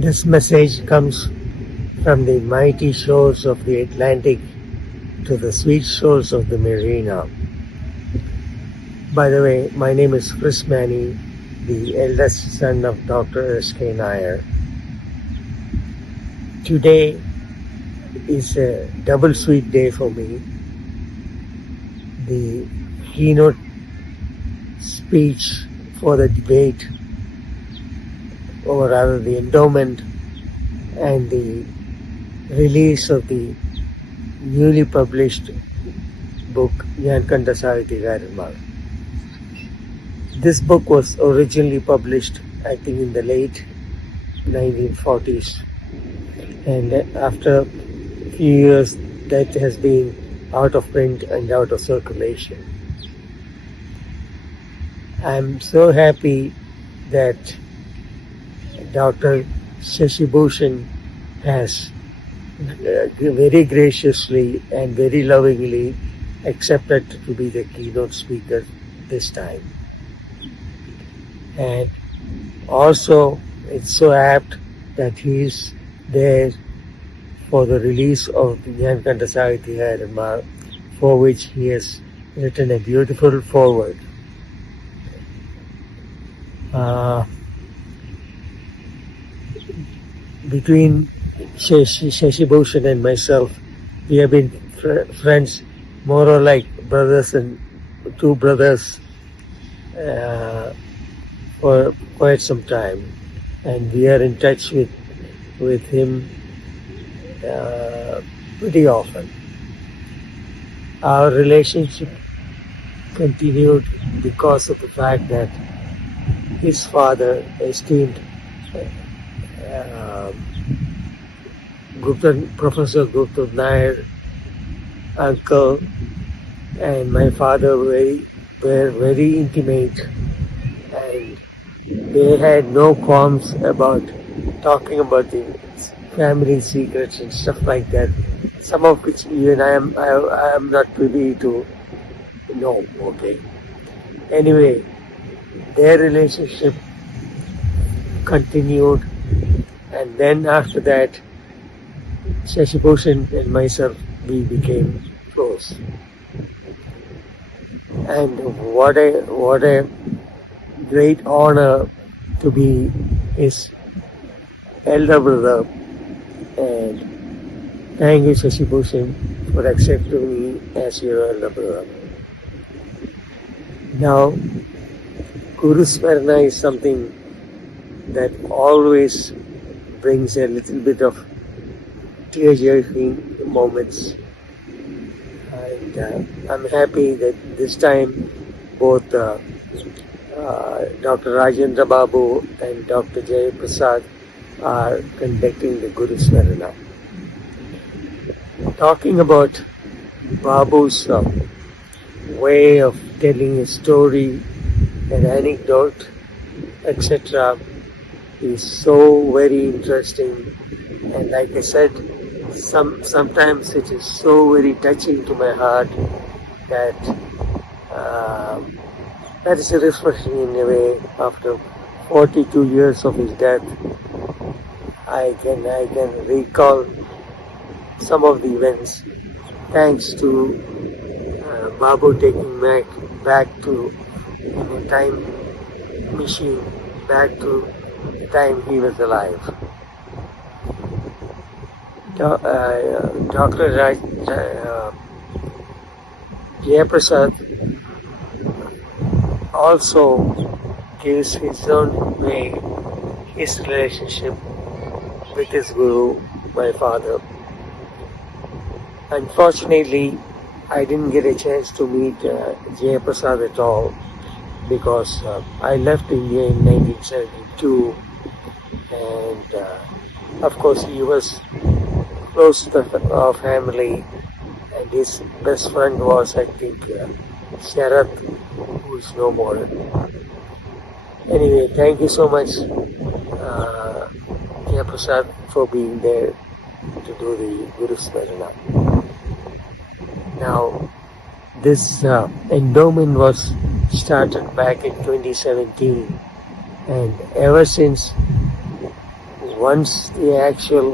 This message comes from the mighty shores of the Atlantic to the sweet shores of the Marina. By the way, my name is Chris Manny, the eldest son of Dr. S.K. Nair. Today is a double sweet day for me. The keynote speech for the debate, or rather the endowment, and the release of the newly published book Njan Kanda Sahithikarama. This book was originally published, I think, in the late 1940s, and after a few years that has been out of print and out of circulation. I'm so happy that Dr. Shashi Bhushan has very graciously and very lovingly accepted to be the keynote speaker this time. And also, it's so apt that he is there for the release of the Njan Kanda Sahithikarama, for which he has written a beautiful foreword. Between Shashi Bhushan and myself, we have been friends, more or like brothers and two brothers, for quite some time, and we are in touch with him pretty often. Our relationship continued because of the fact that his father, esteemed Professor Gupta Nair, uncle, and my father were very intimate, and they had no qualms about talking about the family secrets and stuff like that, some of which even I am not privy to know. Okay. Anyway, their relationship continued, and then after that, Shashi Bhushan and myself, we became close. And what a great honor to be his elder brother. And thank you, Shashi Bhushan, for accepting me as your elder brother. Now, Guru Smarana is something that always brings a little bit of tear-jerking moments, and I'm happy that this time both Dr. Rajendra Babu and Dr. Jay Prasad are conducting the Guru Smarana. Talking about Babu's way of telling a story, an anecdote, etc. is so very interesting, and like I said, sometimes it is so very touching to my heart that that is refreshing in a way. After 42 years of his death, I can recall some of the events thanks to Babu taking me back to a time machine, back to the time he was alive. Dr. Jayaprasad also gives his own way his relationship with his guru, my father. Unfortunately, I didn't get a chance to meet Jayaprasad at all because I left India in 1972, and of course he was close to our family, and his best friend was, I think, Sharath, who is no more. Anyway, thank you so much, Jayaprasad, for being there to do the Guru Smarana. Now, this endowment was started back in 2017, and ever since, once the actual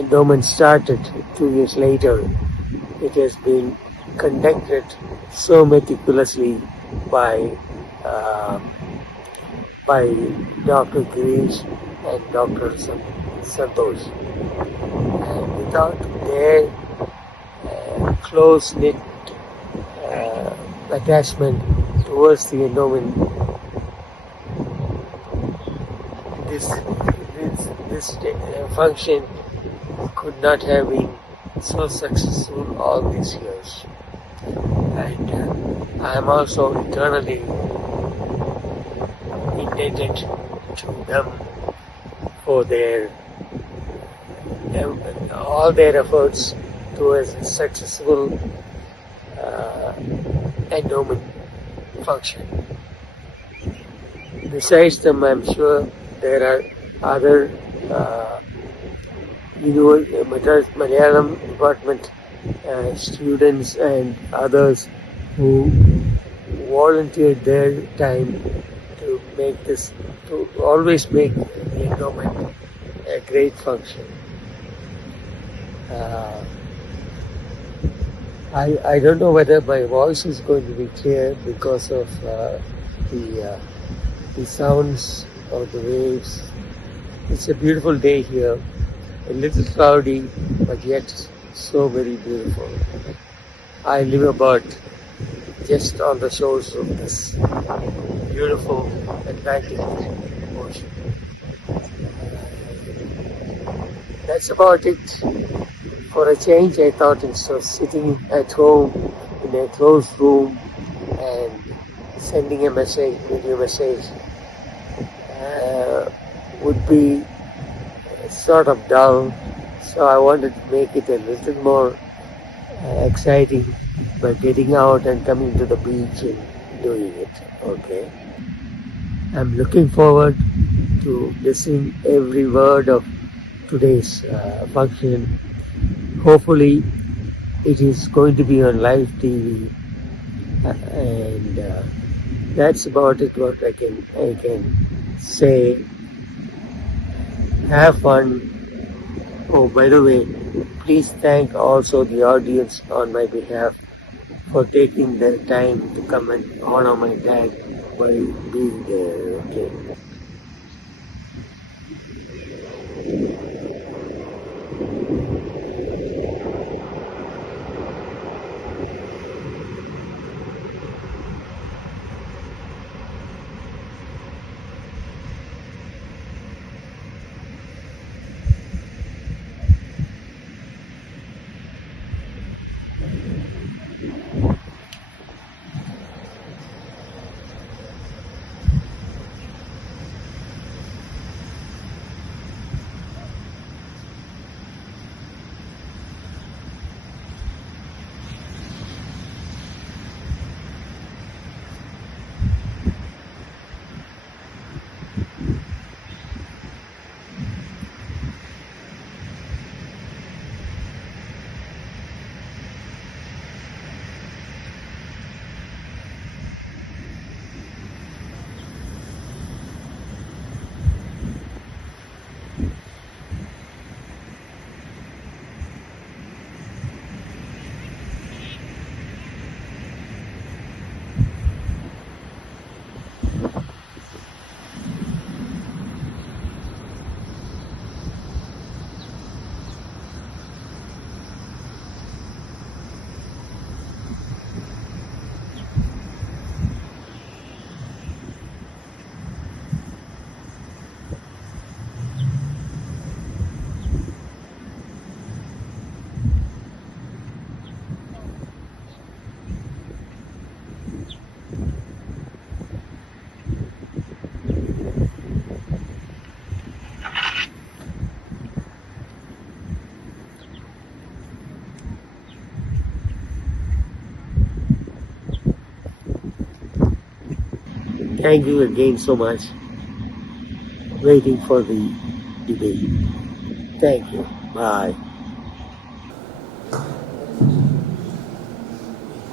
endowment started 2 years later, it has been conducted so meticulously by uh, by Dr. Girish and Dr. Santosh. And without their close-knit attachment towards the endowment, this function could not have been so successful all these years. And I am also eternally indebted to them for all their efforts towards a successful endowment function. Besides them, I'm sure there are other Madras Malayalam department students and others who volunteered their time to always make the endowment a great function. I don't know whether my voice is going to be clear because of the sounds of the waves. It's a beautiful day here, a little cloudy, but yet so very beautiful. I live about just on the shores of this beautiful Atlantic Ocean. That's about it. For a change, I thought instead of sitting at home in a closed room and sending a message, video message, would be sort of dull. So I wanted to make it a little more exciting by getting out and coming to the beach and doing it. Okay. I'm looking forward to listening every word of today's function. Hopefully it is going to be on live TV, and that's about it what I can say. Have fun. Oh, by the way, please thank also the audience on my behalf for taking their time to come and honor my dad by being there. Okay. Thank you again so much. Waiting for the debate. Thank you. Bye.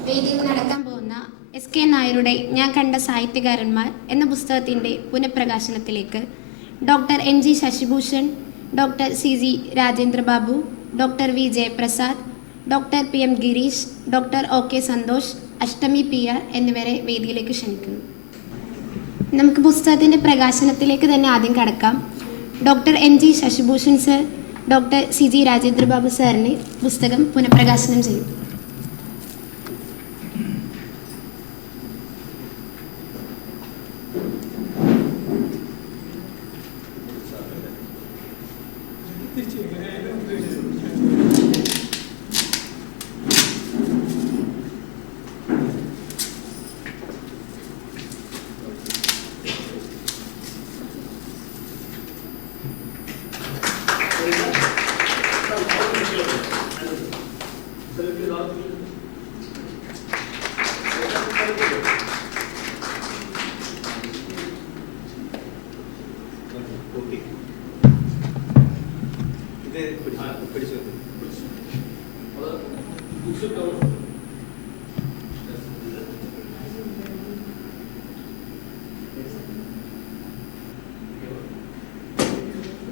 വേദിയിൽ നടക്കാൻ പോകുന്ന S K നായരുടെ ഞാൻ കണ്ട സാഹിത്യകാരന്മാർ എന്ന പുസ്തകത്തിൻ്റെ പുനഃപ്രകാശനത്തിലേക്ക് doctor NG Sasibhushan, doctor CG Rajendra Babu, doctor V Jayaprasad, doctor PM Girish, doctor OK Santhosh, Ashtami PR എന്നിവരെ വേദിയിലേക്ക് ക്ഷണിക്കുന്നു. നമുക്ക് പുസ്തകത്തിൻ്റെ പ്രകാശനത്തിലേക്ക് തന്നെ ആദ്യം കടക്കാം. Doctor NG Shashibhushan sir doctor CG Rajendra Babu സാറിനെ പുസ്തകം പുനഃപ്രകാശനം ചെയ്യും.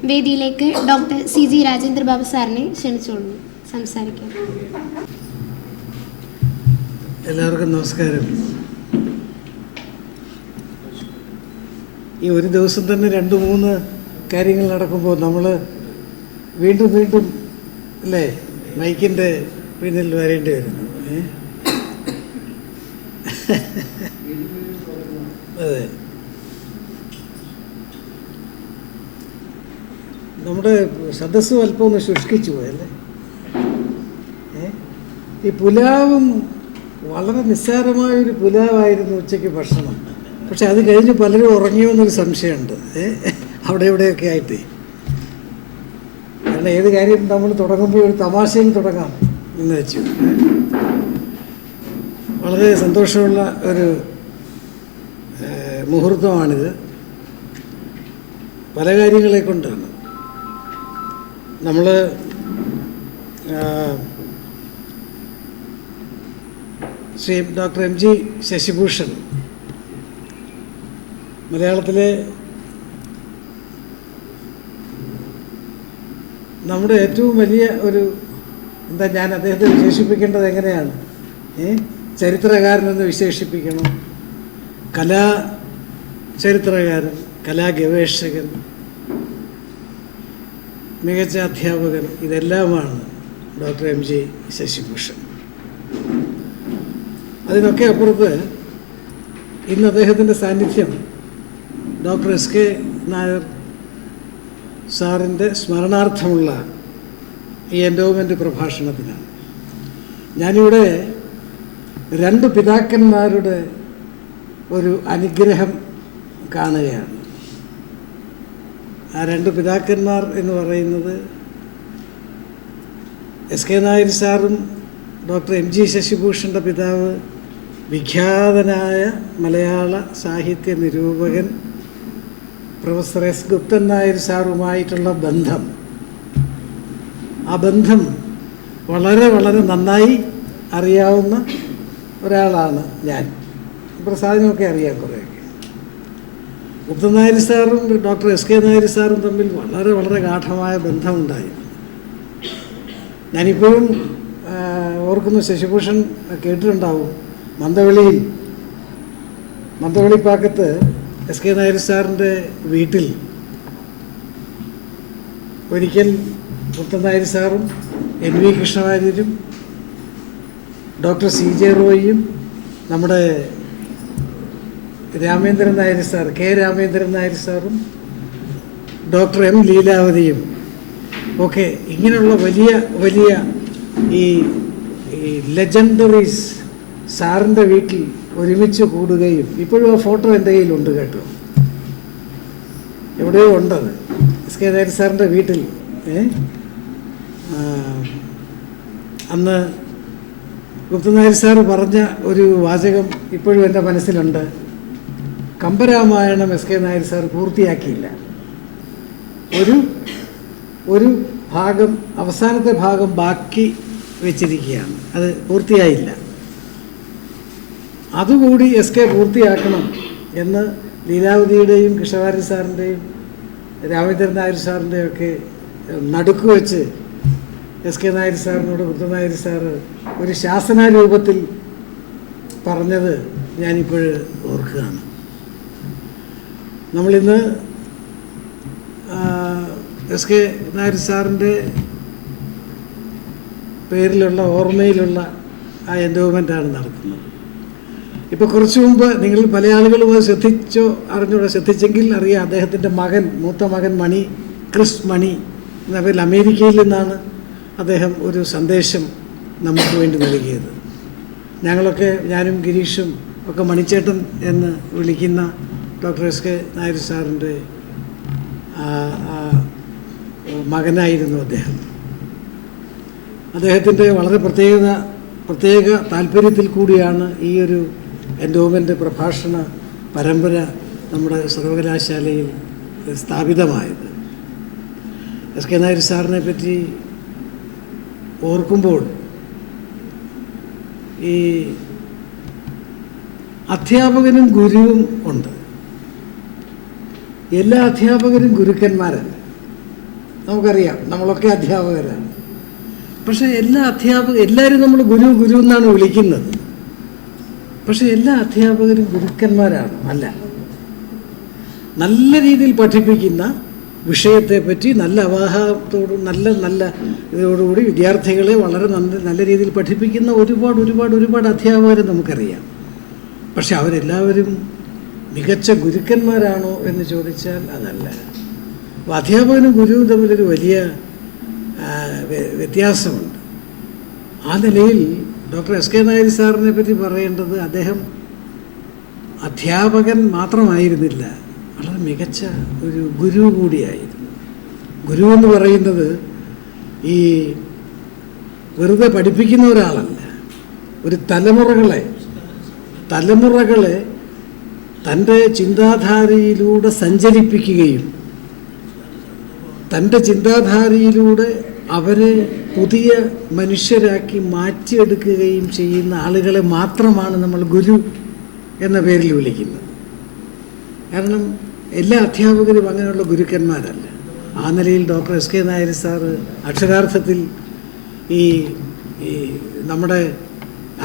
വേദിയിലേക്ക് ഡോക്ടർ CG രാജേന്ദ്ര ബാബു സാറിനെ ക്ഷണിച്ചോളൂ സംസാരിക്കാം. എല്ലാവർക്കും നമസ്കാരം. ഈ ഒരു ദിവസം തന്നെ 2-3 കാര്യങ്ങൾ നടക്കുമ്പോൾ നമ്മൾ വീണ്ടും വീണ്ടും അല്ലേ മൈക്കിൻ്റെ പിന്നിൽ വരേണ്ടി വരുന്നു. അതെ, നമ്മുടെ സദസ്സ് അല്പം ഒന്ന് ശുഷ്കിച്ചു പോയല്ലേ. ഈ പുലാവും വളരെ നിസ്സാരമായൊരു പുലാവായിരുന്നു ഉച്ചയ്ക്ക് ഭക്ഷണം. പക്ഷെ അത് കഴിഞ്ഞ് പലരും ഉറങ്ങിയോ എന്നൊരു സംശയമുണ്ട് അവിടെ ഇവിടെയൊക്കെ ആയിട്ട്. കാരണം ഏത് കാര്യം നമ്മൾ തുടങ്ങുമ്പോൾ ഒരു തമാശയിൽ തുടങ്ങാം എന്ന് വെച്ചു. വളരെ സന്തോഷമുള്ള ഒരു മുഹൂർത്തമാണിത്. പല കാര്യങ്ങളെ കൊണ്ടാണ് നമ്മൾ ശ്രീ ഡോക്ടർ MG ശശിഭൂഷൺ മലയാളത്തിലെ നമ്മുടെ ഏറ്റവും വലിയ ഒരു ഞാൻ അദ്ദേഹത്തെ വിശേഷിപ്പിക്കേണ്ടത് എങ്ങനെയാണ്? ചരിത്രകാരനെന്ന് വിശേഷിപ്പിക്കണം, ചരിത്രകാരൻ, കലാഗവേഷകൻ, മികച്ച അധ്യാപകൻ, ഇതെല്ലാമാണ് ഡോക്ടർ MG ശശിഭൂഷൺ. അതിനൊക്കെ അപ്പുറത്ത് ഇന്ന് അദ്ദേഹത്തിൻ്റെ സാന്നിധ്യം ഡോക്ടർ SK നായർ സാറിൻ്റെ സ്മരണാർത്ഥമുള്ള ഈ എൻഡോവ്മെൻ്റ് പ്രഭാഷണത്തിനാണ്. ഞാനിവിടെ 2 പിതാക്കന്മാരുടെ ഒരു അനുഗ്രഹം കാണുകയാണ്. ആ 2 പിതാക്കന്മാർ എന്ന് പറയുന്നത് SK നായർ സാറും ഡോക്ടർ MG ശശിഭൂഷൻ്റെ പിതാവ് വിഖ്യാതനായ മലയാള സാഹിത്യ നിരൂപകൻ പ്രൊഫസർ S ഗുപ്തൻ നായർ സാറുമായിട്ടുള്ള ബന്ധം, ആ ബന്ധം വളരെ വളരെ നന്നായി അറിയാവുന്ന ഒരാളാണ് ഞാൻ. പ്രസാദിനൊക്കെ അറിയാം കുറേയൊക്കെ. ഗുപ്തൻ നായർ സാറും ഡോക്ടർ SK നായർ സാറും തമ്മിൽ വളരെ വളരെ ഗാഠമായ ബന്ധമുണ്ടായിരുന്നു. ഞാനിപ്പോഴും ഓർക്കുന്നു, ശശിഭൂഷൺ കേട്ടിട്ടുണ്ടാവും, മന്ദവെളിപ്പാക്കത്ത് SK നായർ സാറിൻ്റെ വീട്ടിൽ ഒരിക്കൽ ഗുപ്തൻ നായർ സാറും NV കൃഷ്ണവാര്യരും ഡോക്ടർ CJ റോയിയും നമ്മുടെ രാമേന്ദ്രൻ നായർ സാർ, K രാമേന്ദ്രൻ നായർ സാറും ഡോക്ടർ M ലീലാവതിയും ഒക്കെ ഇങ്ങനെയുള്ള വലിയ വലിയ ഈ ലെജൻഡറീസ് സാറിൻ്റെ വീട്ടിൽ ഒരുമിച്ച് കൂടുകയും, ഇപ്പോഴും ആ ഫോട്ടോ എൻ്റെ കയ്യിലുണ്ട് കേട്ടോ, എവിടെയോ ഉണ്ടത്. SK നായർ സാറിൻ്റെ വീട്ടിൽ അന്ന് ഗുപ്തൻ നായർ സാറ് പറഞ്ഞ ഒരു വാചകം ഇപ്പോഴും എൻ്റെ മനസ്സിലുണ്ട്. കമ്പരാമായണം SK നായർ സാർ പൂർത്തിയാക്കിയില്ല. ഒരു ഭാഗം, അവസാനത്തെ ഭാഗം ബാക്കി വെച്ചിരിക്കുകയാണ്, അത് പൂർത്തിയായില്ല. അതുകൂടി SK പൂർത്തിയാക്കണം എന്ന് ലീലാവതിയുടെയും കൃഷ്ണവാര്യർ സാറിൻ്റെയും രാമേന്ദ്രൻ നായർ സാറിൻ്റെയൊക്കെ നടുക്ക് വെച്ച് എസ് കെ നായർ സാറിനോട് മുത്തനായർ സാറ് ഒരു ശാസനാരൂപത്തിൽ പറഞ്ഞത് ഞാനിപ്പോൾ ഓർക്കുകയാണ്. നമ്മളിന്ന് എസ് കെ നായർ സാറിൻ്റെ പേരിലുള്ള ഓർമ്മയിലുള്ള ആ എൻഡോവ്മെൻ്റാണ് നടത്തുന്നത്. ഇപ്പോൾ കുറച്ച് മുമ്പ് നിങ്ങൾ പല ആളുകളും അത് ശ്രദ്ധിച്ചെങ്കിൽ അറിയാം, അദ്ദേഹത്തിൻ്റെ മൂത്ത മകൻ ക്രിസ് മണി എന്ന പേരിൽ അമേരിക്കയിൽ നിന്നാണ് അദ്ദേഹം ഒരു സന്ദേശം നമുക്ക് വേണ്ടി നൽകിയത്. ഞങ്ങളൊക്കെ, ഞാനും ഗിരീഷും ഒക്കെ മണിച്ചേട്ടൻ എന്ന് വിളിക്കുന്ന ഡോക്ടർ എസ് കെ നായർ സാറിൻ്റെ മകനായിരുന്നു അദ്ദേഹം. അദ്ദേഹത്തിൻ്റെ വളരെ പ്രത്യേക താല്പര്യത്തിൽ കൂടിയാണ് ഈ ഒരു എൻഡോവ്മെൻ്റ് പ്രഭാഷണ പരമ്പര നമ്മുടെ സർവകലാശാലയിൽ സ്ഥാപിതമായത്. എസ് കെ നായർ സാറിനെ പറ്റി ഓർക്കുമ്പോൾ ഈ അധ്യാപകനും ഗുരുവും ഉണ്ട്. എല്ലാ അധ്യാപകരും ഗുരുക്കന്മാരല്ല, നമുക്കറിയാം, നമ്മളൊക്കെ അധ്യാപകരാണ്. പക്ഷേ എല്ലാവരും നമ്മൾ ഗുരു എന്നാണ് വിളിക്കുന്നത്. പക്ഷെ എല്ലാ അധ്യാപകരും ഗുരുക്കന്മാരാണ് അല്ല. നല്ല രീതിയിൽ പഠിപ്പിക്കുന്ന വിഷയത്തെപ്പറ്റി നല്ല അവാഹത്തോടും നല്ല ഇതോടുകൂടി വിദ്യാർത്ഥികളെ വളരെ നല്ല രീതിയിൽ പഠിപ്പിക്കുന്ന ഒരുപാട് അധ്യാപകരെ നമുക്കറിയാം. പക്ഷെ അവരെല്ലാവരും മികച്ച ഗുരുക്കന്മാരാണോ എന്ന് ചോദിച്ചാൽ അതല്ല. അപ്പോൾ അധ്യാപകനും ഗുരുവും തമ്മിലൊരു വലിയ വ്യത്യാസമുണ്ട്. ആ നിലയിൽ ഡോക്ടർ എസ് കെ നായർ സാറിനെ പറ്റി പറയേണ്ടത്, അദ്ദേഹം അധ്യാപകൻ മാത്രമായിരുന്നില്ല, വളരെ മികച്ച ഒരു ഗുരു കൂടിയായിരുന്നു. ഗുരു എന്ന് പറയുന്നത് ഈ വെറുതെ പഠിപ്പിക്കുന്ന ഒരാളല്ല, ഒരു തലമുറകളെ തൻ്റെ ചിന്താധാരയിലൂടെ സഞ്ചരിപ്പിക്കുകയും തൻ്റെ ചിന്താധാരയിലൂടെ അവരെ പുതിയ മനുഷ്യരാക്കി മാറ്റിയെടുക്കുകയും ചെയ്യുന്ന ആളുകളെ മാത്രമാണ് നമ്മൾ ഗുരു എന്ന പേരിൽ വിളിക്കുന്നത്. കാരണം എല്ലാ അധ്യാപകരും അങ്ങനെയുള്ള ഗുരുക്കന്മാരല്ല. ആ നിലയിൽ doctor S K Nair sir അക്ഷരാർത്ഥത്തിൽ ഈ നമ്മുടെ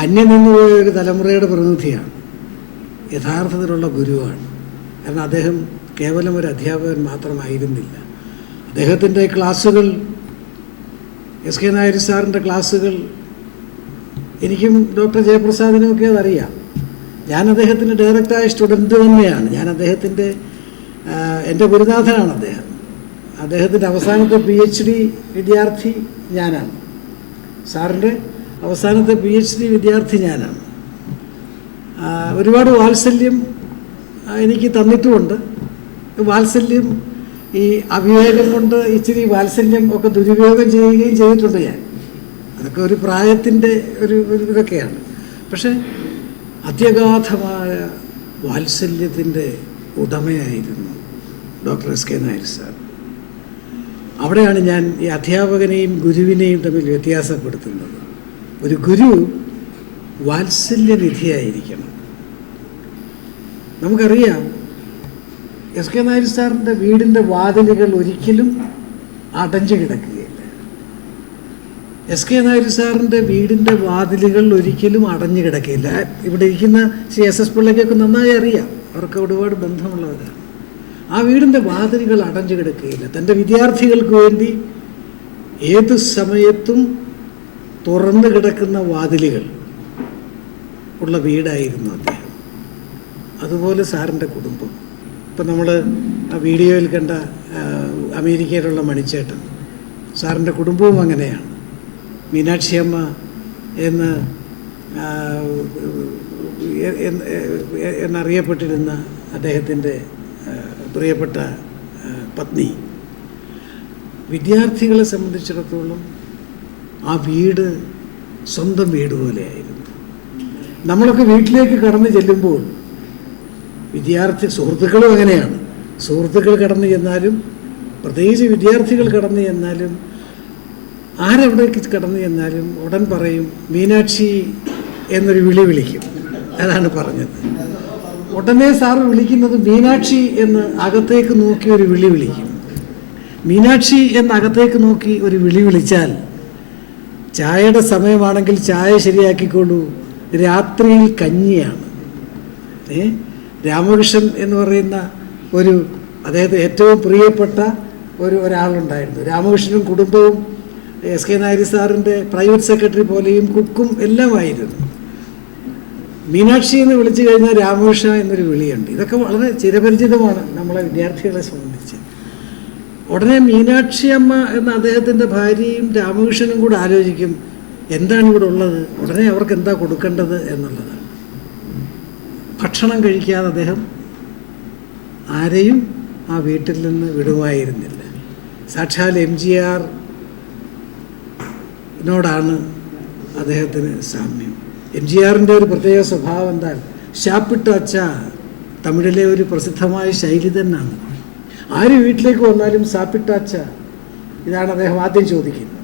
അന്യം നിന്നുപോയ ഒരു തലമുറയുടെ പ്രതിനിധിയാണ്, യഥാർത്ഥത്തിലുള്ള ഗുരുവാണ്. കാരണം അദ്ദേഹം കേവലം ഒരു അധ്യാപകൻ മാത്രമായിരുന്നില്ല. അദ്ദേഹത്തിൻ്റെ ക്ലാസ്സുകൾ, എസ് കെ നായർ സാറിൻ്റെ ക്ലാസ്സുകൾ എനിക്കും ഡോക്ടർ ജയപ്രസാദിനുമൊക്കെ അതറിയാം. ഞാൻ അദ്ദേഹത്തിൻ്റെ ഡയറക്റ്റായ സ്റ്റുഡൻറ്റ് തന്നെയാണ്. ഞാൻ എൻ്റെ ഗുരുനാഥനാണ് അദ്ദേഹം. അദ്ദേഹത്തിൻ്റെ അവസാനത്തെ PhD വിദ്യാർത്ഥി ഞാനാണ്. സാറിൻ്റെ അവസാനത്തെ PhD വിദ്യാർത്ഥി ഞാനാണ്. ഒരുപാട് വാത്സല്യം എനിക്ക് തന്നിട്ടുമുണ്ട്. വാത്സല്യം ഈ അവിവേകം കൊണ്ട് ഇച്ചിരി വാത്സല്യം ഒക്കെ ദുരുപയോഗം ചെയ്യുകയും ചെയ്തിട്ടുണ്ട് ഞാൻ. അതൊക്കെ ഒരു പ്രായത്തിൻ്റെ ഒരു ഇതൊക്കെയാണ്. പക്ഷെ അത്യഗാധമായ വാത്സല്യത്തിൻ്റെ ഉടമയായിരുന്നു doctor S K Nair sir. അവിടെയാണ് ഞാൻ ഈ അധ്യാപകനെയും ഗുരുവിനെയും തമ്മിൽ വ്യത്യാസപ്പെടുത്തുന്നത്. ഒരു ഗുരു വാത്സല്യനിധിയായിരിക്കണം. നമുക്കറിയാം, എസ് കെ നായർ സാറിൻ്റെ വീടിൻ്റെ വാതിലുകൾ ഒരിക്കലും അടഞ്ഞു കിടക്കുകയില്ല. എസ് കെ നായർ സാറിൻ്റെ വീടിൻ്റെ വാതിലുകൾ ഒരിക്കലും അടഞ്ഞു കിടക്കുകയില്ല. ഇവിടെ ഇരിക്കുന്ന CS പിള്ളയ്ക്കൊക്കെ നന്നായി അറിയാം, അവർക്ക് ഒരുപാട് ബന്ധമുള്ളവരാണ്. ആ വീടിൻ്റെ വാതിലുകൾ അടഞ്ഞു കിടക്കുകയില്ല. തൻ്റെ വിദ്യാർത്ഥികൾക്ക് വേണ്ടി ഏത് സമയത്തും തുറന്നു കിടക്കുന്ന വാതിലുകൾ ഉള്ള വീടായിരുന്നു അദ്ദേഹം. അതുപോലെ സാറിൻ്റെ കുടുംബം. ഇപ്പം നമ്മൾ ആ വീഡിയോയിൽ കണ്ട അമേരിക്കയിലുള്ള മണിച്ചേട്ടൻ, സാറിൻ്റെ കുടുംബവും അങ്ങനെയാണ്. മീനാക്ഷി അമ്മ എന്നറിയപ്പെട്ടിരുന്ന അദ്ദേഹത്തിൻ്റെ പ്രിയപ്പെട്ട പത്നി, വിദ്യാർത്ഥികളെ സംബന്ധിച്ചിടത്തോളം ആ വീട് സ്വന്തം വീട് പോലെയായിരുന്നു. നമ്മളൊക്കെ വീട്ടിലേക്ക് കടന്നു ചെല്ലുമ്പോൾ സുഹൃത്തുക്കളും അങ്ങനെയാണ്. സുഹൃത്തുക്കൾ കടന്നു ചെന്നാലും, പ്രത്യേകിച്ച് വിദ്യാർത്ഥികൾ കടന്നു ചെന്നാലും, ആരെവിടേക്ക് കടന്നു ചെന്നാലും ഉടൻ പറയും മീനാക്ഷി എന്നൊരു വിളിക്കും. അതാണ് പറഞ്ഞത്. ഉടനെ സാറ് വിളിക്കുന്നത് മീനാക്ഷി എന്ന് അകത്തേക്ക് നോക്കി ഒരു വിളിക്കും. മീനാക്ഷി എന്നകത്തേക്ക് നോക്കി ഒരു വിളി വിളിച്ചാൽ ചായയുടെ സമയമാണെങ്കിൽ ചായ ശരിയാക്കിക്കോളൂ, രാത്രിയിൽ കഞ്ഞിയാണ്. രാമകൃഷ്ണൻ എന്ന് പറയുന്ന അദ്ദേഹത്തിന് ഏറ്റവും പ്രിയപ്പെട്ട ഒരാളുണ്ടായിരുന്നു. രാമകൃഷ്ണനും കുടുംബവും എസ് കെ നായർ സാറിൻ്റെ പ്രൈവറ്റ് സെക്രട്ടറി പോലെയും കുക്കും എല്ലാമായിരുന്നു. മീനാക്ഷി എന്ന് വിളിച്ചു കഴിഞ്ഞാൽ രാമകൃഷ്ണ എന്നൊരു വിളിയുണ്ട്. ഇതൊക്കെ വളരെ ചിരപരിചിതമാണ് നമ്മളെ വിദ്യാർത്ഥികളെ സംബന്ധിച്ച്. ഉടനെ മീനാക്ഷി അമ്മ എന്ന അദ്ദേഹത്തിൻ്റെ ഭാര്യയും രാമകൃഷ്ണനും കൂടെ ആലോചിക്കും എന്താണ് ഇവിടെ ഉള്ളത്, ഉടനെ അവർക്ക് എന്താ കൊടുക്കേണ്ടത് എന്നുള്ളതാണ്. ഭക്ഷണം കഴിക്കാതെ അദ്ദേഹം ആരെയും ആ വീട്ടിൽ നിന്ന് വിടുമായിരുന്നില്ല. സാക്ഷാൽ MGR-നോടാണ് അദ്ദേഹത്തിന് സാമ്യം. MGR-ൻ്റെ ഒരു പ്രത്യേക സ്വഭാവം എന്താ, ഷാപ്പിട്ട അച്ച തമിഴിലെ ഒരു പ്രസിദ്ധമായ ശൈലി തന്നെയാണ്. ആര് വീട്ടിലേക്ക് വന്നാലും സാപ്പിട്ട അച്ച, ഇതാണ് അദ്ദേഹം ആദ്യം ചോദിക്കുന്നത്.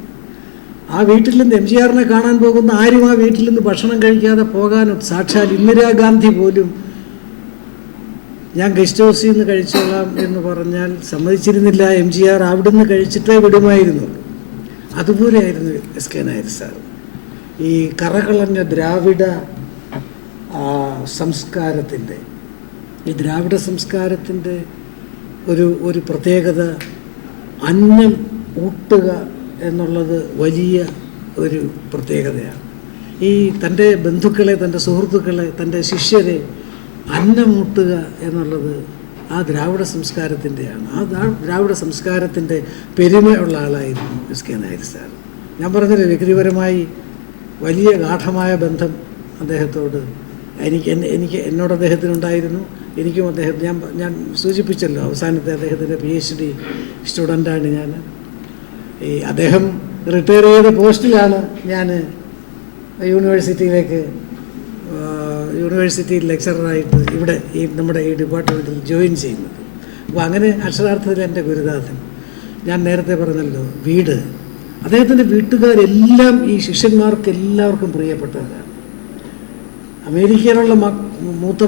ആ വീട്ടിൽ നിന്ന് MGR-നെ കാണാൻ പോകുന്ന ആരും ആ വീട്ടിൽ നിന്ന് ഭക്ഷണം കഴിക്കാതെ പോകാനും, സാക്ഷാൽ ഇന്ദിരാഗാന്ധി പോലും ഞാൻ ഗസ്റ്റ് ഹൗസിൽ നിന്ന് കഴിച്ചോളാം എന്ന് പറഞ്ഞാൽ സമ്മതിച്ചിരുന്നില്ല. MGR അവിടുന്ന് കഴിച്ചിട്ടേ വിടുമായിരുന്നു. അതുപോലെയായിരുന്നു എസ് കെ നായർ സാർ. ഈ കറകളഞ്ഞ ദ്രാവിഡ സംസ്കാരത്തിൻ്റെ ഒരു പ്രത്യേകത, അന്നം ഊട്ടുക എന്നുള്ളത് വലിയ ഒരു പ്രത്യേകതയാണ്. ഈ തൻ്റെ ബന്ധുക്കളെ, തൻ്റെ സുഹൃത്തുക്കളെ, തൻ്റെ ശിഷ്യരെ അന്നമൂട്ടുക എന്നുള്ളത് ആ ദ്രാവിഡ സംസ്കാരത്തിൻ്റെയാണ്. ആ ദ്രാവിഡ സംസ്കാരത്തിൻ്റെ പെരുമയുള്ള ആളായിരുന്നു എസ് കെ നായർ സാർ. ഞാൻ പറഞ്ഞത് വ്യക്തിപരമായി വലിയ ഗാഠമായ ബന്ധം അദ്ദേഹത്തോട് എന്നോട് അദ്ദേഹത്തിനുണ്ടായിരുന്നു. എനിക്കും ഞാൻ സൂചിപ്പിച്ചല്ലോ, അവസാനത്തെ അദ്ദേഹത്തിൻ്റെ PhD സ്റ്റുഡൻ്റാണ് ഞാൻ. അദ്ദേഹം റിട്ടയർ ചെയ്ത പോസ്റ്റിലാണ് ഞാൻ യൂണിവേഴ്സിറ്റിയിൽ ലെക്ചറായിട്ട് ഇവിടെ നമ്മുടെ ഈ ഡിപ്പാർട്ട്മെൻറ്റിൽ ജോയിൻ ചെയ്യുന്നത്. അപ്പോൾ അങ്ങനെ അക്ഷരാർത്ഥത്തിൽ എൻ്റെ ഗുരുനാഥൻ. ഞാൻ നേരത്തെ പറഞ്ഞല്ലോ, വീട്, അദ്ദേഹത്തിൻ്റെ വീട്ടുകാരെല്ലാം ഈ ശിഷ്യന്മാർക്ക് എല്ലാവർക്കും പ്രിയപ്പെട്ടവരാണ്. അമേരിക്കയിലുള്ള മൂത്ത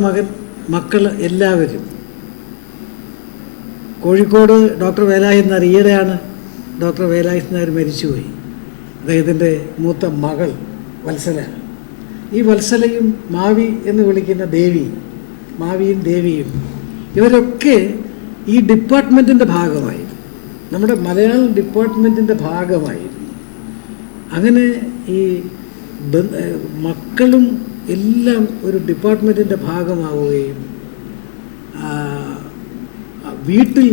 മക്കൾ എല്ലാവരും. കോഴിക്കോട് ഡോക്ടർ വേലായുധൻ നായർ, ഈയിടെയാണ് ഡോക്ടർ വേലായുധൻ നായർ മരിച്ചുപോയി. അദ്ദേഹത്തിൻ്റെ മൂത്ത മകൾ വത്സല, ഈ വത്സലയും മാവി എന്ന് വിളിക്കുന്ന മാവിയും ദേവിയും, ഇവരൊക്കെ ഈ ഡിപ്പാർട്ട്മെൻറ്റിൻ്റെ ഭാഗമായി, നമ്മുടെ മലയാളം ഡിപ്പാർട്ട്മെൻറ്റിൻ്റെ ഭാഗമായിരുന്നു. അങ്ങനെ ഈ മക്കളും എല്ലാം ഒരു ഡിപ്പാർട്ട്മെൻറ്റിൻ്റെ ഭാഗമാവുകയും വീട്ടിൽ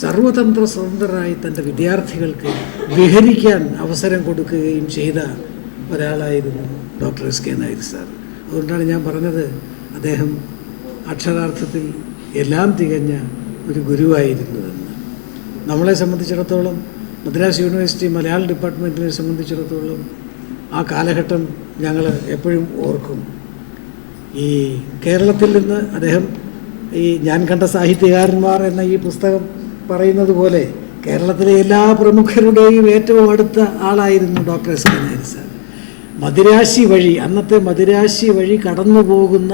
സർവതന്ത്ര സ്വതന്ത്രരായി തൻ്റെ വിദ്യാർത്ഥികൾക്ക് വിഹരിക്കാൻ അവസരം കൊടുക്കുകയും ചെയ്ത ഒരാളായിരുന്നു doctor S K Nair sir. അതുകൊണ്ടാണ് ഞാൻ പറഞ്ഞത്, അദ്ദേഹം അക്ഷരാർത്ഥത്തിൽ എല്ലാം തികഞ്ഞ ഒരു ഗുരുവായിരുന്നുവെന്ന്. നമ്മളെ സംബന്ധിച്ചിടത്തോളം, മദ്രാസ് യൂണിവേഴ്സിറ്റി മലയാളം ഡിപ്പാർട്ട്മെൻറ്റിനെ സംബന്ധിച്ചിടത്തോളം ആ കാലഘട്ടം ഞങ്ങൾ എപ്പോഴും ഓർക്കും. ഈ കേരളത്തിൽ നിന്ന് അദ്ദേഹം ഈ ഞാൻ കണ്ട സാഹിത്യകാരന്മാർ എന്ന ഈ പുസ്തകം പറയുന്നത് പോലെ കേരളത്തിലെ എല്ലാ പ്രമുഖരുടെയും ഏറ്റവും അടുത്ത ആളായിരുന്നു doctor S K Nair sir. അന്നത്തെ മദിരാശി വഴി കടന്നു പോകുന്ന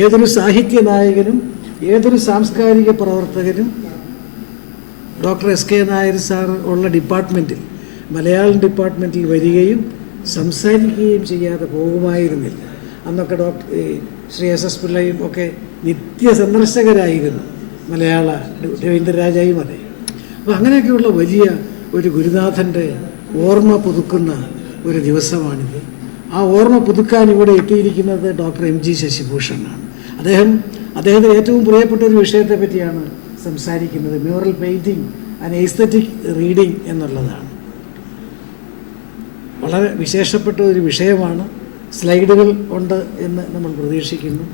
ഏതൊരു സാഹിത്യ നായകനും ഏതൊരു സാംസ്കാരിക പ്രവർത്തകനും doctor S K Nair sir ഉള്ള ഡിപ്പാർട്ട്മെൻറ്റിൽ, മലയാളം ഡിപ്പാർട്ട്മെൻറ്റിൽ വരികയും സംസാരിക്കുകയും ചെയ്യാതെ പോകുമായിരുന്നില്ല. അന്നൊക്കെ ശ്രീ SS പിള്ളയും ഒക്കെ നിത്യ സന്ദർശകരായിരുന്നു, മലയാള രവീന്ദ്രരാജയും അതെ. അപ്പോൾ അങ്ങനെയൊക്കെയുള്ള വലിയ ഒരു ഗുരുനാഥൻ്റെ ഓർമ്മ പുതുക്കുന്ന ഒരു ദിവസമാണിത്. ആ ഓർമ്മ പുതുക്കാൻ ഇവിടെ എത്തിയിരിക്കുന്നത് ഡോക്ടർ MG ശശിഭൂഷണാണ്. അദ്ദേഹത്തിന് ഏറ്റവും പ്രിയപ്പെട്ട ഒരു വിഷയത്തെ പറ്റിയാണ് സംസാരിക്കുന്നത്, mural painting and aesthetic reading എന്നുള്ളതാണ്. വളരെ വിശേഷപ്പെട്ട ഒരു വിഷയമാണ്. സ്ലൈഡുകൾ ഉണ്ട് എന്ന് നമ്മൾ പ്രതീക്ഷിക്കുന്നു.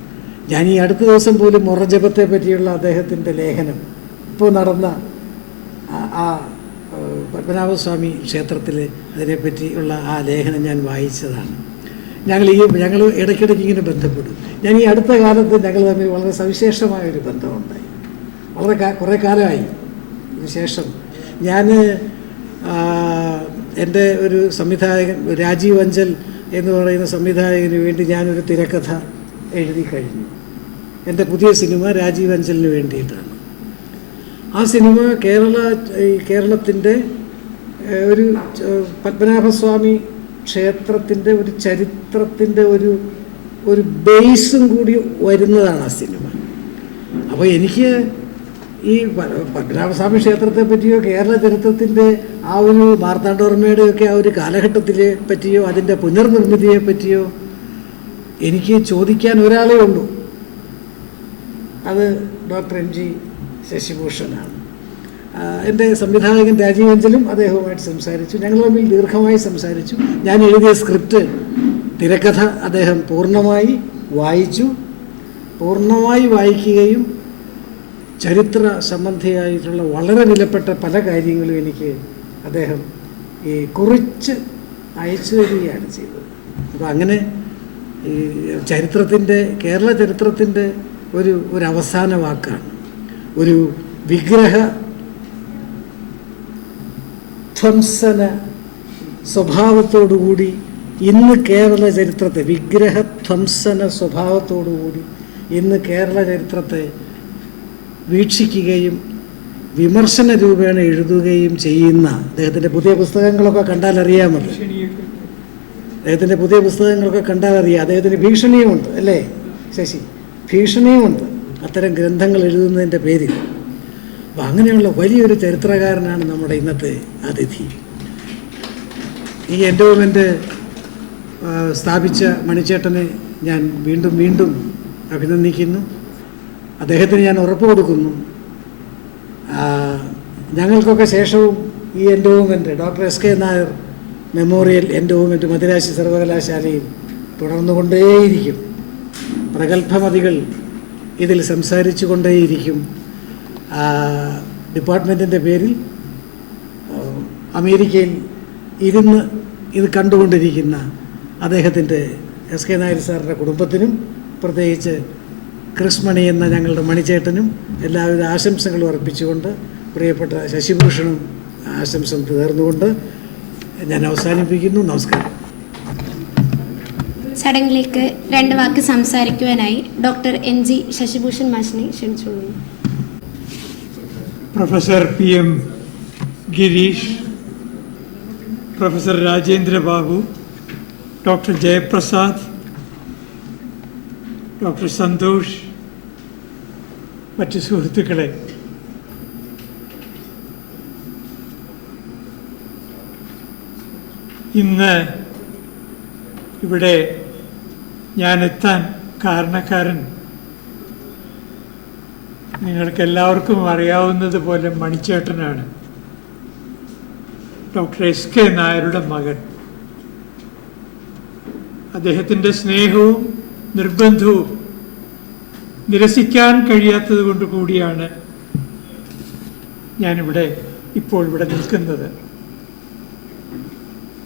ഞാൻ ഈ അടുത്ത ദിവസം പോലും മൊറജപത്തെ പറ്റിയുള്ള അദ്ദേഹത്തിൻ്റെ ലേഖനം, ഇപ്പോൾ നടന്ന ആ പത്മനാഭസ്വാമി ക്ഷേത്രത്തിൽ അതിനെപ്പറ്റിയുള്ള ആ ലേഖനം ഞാൻ വായിച്ചതാണ്. ഞങ്ങൾ ഇടയ്ക്കിടയ്ക്ക് ഇങ്ങനെ ബന്ധപ്പെടും. ഞാൻ ഈ അടുത്ത കാലത്ത് ഞങ്ങൾ തമ്മിൽ വളരെ സവിശേഷമായൊരു ബന്ധമുണ്ടായി. കുറേ കാലമായി. അതിനുശേഷം ഞാൻ എൻ്റെ ഒരു സംവിധായകൻ, രാജീവ് അഞ്ചൽ എന്ന് പറയുന്ന സംവിധായകന് വേണ്ടി ഞാനൊരു തിരക്കഥ എഴുതി കഴിഞ്ഞു. എൻ്റെ പുതിയ സിനിമ രാജീവ് അഞ്ചലിന് വേണ്ടിയിട്ടാണ്. ആ സിനിമ കേരളത്തിൻ്റെ ഒരു പത്മനാഭസ്വാമി ക്ഷേത്രത്തിൻ്റെ ഒരു ചരിത്രത്തിൻ്റെ ഒരു ബേസും കൂടി വരുന്നതാണ് ആ സിനിമ. അപ്പോൾ എനിക്ക് ഈ പത്മനാഭസ്വാമി ക്ഷേത്രത്തെ പറ്റിയോ കേരള ചരിത്രത്തിൻ്റെ ആ ഒരു മാർത്താണ്ഡവർമ്മയുടെയൊക്കെ ആ ഒരു കാലഘട്ടത്തിലെ പറ്റിയോ അതിൻ്റെ പുനർനിർമ്മിതിയെ പറ്റിയോ എനിക്ക് ചോദിക്കാൻ ഒരാളേ ഉള്ളൂ. അത് ഡോക്ടർ എം ജി ശശിഭൂഷണാണ്. എൻ്റെ സംവിധായകൻ രാജീവ് അഞ്ചലും അദ്ദേഹവുമായിട്ട് സംസാരിച്ചു. ഞങ്ങൾ തമ്മിൽ ദീർഘമായി സംസാരിച്ചു. ഞാൻ എഴുതിയ സ്ക്രിപ്റ്റ് തിരക്കഥ അദ്ദേഹം പൂർണ്ണമായി വായിക്കുകയും ചരിത്ര സംബന്ധിയായിട്ടുള്ള വളരെ വിലപ്പെട്ട പല കാര്യങ്ങളും എനിക്ക് അദ്ദേഹം ഈ കുറിച്ച് അയച്ചു തരികയാണ് ചെയ്തത്. അപ്പോൾ അങ്ങനെ ഈ കേരള ചരിത്രത്തിൻ്റെ ഒരു അവസാന വാക്കാണ്. ഒരു വിഗ്രഹ ധ്വംസന സ്വഭാവത്തോടുകൂടി ഇന്ന് കേരള ചരിത്രത്തെ വിഗ്രഹധ്വംസന സ്വഭാവത്തോടുകൂടി ഇന്ന് കേരള ചരിത്രത്തെ വീക്ഷിക്കുകയും വിമർശന രൂപേണ എഴുതുകയും ചെയ്യുന്ന അദ്ദേഹത്തിൻ്റെ പുതിയ പുസ്തകങ്ങളൊക്കെ കണ്ടാൽ അറിയാമല്ലോ. അദ്ദേഹത്തിന് ഭീഷണിയുമുണ്ട്, അല്ലേ ശശി? ഭീഷണിയുമുണ്ട് അത്തരം ഗ്രന്ഥങ്ങൾ എഴുതുന്നതിൻ്റെ പേരിൽ. അപ്പം അങ്ങനെയുള്ള വലിയൊരു ചരിത്രകാരനാണ് നമ്മുടെ ഇന്നത്തെ അതിഥി. ഈ എൻഡോവ്മെൻ്റ് സ്ഥാപിച്ച മണിച്ചേട്ടനെ ഞാൻ വീണ്ടും അഭിനന്ദിക്കുന്നു. അദ്ദേഹത്തിന് ഞാൻ ഉറപ്പ് കൊടുക്കുന്നു, ഞങ്ങൾക്കൊക്കെ ശേഷവും ഈ endowment doctor S K Nair memorial endowment Madirasi സർവകലാശാലയിൽ തുടർന്നുകൊണ്ടേയിരിക്കും. പ്രഗത്ഭമതികൾ ഇതിൽ സംസാരിച്ചു കൊണ്ടേയിരിക്കും. ഡിപ്പാർട്ട്മെൻറ്റിൻ്റെ പേരിൽ അമേരിക്കയിൽ ഇരുന്ന് ഇത് കണ്ടുകൊണ്ടിരിക്കുന്ന അദ്ദേഹത്തിൻ്റെ എസ് കെ നായർ സാറിൻ്റെ കുടുംബത്തിനും പ്രത്യേകിച്ച് ക്രിസ്മണി എന്ന ഞങ്ങളുടെ മണിച്ചേട്ടനും എല്ലാവിധ ആശംസകളും അർപ്പിച്ചുകൊണ്ട് പ്രിയപ്പെട്ട ശശിഭൂഷണും ആശംസ തീർന്നുകൊണ്ട് ഞാൻ അവസാനിപ്പിക്കുന്നു. നമസ്കാരം. ചടങ്ങിലേക്ക് 2 വാക്ക് സംസാരിക്കുവാനായി ഡോക്ടർ എൻ ജി ശശിഭൂഷൺ മാഷിനെ ക്ഷണിച്ചുകൊള്ളുന്നു. Professor PM Girish, professor Rajendra Babu, doctor Jayaprasad, doctor Santhosh, മറ്റ് സുഹൃത്തുക്കളെ, ഇന്ന് ഇവിടെ ഞാനെത്താൻ കാരണക്കാരൻ നിങ്ങൾക്കെല്ലാവർക്കും അറിയാവുന്നതുപോലെ മണിച്ചേട്ടനാണ്. ഡോക്ടർ SK നായരുടെ മകൻ. അദ്ദേഹത്തിൻ്റെ സ്നേഹവും നിർബന്ധവും നിരസിക്കാൻ കഴിയാത്തത് കൊണ്ട് കൂടിയാണ് ഞാനിവിടെ ഇപ്പോൾ ഇവിടെ നിൽക്കുന്നത്.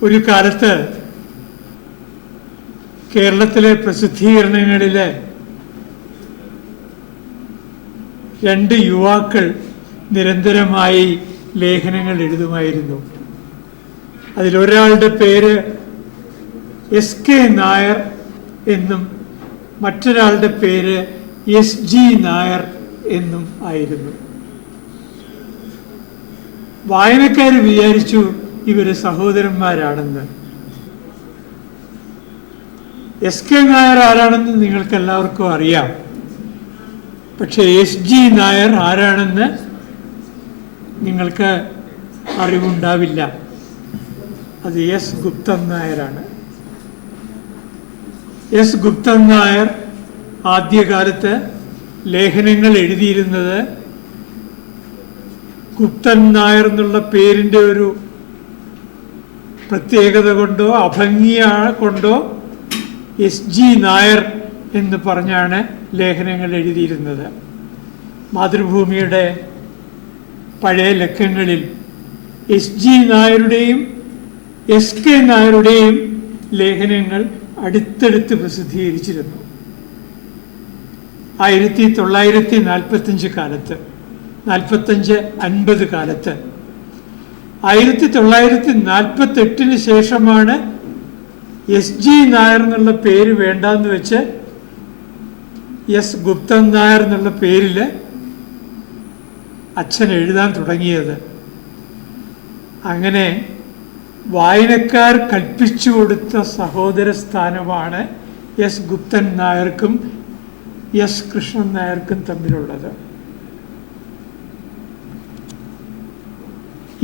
ഒരു കാലത്ത് കേരളത്തിലെ പ്രസിദ്ധീകരണങ്ങളിലെ 2 യുവാക്കൾ നിരന്തരമായി ലേഖനങ്ങൾ എഴുതുമായിരുന്നു. അതിലൊരാളുടെ പേര് SK നായർ എന്നും മറ്റൊരാളുടെ പേര് SG നായർ എന്നും ആയിരുന്നു. വായനക്കാർ വിചാരിച്ചു ഇവര് സഹോദരന്മാരാണെന്ന്. SK നായർ ആരാണെന്ന് നിങ്ങൾക്ക് എല്ലാവർക്കും അറിയാം. പക്ഷേ SG നായർ ആരാണെന്ന് നിങ്ങൾക്ക് അറിവുണ്ടാവില്ല. അത് S ഗുപ്തൻ നായരാണ്. S ഗുപ്തൻ നായർ ആദ്യകാലത്ത് ലേഖനങ്ങൾ എഴുതിയിരുന്നത് ഗുപ്തൻ നായർ എന്നുള്ള പേരിൻ്റെ ഒരു പ്രത്യേകത കൊണ്ടോ അഭംഗി കൊണ്ടോ SG നായർ എന്ന് പറഞ്ഞാണ് ലേഖനങ്ങൾ എഴുതിയിരുന്നത്. മാതൃഭൂമിയുടെ പഴയ ലക്കങ്ങളിൽ SG നായരുടെയും SK നായരുടെയും ലേഖനങ്ങൾ അടുത്തടുത്ത് പ്രസിദ്ധീകരിച്ചിരുന്നു. 1945 കാലത്ത്, 45-50 കാലത്ത്. 1948 ശേഷമാണ് SG നായർ എന്നുള്ള പേര് വേണ്ടാന്ന് വെച്ച് S ഗുപ്തൻ നായർ എന്നുള്ള പേരിൽ അച്ഛൻ എഴുതാൻ തുടങ്ങിയത്. അങ്ങനെ വായനക്കാർ കൽപ്പിച്ചു കൊടുത്ത സഹോദര സ്ഥാനമാണ് എസ് ഗുപ്തൻ നായർക്കും എസ് കൃഷ്ണൻ നായർക്കും തമ്മിലുള്ളത്.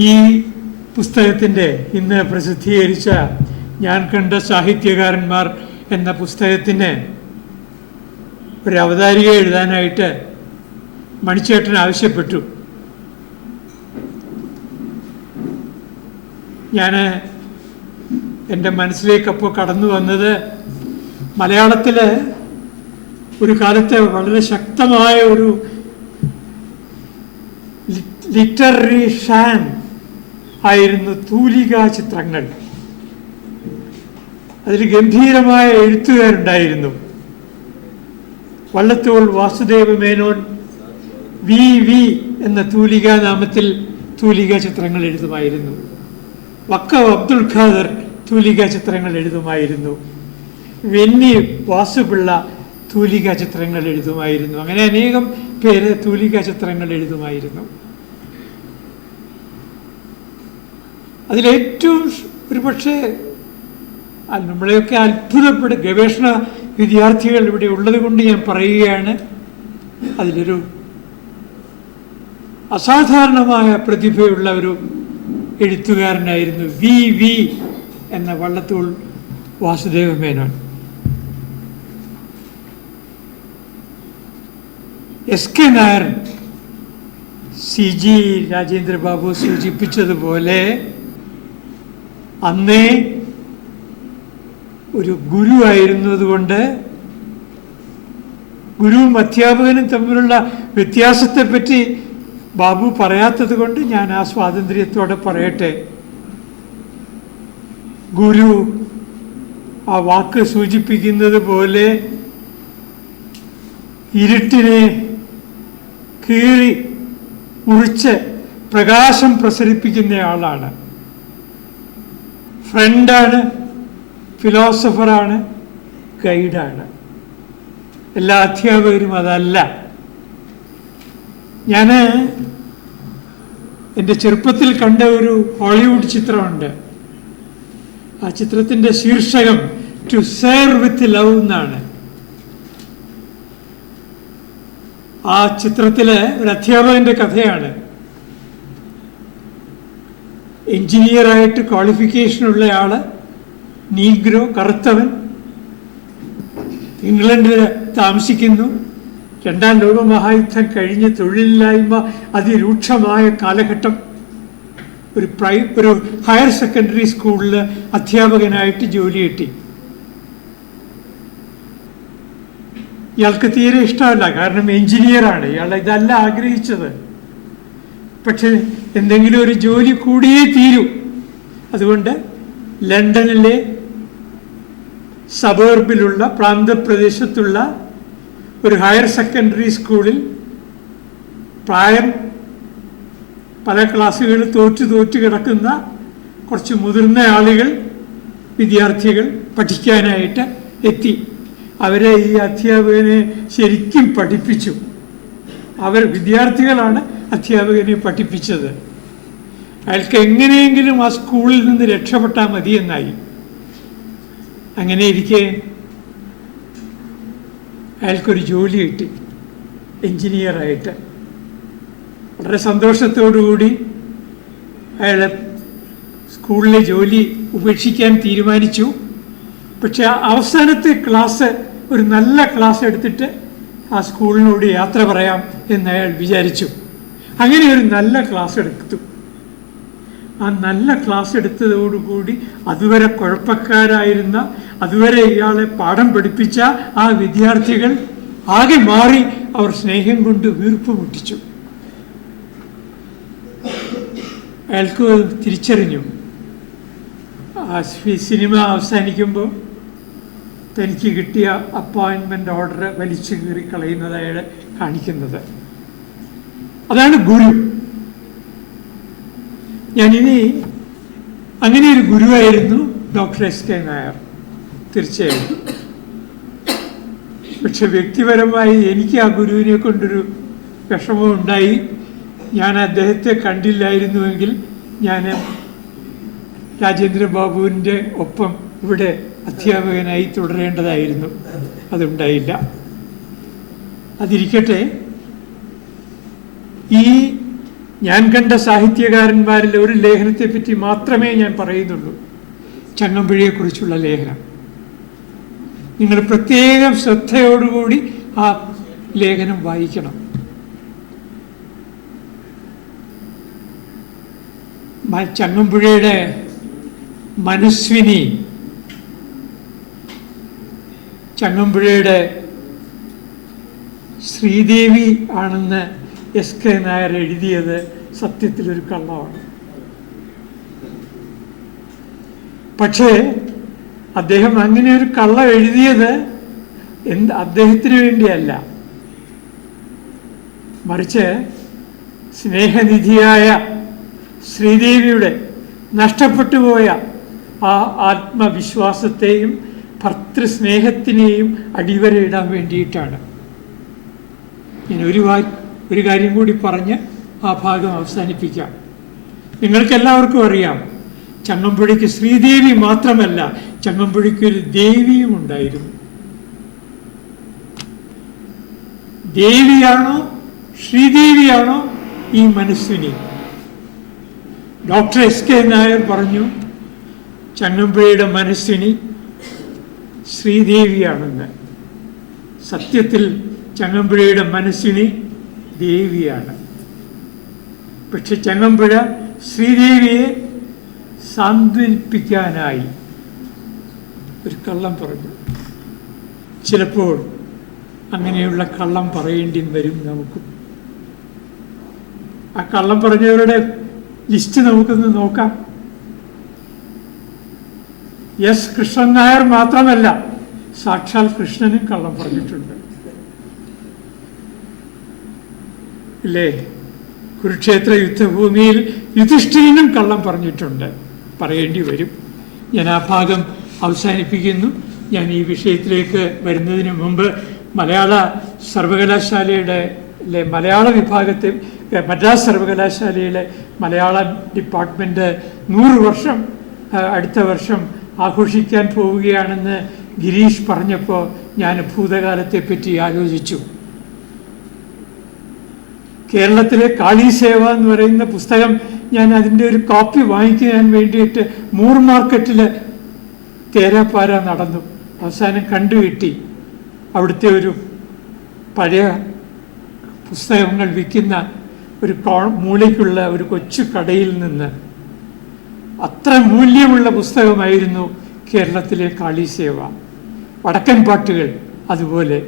ഈ പുസ്തകത്തിൻ്റെ ഇന്ന് പ്രസിദ്ധീകരിച്ച ഞാൻ കണ്ട സാഹിത്യകാരന്മാർ എന്ന പുസ്തകത്തിന് ഒരു അവതാരിക എഴുതാനായിട്ട് മണിച്ചേട്ടൻ ആവശ്യപ്പെട്ടു. ഞാൻ എൻ്റെ മനസ്സിലേക്കപ്പോൾ കടന്നു വന്നത് മലയാളത്തിൽ ഒരു കാലത്തെ വളരെ ശക്തമായ ഒരു ലിറ്റററി ഷാൻ ആയിരുന്നു തൂലികാ ചിത്രങ്ങൾ. അതിൽ ഗംഭീരമായ എഴുത്തുകാരുണ്ടായിരുന്നു. വള്ളത്തോൾ വാസുദേവ മേനോൻ വി എന്ന തൂലികാ നാമത്തിൽ തൂലികാ ചിത്രങ്ങൾ എഴുതുമായിരുന്നു. വക്കം അബ്ദുൽ ഖാദർ തൂലികാ ചിത്രങ്ങൾ എഴുതുമായിരുന്നു. വെന്നി വാസുപിള്ള തൂലികാ ചിത്രങ്ങൾ എഴുതുമായിരുന്നു. അങ്ങനെ അനേകം പേര് തൂലികാ ചിത്രങ്ങൾ എഴുതുമായിരുന്നു. അതിലേറ്റവും ഒരുപക്ഷെ നമ്മളെയൊക്കെ അത്ഭുതപ്പെടും ഗവേഷണ വിദ്യാർത്ഥികൾ ഇവിടെ ഉള്ളത് കൊണ്ട് ഞാൻ പറയുകയാണ്, അതിലൊരു അസാധാരണമായ പ്രതിഭയുള്ള ഒരു എഴുത്തുകാരനായിരുന്നു വി എന്ന Vallathol Vasudeva Menon. S K Nair CG Rajendrababu സൂചിപ്പിച്ചതുപോലെ അന്നേ ഒരു ഗുരു ആയിരുന്നതുകൊണ്ട് ഗുരുവും അധ്യാപകനും തമ്മിലുള്ള വ്യത്യാസത്തെപ്പറ്റി ബാബു പറയാത്തത് കൊണ്ട് ഞാൻ ആ സ്വാതന്ത്ര്യത്തോടെ പറയട്ടെ. ഗുരു ആ വാക്ക് സൂചിപ്പിക്കുന്നത് പോലെ ഇരുട്ടിനെ കീറി മുറിച്ച് പ്രകാശം പ്രസരിപ്പിക്കുന്നയാളാണ്. ഫ്രണ്ടാണ്, ഫിലോസഫറാണ്, ഗൈഡാണ്. എല്ലാ അധ്യാപകരും അതല്ല. ഞാൻ എൻ്റെ ചെറുപ്പത്തിൽ കണ്ട ഒരു ഹോളിവുഡ് ചിത്രമുണ്ട്. ആ ചിത്രത്തിൻ്റെ ശീർഷകം ടു സെർവ് വിത്ത് ലവ് എന്നാണ്. ആ ചിത്രത്തിലെ ഒരു അധ്യാപകന്റെ കഥയാണ്. എഞ്ചിനീയറായിട്ട് ക്വാളിഫിക്കേഷനുള്ള ആള്, നീഗ്രോ, കറുത്തവൻ, ഇംഗ്ലണ്ടിൽ താമസിക്കുന്നു. രണ്ടാം ലോകമഹായുദ്ധം കഴിഞ്ഞ് തൊഴിലില്ലായ്മ അതിരൂക്ഷമായ കാലഘട്ടം. ഒരു ഹയർ സെക്കൻഡറി സ്കൂളിൽ അധ്യാപകനായിട്ട് ജോലി കിട്ടി. ഇയാൾക്ക് തീരെ ഇഷ്ടമല്ല, കാരണം എഞ്ചിനീയറാണ്. ഇയാൾ ഇതല്ല ആഗ്രഹിച്ചത്. പക്ഷെ എന്തെങ്കിലും ഒരു ജോലി കൂടിയേ തീരൂ. അതുകൊണ്ട് ലണ്ടനിലെ സബർബിലുള്ള പ്രാന്തപ്രദേശത്തുള്ള ഒരു ഹയർ സെക്കൻഡറി സ്കൂളിൽ പ്രായം പല ക്ലാസ്സുകൾ തോറ്റു കിടക്കുന്ന കുറച്ച് മുതിർന്ന ആളുകൾ, വിദ്യാർത്ഥികൾ പഠിക്കാനായിട്ട് എത്തി. അവരെ ഈ അധ്യാപകനെ ശരിക്കും പഠിപ്പിച്ചു. വിദ്യാർത്ഥികളാണ് അധ്യാപകനെ പഠിപ്പിച്ചത്. അയാൾക്ക് എങ്ങനെയെങ്കിലും ആ സ്കൂളിൽ നിന്ന് രക്ഷപ്പെട്ടാൽ മതി എന്നായി. അങ്ങനെ ഇരിക്കെ അയാൾക്കൊരു ജോലി കിട്ടി, എഞ്ചിനീയറായിട്ട്. വളരെ സന്തോഷത്തോടുകൂടി അയാൾ സ്കൂളിലെ ജോലി ഉപേക്ഷിക്കാൻ തീരുമാനിച്ചു. പക്ഷെ അവസാനത്തെ ക്ലാസ് ഒരു നല്ല ക്ലാസ് എടുത്തിട്ട് ആ സ്കൂളിനോട് യാത്ര പറയാം എന്ന് അയാൾ വിചാരിച്ചു. അങ്ങനെ ഒരു നല്ല ക്ലാസ് എടുത്തു. ആ നല്ല ക്ലാസ് എടുത്തതോടുകൂടി അതുവരെ കുഴപ്പക്കാരായിരുന്ന, അതുവരെ ഇയാളെ പാഠം പഠിപ്പിച്ച ആ വിദ്യാർത്ഥികൾ ആകെ മാറി. അവർ സ്നേഹം കൊണ്ട് വീർപ്പ് മുട്ടിച്ചു. അയാൾക്ക് തിരിച്ചറിഞ്ഞു. ആ സിനിമ അവസാനിക്കുമ്പോൾ തനിക്ക് കിട്ടിയ അപ്പോയിൻമെൻ്റ് ഓർഡർ വലിച്ചു കീറി കളയുന്നത് അയാൾ കാണിക്കുന്നത്. അതാണ് ഗുരു. ഞാനിനി അങ്ങനെ ഒരു ഗുരുവായിരുന്നു ഡോക്ടർ എസ് കെ നായർ, തീർച്ചയായും. പക്ഷെ വ്യക്തിപരമായി എനിക്ക് ആ ഗുരുവിനെ കൊണ്ടൊരു വിഷമം ഉണ്ടായി. ഞാൻ അദ്ദേഹത്തെ കണ്ടില്ലായിരുന്നുവെങ്കിൽ ഞാൻ രാജേന്ദ്ര ബാബുവിൻ്റെ ഒപ്പം ഇവിടെ അധ്യാപകനായി തുടരേണ്ടതായിരുന്നു. അതുണ്ടായില്ല. അതിരിക്കട്ടെ, ഈ ഞാൻ കണ്ട സാഹിത്യകാരന്മാരിൽ ഒരു ലേഖനത്തെപ്പറ്റി മാത്രമേ ഞാൻ പറയുന്നുള്ളൂ, ചങ്ങമ്പുഴയെക്കുറിച്ചുള്ള ലേഖനം. നിങ്ങൾ പ്രത്യേകം ശ്രദ്ധയോടുകൂടി ആ ലേഖനം വായിക്കണം. ചങ്ങമ്പുഴയുടെ മനസ്വിനി, ചങ്ങമ്പുഴയുടെ ശ്രീദേവി ആണെന്ന് എസ് കെ നായർ എഴുതിയത് സത്യത്തിലൊരു കള്ളമാണ്. പക്ഷേ അദ്ദേഹം അങ്ങനെ ഒരു കള്ളം എഴുതിയത് അദ്ദേഹത്തിന് വേണ്ടിയല്ല, മറിച്ച് സ്നേഹനിധിയായ ശ്രീദേവിയുടെ നഷ്ടപ്പെട്ടുപോയ ആ ആത്മവിശ്വാസത്തെയും ഭർത്തൃസ്നേഹത്തിനെയും അടിവരയിടാൻ വേണ്ടിയിട്ടാണ്. ഞാൻ ഒരു കാര്യം കൂടി പറഞ്ഞ് ആ ഭാഗം അവസാനിപ്പിക്കാം. നിങ്ങൾക്കെല്ലാവർക്കും അറിയാം, ചങ്ങമ്പുഴയ്ക്ക് ശ്രീദേവി മാത്രമല്ല, ചങ്ങമ്പുഴയ്ക്കൊരു ദേവിയും ഉണ്ടായിരുന്നു. ദേവിയാണോ ശ്രീദേവിയാണോ ഈ മനസ്വിനി? ഡോക്ടർ എസ് കെ നായർ പറഞ്ഞു ചങ്ങമ്പുഴയുടെ മനസ്വിനി ശ്രീദേവിയാണെന്ന്. സത്യത്തിൽ ചങ്ങമ്പുഴയുടെ മനസ്വിനി ദേവിയാണ്. പക്ഷെ ചങ്ങമ്പുഴ ശ്രീദേവിയെ സാന്ത്വനിപ്പിക്കാനായി ഒരു കള്ളം പറഞ്ഞു. ചിലപ്പോൾ അങ്ങനെയുള്ള കള്ളം പറയേണ്ടി വരും നമുക്കും. ആ കള്ളം പറഞ്ഞവരുടെ ലിസ്റ്റ് നമുക്കൊന്ന് നോക്കാം. എസ് കൃഷ്ണൻ നായർ മാത്രമല്ല, സാക്ഷാൽ കൃഷ്ണനും കള്ളം പറഞ്ഞിട്ടുണ്ട്, ഇല്ലേ? കുരുക്ഷേത്ര യുദ്ധഭൂമിയിൽ യുധിഷ്ഠിരനും കള്ളം പറഞ്ഞിട്ടുണ്ട്, പറയേണ്ടി വരും. ഞാൻ ആ ഭാഗം അവസാനിപ്പിക്കുന്നു. ഞാൻ ഈ വിഷയത്തിലേക്ക് വരുന്നതിന് മുമ്പ് മലയാള സർവകലാശാലയുടെ മലയാള വിഭാഗത്തെ മദ്രാസ് സർവകലാശാലയിലെ മലയാളം ഡിപ്പാർട്ട്മെൻറ്റ് 100 വർഷം അടുത്ത വർഷം ആഘോഷിക്കാൻ പോവുകയാണെന്ന് ഗിരീഷ് പറഞ്ഞപ്പോൾ ഞാൻ ഭൂതകാലത്തെപ്പറ്റി ആലോചിച്ചു. കേരളത്തിലെ കാളീസേവ എന്ന് പറയുന്ന പുസ്തകം ഞാൻ അതിൻ്റെ ഒരു കോപ്പി വാങ്ങിക്കാൻ വേണ്ടിയിട്ട് മൂർ മാർക്കറ്റിൽ തേരാപ്പാര നടന്നു. അവസാനം കണ്ടുകിട്ടി. അവിടുത്തെ ഒരു പഴയ പുസ്തകങ്ങൾ വിൽക്കുന്ന ഒരു മൂലയ്ക്കുള്ള ഒരു കൊച്ചു കടയിൽ നിന്ന്. അത്ര മൂല്യമുള്ള പുസ്തകമായിരുന്നു കേരളത്തിലെ കാളീസേവ. വടക്കൻ പാട്ടുകൾ അതുപോലെ.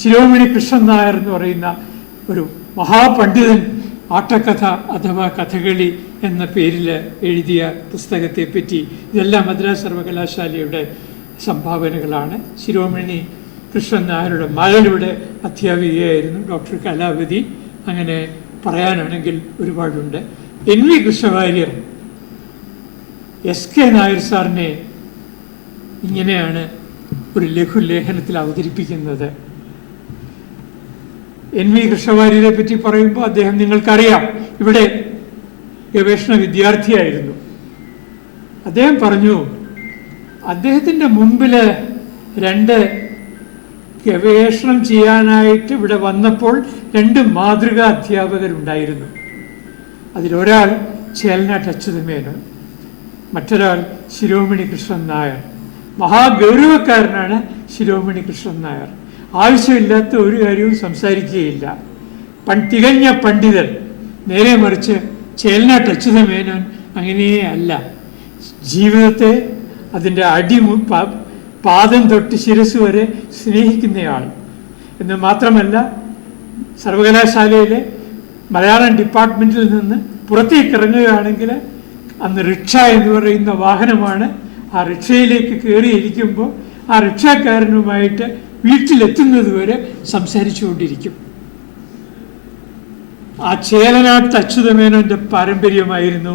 ശിരോമണി കൃഷ്ണൻ നായർ എന്ന് പറയുന്ന ഒരു മഹാപണ്ഡിതൻ ആട്ടക്കഥ അഥവാ കഥകളി എന്ന പേരിൽ എഴുതിയ പുസ്തകത്തെപ്പറ്റി. ഇതെല്ലാം മദ്രാസ് സർവകലാശാലയുടെ സംഭാവനകളാണ്. ശിരോമണി കൃഷ്ണൻ നായരുടെ മകളുടെ അധ്യാപികയായിരുന്നു ഡോക്ടർ കലാവതി. അങ്ങനെ പറയാനാണെങ്കിൽ ഒരുപാടുണ്ട്. N V Krishnavariar S K Nair സാറിനെ ഇങ്ങനെയാണ് ഒരു ലഘുലേഖനത്തിൽ അവതരിപ്പിക്കുന്നത്. എൻ വി കൃഷ്ണവാര്യരെ പറ്റി പറയുമ്പോൾ അദ്ദേഹം നിങ്ങൾക്കറിയാം, ഇവിടെ ഗവേഷണ വിദ്യാർത്ഥിയായിരുന്നു. അദ്ദേഹം പറഞ്ഞു, അദ്ദേഹത്തിൻ്റെ മുമ്പിൽ 2 ഗവേഷണം ചെയ്യാനായിട്ട് ഇവിടെ വന്നപ്പോൾ 2 മാതൃകാ അധ്യാപകരുണ്ടായിരുന്നു. അതിലൊരാൾ ചേലനാട്ട് അച്യുതമേനോൻ, മറ്റൊരാൾ ശിരോമണി കൃഷ്ണൻ നായർ. മഹാഗൗരവക്കാരനാണ് ശിരോമണി കൃഷ്ണൻ നായർ. ആവശ്യമില്ലാത്ത ഒരു കാര്യവും സംസാരിക്കുകയില്ല. തികഞ്ഞ പണ്ഡിതൻ. നേരെ മറിച്ച് ചേലനാട്ട് അച്യുതമേനോൻ അങ്ങനെയേ അല്ല. ജീവിതത്തെ അതിൻ്റെ പാദം തൊട്ട് ശിരസ് വരെ സ്നേഹിക്കുന്നയാൾ. എന്ന് മാത്രമല്ല, സർവകലാശാലയിലെ മലയാളം ഡിപ്പാർട്ട്മെൻറ്റിൽ നിന്ന് പുറത്തേക്ക് ഇറങ്ങുകയാണെങ്കിൽ അന്ന് റിക്ഷ എന്ന് പറയുന്ന വാഹനമാണ്. ആ റിക്ഷയിലേക്ക് കയറിയിരിക്കുമ്പോൾ ആ റിക്ഷക്കാരനുമായിട്ട് വീട്ടിലെത്തുന്നത് വരെ സംസാരിച്ചുകൊണ്ടിരിക്കും. ആ ചേലനാട്ട് അച്യുതമേനോൻ്റെ പാരമ്പര്യമായിരുന്നു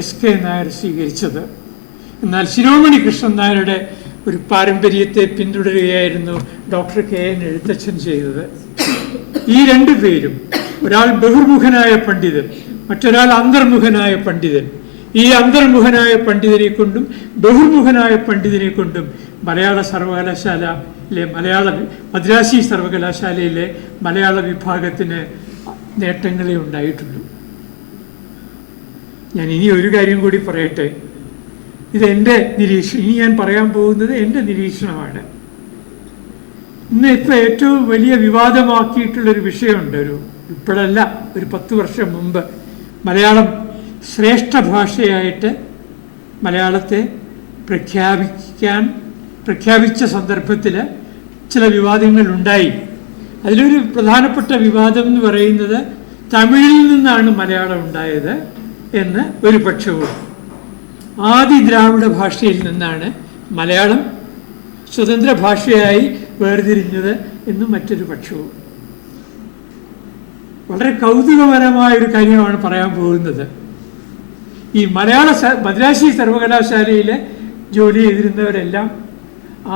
എസ് കെ നായർ സ്വീകരിച്ചത്. എന്നാൽ ശിരോമണി കൃഷ്ണൻ നായരുടെ ഒരു പാരമ്പര്യത്തെ പിന്തുടരുകയായിരുന്നു ഡോക്ടർ കെ എൻ എഴുത്തച്ഛൻ ചെയ്തത്. ഈ 2 പേരും ഒരാൾ ബഹിർമുഖനായ പണ്ഡിതൻ, മറ്റൊരാൾ അന്തർമുഖനായ പണ്ഡിതൻ. ഈ അന്തർമുഖനായ പണ്ഡിതനെ കൊണ്ടും ബഹിർമുഖനായ പണ്ഡിതനെ കൊണ്ടും മലയാള സർവകലാശാലയിലെ മദ്രാസി സർവകലാശാലയിലെ മലയാള വിഭാഗത്തിന് നേട്ടങ്ങളെ ഉണ്ടായിട്ടുള്ളൂ. ഞാൻ ഇനി ഒരു കാര്യം കൂടി പറയട്ടെ. ഇതെൻ്റെ നിരീക്ഷണം. ഇനി ഞാൻ പറയാൻ പോകുന്നത് എൻ്റെ നിരീക്ഷണമാണ്. ഇന്ന് ഇപ്പോൾ ഏറ്റവും വലിയ വിവാദമാക്കിയിട്ടുള്ളൊരു വിഷയമുണ്ട്. ഇപ്പോഴല്ല, ഒരു 10 വർഷം മുമ്പ് മലയാളം ശ്രേഷ്ഠ ഭാഷയായിട്ട് മലയാളത്തെ പ്രഖ്യാപിച്ച സന്ദർഭത്തിൽ ചില വിവാദങ്ങൾ ഉണ്ടായി. അതിലൊരു പ്രധാനപ്പെട്ട വിവാദം എന്ന് പറയുന്നത് തമിഴിൽ നിന്നാണ് മലയാളം ഉണ്ടായത് എന്ന് ഒരു പക്ഷവും, ആദി ദ്രാവിഡ ഭാഷയിൽ നിന്നാണ് മലയാളം സ്വതന്ത്ര ഭാഷയായി വേർതിരിഞ്ഞത് എന്ന് മറ്റൊരു പക്ഷവും. വളരെ കൗതുകപരമായൊരു കാര്യമാണ് പറയാൻ പോകുന്നത്. ഈ മദ്രാസി സർവകലാശാലയിൽ ജോലി ചെയ്തിരുന്നവരെല്ലാം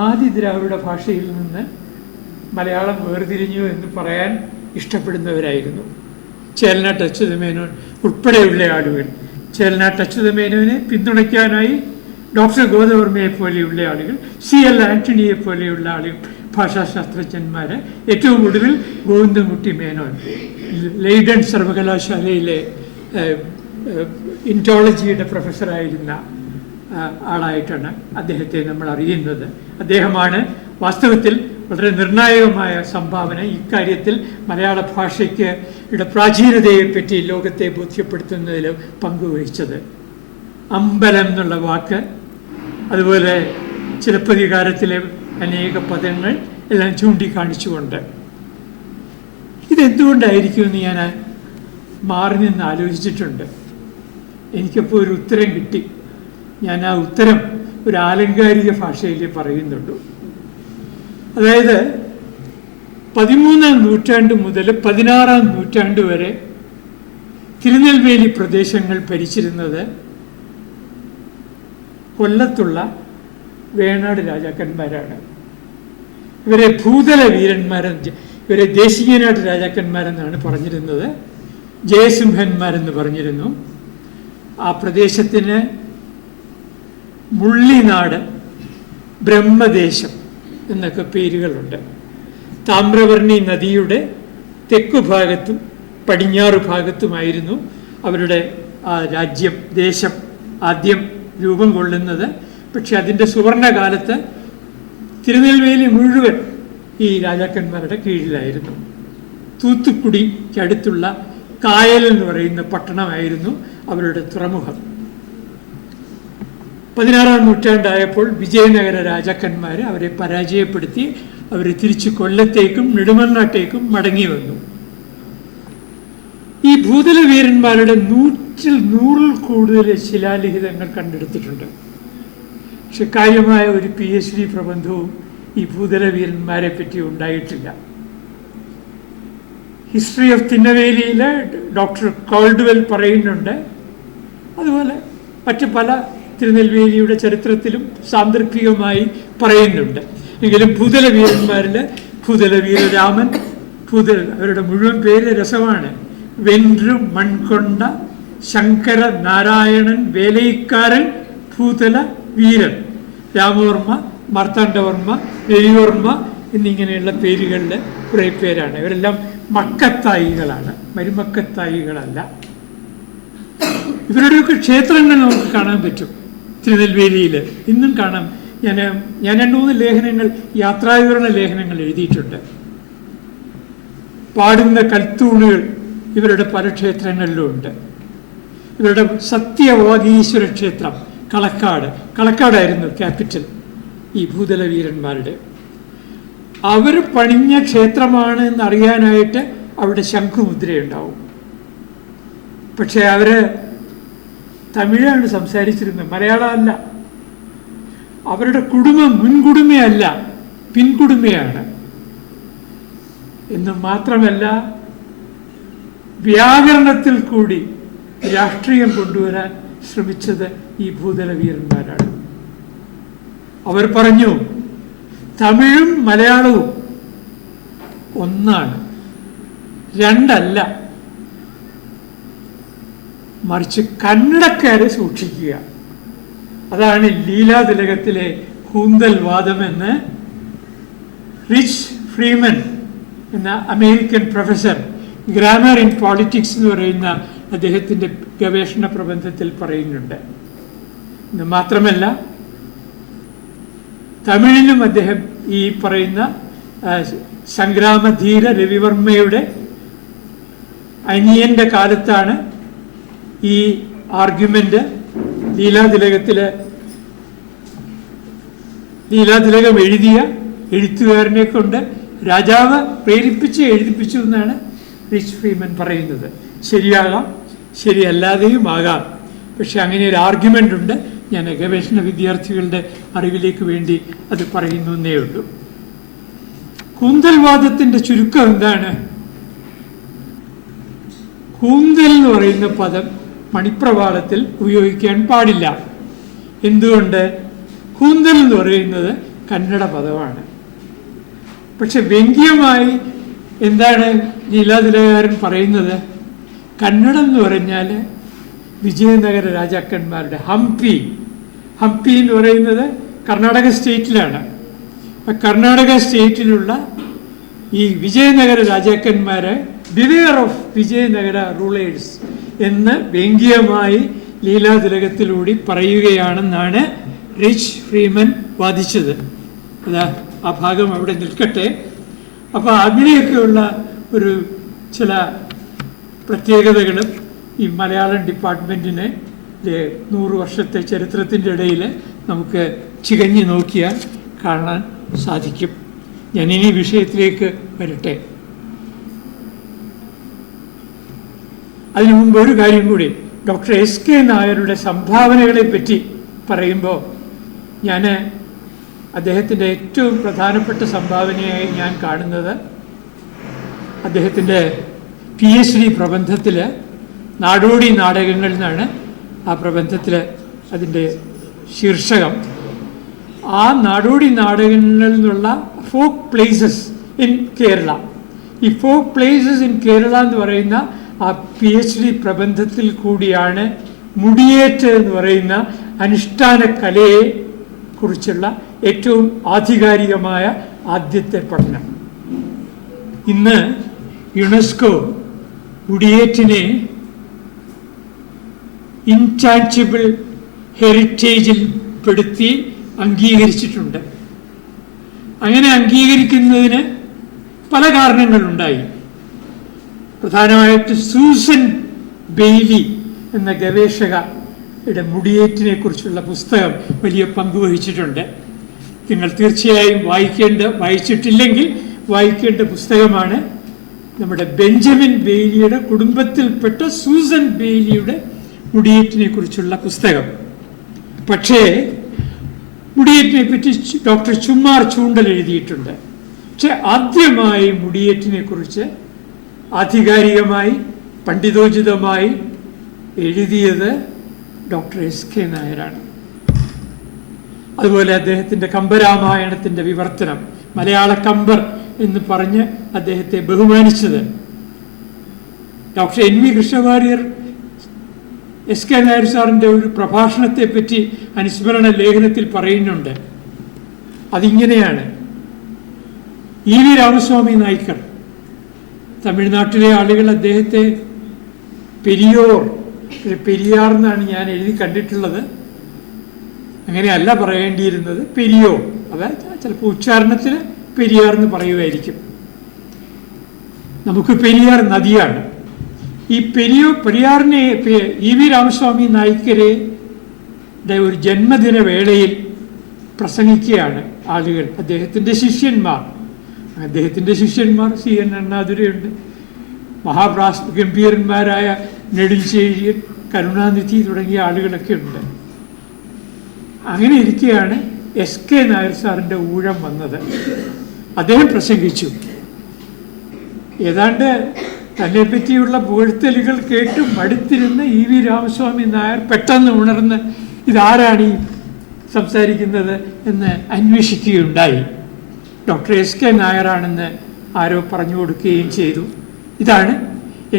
ആദി ദ്രാവിഡ ഭാഷയിൽ നിന്ന് മലയാളം വേർതിരിഞ്ഞു എന്ന് പറയാൻ ഇഷ്ടപ്പെടുന്നവരായിരുന്നു. ചേലനാട്ട് അച്യുതമേനോൻ ഉൾപ്പെടെയുള്ള ആളുകൾ. ചേലനാട്ട് അച്യുതമേനോനെ പിന്തുണയ്ക്കാനായി ഡോക്ടർ ഗോദവർമ്മയെ പോലെയുള്ള ആളുകൾ, CL ആന്റണിയെ പോലെയുള്ള ആളുകൾ, ഭാഷാശാസ്ത്രജ്ഞന്മാർ, ഏറ്റവും ഒടുവിൽ ഗോവിന്ദൻകുട്ടി മേനോൻ ലൈഡൻ സർവകലാശാലയിലെ ഇൻറ്റോളജിയുടെ പ്രൊഫസറായിരുന്ന ആളായിട്ടാണ് അദ്ദേഹത്തെ നമ്മൾ അറിയുന്നത്. അദ്ദേഹമാണ് വാസ്തവത്തിൽ വളരെ നിർണായകമായ സംഭാവന ഇക്കാര്യത്തിൽ മലയാള ഭാഷയ്ക്ക് പ്രാചീനതയെപ്പറ്റി ലോകത്തെ ബോധ്യപ്പെടുത്തുന്നതിൽ പങ്കുവഹിച്ചത്. അമ്പലം എന്നുള്ള വാക്ക്, അതുപോലെ ചിലപ്പതികാരത്തിലെ അനേക പദങ്ങൾ എല്ലാം ചൂണ്ടിക്കാണിച്ചുകൊണ്ട് ഇതെന്തുകൊണ്ടായിരിക്കുമെന്ന് ഞാൻ മാറി നിന്ന് ആലോചിച്ചിട്ടുണ്ട്. എനിക്കപ്പോൾ ഒരു ഉത്തരം കിട്ടി. ഞാൻ ആ ഉത്തരം ഒരു ആലങ്കാരിക ഭാഷയിൽ പറയുന്നുള്ളൂ. അതായത് 13ാം നൂറ്റാണ്ട് മുതൽ 16ാം നൂറ്റാണ്ട് വരെ തിരുനെൽവേലി പ്രദേശങ്ങൾ ഭരിച്ചിരുന്നത് കൊല്ലത്തുള്ള വേണാട് രാജാക്കന്മാരാണ്. ഇവരെ ഭൂതല ഇവരെ ദേശീയനാട്ട് രാജാക്കന്മാരെന്നാണ് പറഞ്ഞിരുന്നത്. ജയസിംഹന്മാരെന്ന് പറഞ്ഞിരുന്നു. ആ പ്രദേശത്തിന് മുള്ളിനാട്, ബ്രഹ്മദേശം എന്നൊക്കെ പേരുകളുണ്ട്. താമ്രവർണി നദിയുടെ തെക്കുഭാഗത്തും പടിഞ്ഞാറ് ഭാഗത്തുമായിരുന്നു അവരുടെ ആ ദേശം ആദ്യം രൂപം കൊള്ളുന്നത്. പക്ഷെ അതിൻ്റെ സുവർണകാലത്ത് തിരുനെൽവേലി മുഴുവൻ ഈ രാജാക്കന്മാരുടെ കീഴിലായിരുന്നു. തൂത്തുക്കുടിക്കടുത്തുള്ള കായൽ എന്ന് പറയുന്ന പട്ടണമായിരുന്നു അവരുടെ തുറമുഖം. 16ാം നൂറ്റാണ്ടായപ്പോൾ വിജയനഗര രാജാക്കന്മാർ അവരെ പരാജയപ്പെടുത്തി അവർ തിരിച്ച് കൊല്ലത്തേക്കും നെടുമങ്ങാട്ടേക്കും മടങ്ങി വന്നു. ഈ ഭൂതല വീരന്മാരുടെ 100-ൽ കൂടുതൽ ശിലാലിഖിതങ്ങൾ കണ്ടെടുത്തിട്ടുണ്ട്. പക്ഷെ കാര്യമായ ഒരു PhD പ്രബന്ധവും ഈ ഭൂതല വീരന്മാരെ പറ്റി ഉണ്ടായിട്ടില്ല. ഹിസ്റ്ററി ഓഫ് തിരുനെൽവേലിയിൽ ഡോക്ടർ കോൾഡ്വെൽ പറയുന്നുണ്ട്. അതുപോലെ മറ്റ് പല തിരുനെൽവേലിയുടെ ചരിത്രത്തിലും സാന്ദർഭികമായി പറയുന്നുണ്ട്. എങ്കിലും ഭൂതല വീരന്മാരിൽ ഭൂതല വീരരാമൻ, അവരുടെ മുഴുവൻ പേര് രസമാണ്. വെൻറു മൺകൊണ്ട ശങ്കര നാരായണൻ വേലൈക്കാരൻ ഭൂതല വീരൻ, രാമവർമ്മ, മാർത്താണ്ഡവർമ്മ, രവിവർമ്മ എന്നിങ്ങനെയുള്ള പേരുകളിൽ കുറേ പേരാണ്. ഇവരെല്ലാം മക്കത്തായികളാണ്, മരുമക്കത്തായികളല്ല. ഇവരുടെയൊക്കെ ക്ഷേത്രങ്ങൾ നമുക്ക് കാണാൻ പറ്റും തിരുനെൽവേലിയിൽ, ഇന്നും കാണാം. ഞാൻ 2-3 ലേഖനങ്ങൾ, യാത്രാവിവരണ ലേഖനങ്ങൾ എഴുതിയിട്ടുണ്ട്. പാടുന്ന കൽത്തൂണുകൾ ഇവരുടെ പല ക്ഷേത്രങ്ങളിലും ഉണ്ട്. ഇവരുടെ സത്യവാഗീശ്വര ക്ഷേത്രം കളക്കാടായിരുന്നു ക്യാപിറ്റൽ ഈ ഭൂതല വീരന്മാരുടെ. അവർ പണിഞ്ഞ ക്ഷേത്രമാണ് എന്നറിയാനായിട്ട് അവിടെ ശംഖുമുദ്രയുണ്ടാവും. പക്ഷെ അവര് തമിഴാണ് സംസാരിച്ചിരുന്നത്, മലയാളമല്ല. അവരുടെ കുടുംബം മുൻകുടുമയല്ല, പിൻകുടുമയാണ്. എന്ന് മാത്രമല്ല, വ്യാകരണത്തിൽ കൂടി രാഷ്ട്രീയം കൊണ്ടുവരാൻ ശ്രമിച്ചത് ഈ ഭൂതല വീരന്മാരാണ്. അവർ പറഞ്ഞു, തമിഴും മലയാളവും ഒന്നാണ്, രണ്ടല്ല മറിച്ച് കന്നഡക്കാരെ സൂക്ഷിക്കുക. അതാണ് ലീലാതിലകത്തിലെ കൂന്തൽ വാദമെന്ന് റിച്ച് ഫ്രീമൻ എന്ന American professor grammar in politics എന്ന് പറയുന്ന അദ്ദേഹത്തിൻ്റെ ഗവേഷണ പ്രബന്ധത്തിൽ പറയുന്നുണ്ട്. ഇത് മാത്രമല്ല, തമിഴിലും അദ്ദേഹം ഈ പറയുന്ന സംഗ്രാമധീര രവിവർമ്മയുടെ അനിയൻ്റെ കാലത്താണ് ഈ ആർഗ്യുമെൻ്റ് ലീലാതിലകം എഴുതിയ എഴുത്തുകാരനെ കൊണ്ട് രാജാവ് പ്രേരിപ്പിച്ച് എഴുതിപ്പിച്ചു എന്നാണ് റിച്ച് ഫ്രീമൻ പറയുന്നത്. ശരിയാകാം, ശരിയല്ലാതെയും ആകാം. പക്ഷെ അങ്ങനെ ഒരു ആർഗ്യുമെൻ്റ് ഉണ്ട്. ഞാൻ ഗവേഷണ വിദ്യാർത്ഥികളുടെ അറിവിലേക്ക് വേണ്ടി അത് പറയുന്നേ ഉള്ളൂ. കൂന്തൽവാദത്തിൻ്റെ ചുരുക്കം എന്താണ്? കൂന്തൽ എന്ന് പറയുന്ന പദം മണിപ്രവാളത്തിൽ ഉപയോഗിക്കാൻ പാടില്ല. എന്തുകൊണ്ട്? കൂന്തൽ എന്ന് പറയുന്നത് കന്നഡ പദമാണ്. പക്ഷെ വ്യംഗ്യമായി എന്താണ് ലീലാതിലകാരൻ പറയുന്നത്? കന്നഡം എന്ന് പറഞ്ഞാൽ വിജയനഗര രാജാക്കന്മാരുടെ ഹംപി എന്ന് പറയുന്നത് കർണാടക സ്റ്റേറ്റിലാണ്. കർണാടക സ്റ്റേറ്റിലുള്ള ഈ വിജയനഗര രാജാക്കന്മാരെ ബിവെയർ ഓഫ് വിജയനഗര റൂളേഴ്സ് എന്ന് വ്യംഗ്യമായി ലീലാതിലകത്തിലൂടെ പറയുകയാണെന്നാണ് റിച്ച് ഫ്രീമൻ വാദിച്ചത്. അതാ ആ ഭാഗം അവിടെ നിൽക്കട്ടെ. അപ്പോൾ അങ്ങനെയൊക്കെയുള്ള ഒരു ചില പ്രത്യേകതകളും ഈ മലയാളം ഡിപ്പാർട്ട്മെൻറ്റിന് 100 വർഷത്തെ ചരിത്രത്തിൻ്റെ ഇടയിൽ നമുക്ക് ചികഞ്ഞു നോക്കിയാൽ കാണാൻ സാധിക്കും. ഞാനിനി വിഷയത്തിലേക്ക് വരട്ടെ. അതിനു മുമ്പ് ഒരു കാര്യം കൂടി, ഡോക്ടർ SK നായരുടെ സംഭാവനകളെ പറ്റി പറയുമ്പോൾ ഞാൻ അദ്ദേഹത്തിൻ്റെ ഏറ്റവും പ്രധാനപ്പെട്ട സംഭാവനയായി ഞാൻ കാണുന്നത് അദ്ദേഹത്തിൻ്റെ PhD പ്രബന്ധത്തിൽ നാടോടി നാടകങ്ങൾ എന്നാണ് ആ പ്രബന്ധത്തിൽ അതിൻ്റെ ശീർഷകം. ആ നാടോടി നാടകങ്ങളിൽ നിന്നുള്ള ഫോക്ക് പ്ലേസസ് ഇൻ കേരള, ഈ ഫോക്ക് പ്ലേസസ് ഇൻ കേരള എന്ന് പറയുന്ന ആ PhD പ്രബന്ധത്തിൽ കൂടിയാണ് മുടിയേറ്റ് എന്ന് പറയുന്ന അനുഷ്ഠാന കലയെ കുറിച്ചുള്ള ഏറ്റവും ആധികാരികമായ ആദ്യത്തെ പഠനം. ഇന്ന് യുനെസ്കോ മുടിയേറ്റിനെ ഇൻടാഞ്ചിബിൾ ഹെറിറ്റേജിൽ പെടുത്തി അംഗീകരിച്ചിട്ടുണ്ട്. അങ്ങനെ അംഗീകരിക്കുന്നതിന് പല കാരണങ്ങളുണ്ടായി. പ്രധാനമായിട്ട് സൂസൻ ബെയ്ലി എന്ന ഗവേഷകയുടെ മുടിയേറ്റിനെ കുറിച്ചുള്ള പുസ്തകം വലിയ പങ്ക് വഹിച്ചിട്ടുണ്ട്. നിങ്ങൾ തീർച്ചയായും വായിച്ചിട്ടില്ലെങ്കിൽ വായിക്കേണ്ട പുസ്തകമാണ് നമ്മുടെ ബെഞ്ചമിൻ ബെയ്ലിയുടെ കുടുംബത്തിൽപ്പെട്ട സൂസൻ ബെയ്ലിയുടെ മുടിയേറ്റിനെ കുറിച്ചുള്ള പുസ്തകം. പക്ഷേ മുടിയേറ്റിനെ പറ്റി ഡോക്ടർ ചുമ്മാർ ചൂണ്ടൽ എഴുതിയിട്ടുണ്ട്. പക്ഷെ ആദ്യമായി മുടിയേറ്റിനെ കുറിച്ച് ആധികാരികമായി പണ്ഡിതോചിതമായി എഴുതിയത് ഡോക്ടർ SK നായരാണ്. അതുപോലെ അദ്ദേഹത്തിൻ്റെ കമ്പരാമായണത്തിൻ്റെ വിവർത്തനം, മലയാള കമ്പർ എന്ന് പറഞ്ഞ് അദ്ദേഹത്തെ ബഹുമാനിച്ചത് doctor NV Krishna Warrier SK Nair സാറിൻ്റെ ഒരു പ്രഭാഷണത്തെ പറ്റി അനുസ്മരണ ലേഖനത്തിൽ പറയുന്നുണ്ട്. അതിങ്ങനെയാണ്: EV രാമസ്വാമി നായ്ക്കർ, തമിഴ്നാട്ടിലെ ആളുകൾ അദ്ദേഹത്തെ പെരിയാർ എന്നാണ് ഞാൻ എഴുതി കണ്ടിട്ടുള്ളത്, അങ്ങനെയല്ല പറയേണ്ടിയിരുന്നത്, പെരിയോർ. അതായത് ചിലപ്പോൾ ഉച്ചാരണത്തിന് പെരിയാർ എന്ന് പറയുമായിരിക്കും. നമുക്ക് പെരിയാർ നദിയാണ്. ഈ പെരിയാറിനെ EV രാമസ്വാമി നായ്ക്കരെ ഒരു ജന്മദിന വേളയിൽ പ്രസംഗിക്കുകയാണ് ആളുകൾ, അദ്ദേഹത്തിൻ്റെ ശിഷ്യന്മാർ. CN അണ്ണാദുരയുണ്ട്, ഗംഭീരന്മാരായ നെടുഞ്ചേഴിയൻ, കരുണാനിധി തുടങ്ങിയ ആളുകളൊക്കെ ഉണ്ട്. അങ്ങനെ ഇരിക്കുകയാണ് SK നായർ സാറിൻ്റെ ഊഴം വന്നത്. അദ്ദേഹം പ്രസംഗിച്ചു. ഏതാണ്ട് തന്നെ പറ്റിയുള്ള പുകഴ്ത്തലുകൾ കേട്ട് മടുത്തിരുന്ന EV രാമസ്വാമി നായർ പെട്ടെന്ന് ഉണർന്ന് ഇതാരാണ് ഈ സംസാരിക്കുന്നത് എന്ന് അന്വേഷിക്കുകയുണ്ടായി. ഡോക്ടർ SK നായരാണെന്ന് ആരോ പറഞ്ഞു കൊടുക്കുകയും ചെയ്തു. ഇതാണ്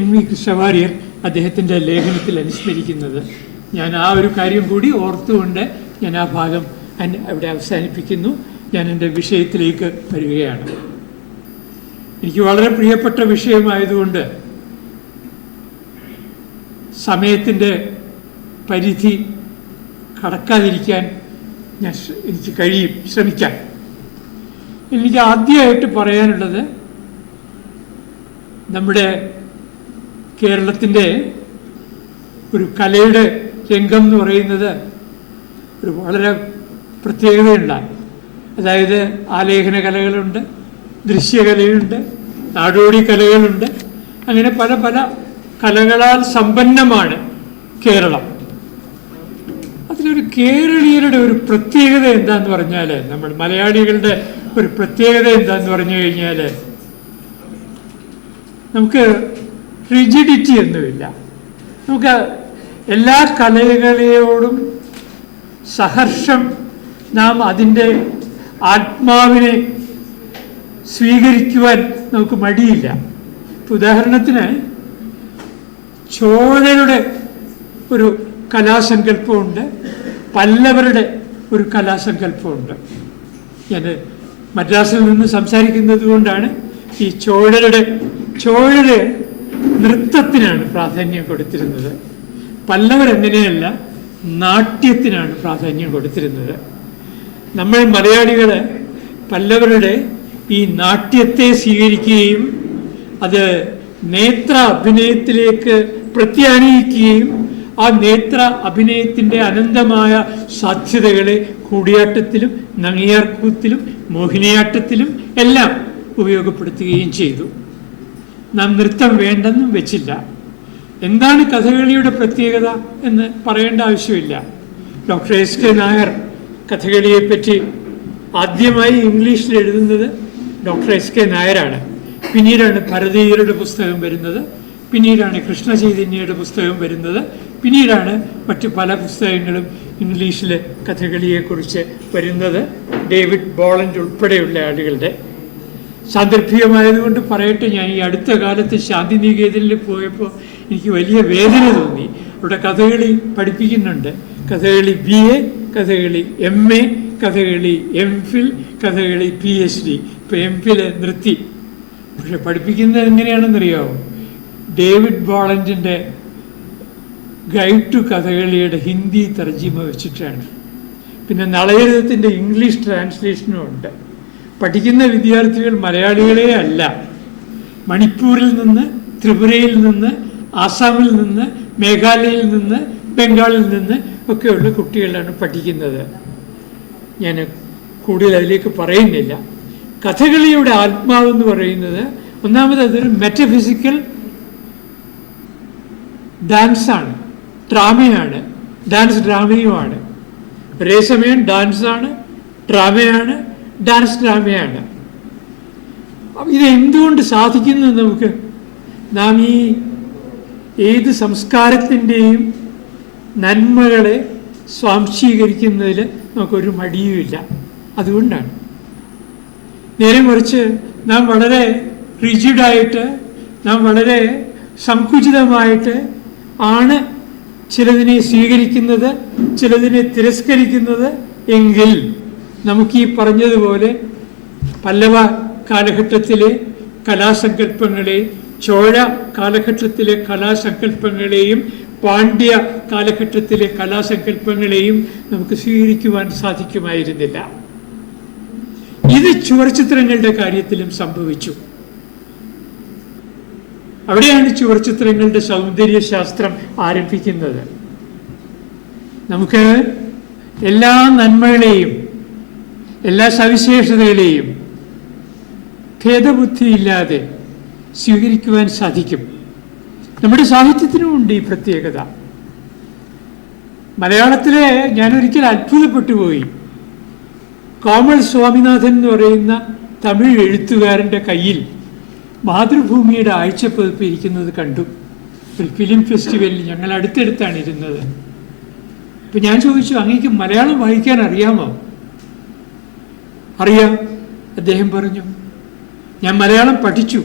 NV കൃഷ്ണവാര്യർ അദ്ദേഹത്തിൻ്റെ ലേഖനത്തിൽ അനുസ്മരിക്കുന്നത്. ഞാൻ ആ ഒരു കാര്യം കൂടി ഓർത്തുകൊണ്ട് ഞാൻ ആ ഭാഗം അവിടെ അവസാനിപ്പിക്കുന്നു. ഞാൻ എൻ്റെ വിഷയത്തിലേക്ക് വരികയാണ്. എനിക്ക് വളരെ പ്രിയപ്പെട്ട വിഷയമായതുകൊണ്ട് സമയത്തിൻ്റെ പരിധി കടക്കാതിരിക്കാൻ എനിക്ക് ശ്രമിക്കാം. എനിക്ക് ആദ്യമായിട്ട് പറയാനുള്ളത്, നമ്മുടെ കേരളത്തിൻ്റെ ഒരു കലയുടെ രംഗം എന്ന് പറയുന്നത് ഒരു വളരെ പ്രത്യേകതയുള്ള, അതായത് ആലേഖന കലകളുണ്ട്, ദൃശ്യകലയുണ്ട്, നാടോടി കലകളുണ്ട്, അങ്ങനെ പല പല കലകളാൽ സമ്പന്നമാണ് കേരളം. അതിലൊരു കേരളീയരുടെ ഒരു പ്രത്യേകത എന്താന്ന് പറഞ്ഞാൽ, നമ്മൾ മലയാളികളുടെ ഒരു പ്രത്യേകത എന്താന്ന് പറഞ്ഞു കഴിഞ്ഞാൽ, നമുക്ക് റിജിഡിറ്റി ഒന്നുമില്ല. നമുക്ക് എല്ലാ കലകളെയോടും സഹർഷം നാം അതിൻ്റെ ആത്മാവിനെ സ്വീകരിക്കുവാൻ നമുക്ക് മടിയില്ല. ഉദാഹരണത്തിന് ചോഴരുടെ ഒരു കലാസങ്കല്പമുണ്ട്, പല്ലവരുടെ ഒരു കലാസങ്കല്പമുണ്ട്. ഞാൻ മദ്രാസിൽ നിന്ന് സംസാരിക്കുന്നത് കൊണ്ടാണ് ഈ ചോഴരുടെ നൃത്തത്തിനാണ് പ്രാധാന്യം കൊടുത്തിരുന്നത്. പല്ലവരങ്ങനെയല്ല, നാട്യത്തിനാണ് പ്രാധാന്യം കൊടുത്തിരുന്നത്. നമ്മൾ മലയാളികൾ പല്ലവരുടെ ഈ നാട്യത്തെ സ്വീകരിക്കുകയും അത് നേത്ര അഭിനയത്തിലേക്ക് പ്രത്യാനയിക്കുകയും ആ നേത്ര അഭിനയത്തിൻ്റെ അനന്തമായ സാധ്യതകളെ കൂടിയാട്ടത്തിലും നങ്ങിയാർക്കൂത്തിലും മോഹിനിയാട്ടത്തിലും എല്ലാം ഉപയോഗപ്പെടുത്തുകയും ചെയ്തു. നാം നൃത്തം വേണ്ടെന്നും വെച്ചില്ല. എന്താണ് കഥകളിയുടെ പ്രത്യേകത എന്ന് പറയേണ്ട ആവശ്യമില്ല. ഡോക്ടർ എസ്.കെ. നായർ കഥകളിയെപ്പറ്റി ആദ്യമായി ഇംഗ്ലീഷിൽ എഴുതുന്നത് ഡോക്ടർ എസ്.കെ. നായരാണ്. പിന്നീടാണ് ഭരതീയരുടെ പുസ്തകം വരുന്നത്, പിന്നീടാണ് കൃഷ്ണചൈതന്യയുടെ പുസ്തകം വരുന്നത്, പിന്നീടാണ് മറ്റു പല പുസ്തകങ്ങളും ഇംഗ്ലീഷിൽ കഥകളിയെക്കുറിച്ച് വരുന്നത്, ഡേവിഡ് ബോളൻഡ് ഉൾപ്പെടെയുള്ള ആളുകളുടെ. സാന്ദർഭികമായതുകൊണ്ട് പറയട്ടെ, ഞാൻ ഈ അടുത്ത കാലത്ത് ശാന്തിനികേതനിൽ പോയപ്പോൾ എനിക്ക് വലിയ വേദന തോന്നി. അവിടെ കഥകളി പഠിപ്പിക്കുന്നുണ്ട്. Kathakali BA, Kathakali MA, Kathakali MPhil, Kathakali PhD. ഇപ്പോൾ MPhil നിർത്തി. പക്ഷെ പഠിപ്പിക്കുന്നത് എങ്ങനെയാണെന്നറിയാമോ? ഡേവിഡ് ബോളൻഡിൻ്റെ ഗൈഡ് ടു കഥകളിയുടെ ഹിന്ദി തർജിമ വെച്ചിട്ടാണ്. പിന്നെ നളചരിതത്തിൻ്റെ ഇംഗ്ലീഷ് ട്രാൻസ്ലേഷനും ഉണ്ട്. പഠിക്കുന്ന വിദ്യാർത്ഥികൾ മലയാളികളെ അല്ല, മണിപ്പൂരിൽ നിന്ന്, ത്രിപുരയിൽ നിന്ന്, ആസാമിൽ നിന്ന്, മേഘാലയയിൽ നിന്ന്, ബംഗാളിൽ നിന്ന് ഒക്കെയുള്ള കുട്ടികളാണ് പഠിക്കുന്നത്. ഞാൻ കൂടുതൽ അതിലേക്ക് പറയുന്നില്ല. കഥകളിയുടെ ആത്മാവെന്ന് പറയുന്നത് ഒന്നാമത് അതൊരു മെറ്റഫിസിക്കൽ ഡാൻസാണ്, ഡ്രാമയാണ്, ഡാൻസ് ഡ്രാമയുമാണ്. ഒരേ സമയം ഡാൻസാണ്, ഡ്രാമയാണ്, ഡാൻസ് ഡ്രാമയാണ്. ഇതെന്തുകൊണ്ട് സാധിക്കുന്നു? നമുക്ക് നാം ഈ ഏത് സംസ്കാരത്തിൻ്റെയും നന്മകളെ സ്വാംശീകരിക്കുന്നതിൽ നമുക്കൊരു മടിയുമില്ല. അതുകൊണ്ടാണ്. നേരെ മറിച്ച് നാം വളരെ റിജിഡായിട്ട്, നാം വളരെ സങ്കുചിതമായിട്ട് ആണ് ചിലതിനെ സ്വീകരിക്കുന്നത്, ചിലതിനെ തിരസ്കരിക്കുന്നത് എങ്കിൽ നമുക്ക് ഈ പറഞ്ഞതുപോലെ പല്ലവ കാലഘട്ടത്തിലെ കലാസങ്കല്പങ്ങളെ, ചോഴ കാലഘട്ടത്തിലെ കലാസങ്കല്പങ്ങളെയും പാണ്ഡ്യ കാലഘട്ടത്തിലെ കലാസങ്കല്പങ്ങളെയും നമുക്ക് സ്വീകരിക്കുവാൻ സാധിക്കുമായിരുന്നില്ല. ഇത് ചുവർച്ചിത്രങ്ങളുടെ കാര്യത്തിലും സംഭവിച്ചു. അവിടെയാണ് ചുവർച്ചിത്രങ്ങളുടെ സൗന്ദര്യശാസ്ത്രം ആരംഭിക്കുന്നത്. നമുക്ക് എല്ലാ നന്മകളെയും എല്ലാ സവിശേഷതകളെയും ഭേദബുദ്ധിയില്ലാതെ സ്വീകരിക്കുവാൻ സാധിക്കും. നമ്മുടെ സാഹിത്യത്തിനുമുണ്ട് ഈ പ്രത്യേകത. മലയാളത്തിലെ ഞാനൊരിക്കൽ അത്ഭുതപ്പെട്ടു പോയി. കോമൾ സ്വാമിനാഥൻ എന്ന് പറയുന്ന തമിഴ് എഴുത്തുകാരൻ്റെ കയ്യിൽ മാതൃഭൂമിയുടെ ആഴ്ചപ്പതിപ്പ് ഇരിക്കുന്നത് കണ്ടു. ഒരു ഫിലിം ഫെസ്റ്റിവലിൽ ഞങ്ങൾ അടുത്തടുത്താണ് ഇരുന്നത്. അപ്പം ഞാൻ ചോദിച്ചു, അങ്ങേക്ക് മലയാളം വായിക്കാൻ അറിയാമോ? അറിയാം, അദ്ദേഹം പറഞ്ഞു. ഞാൻ മലയാളം പഠിച്ചു.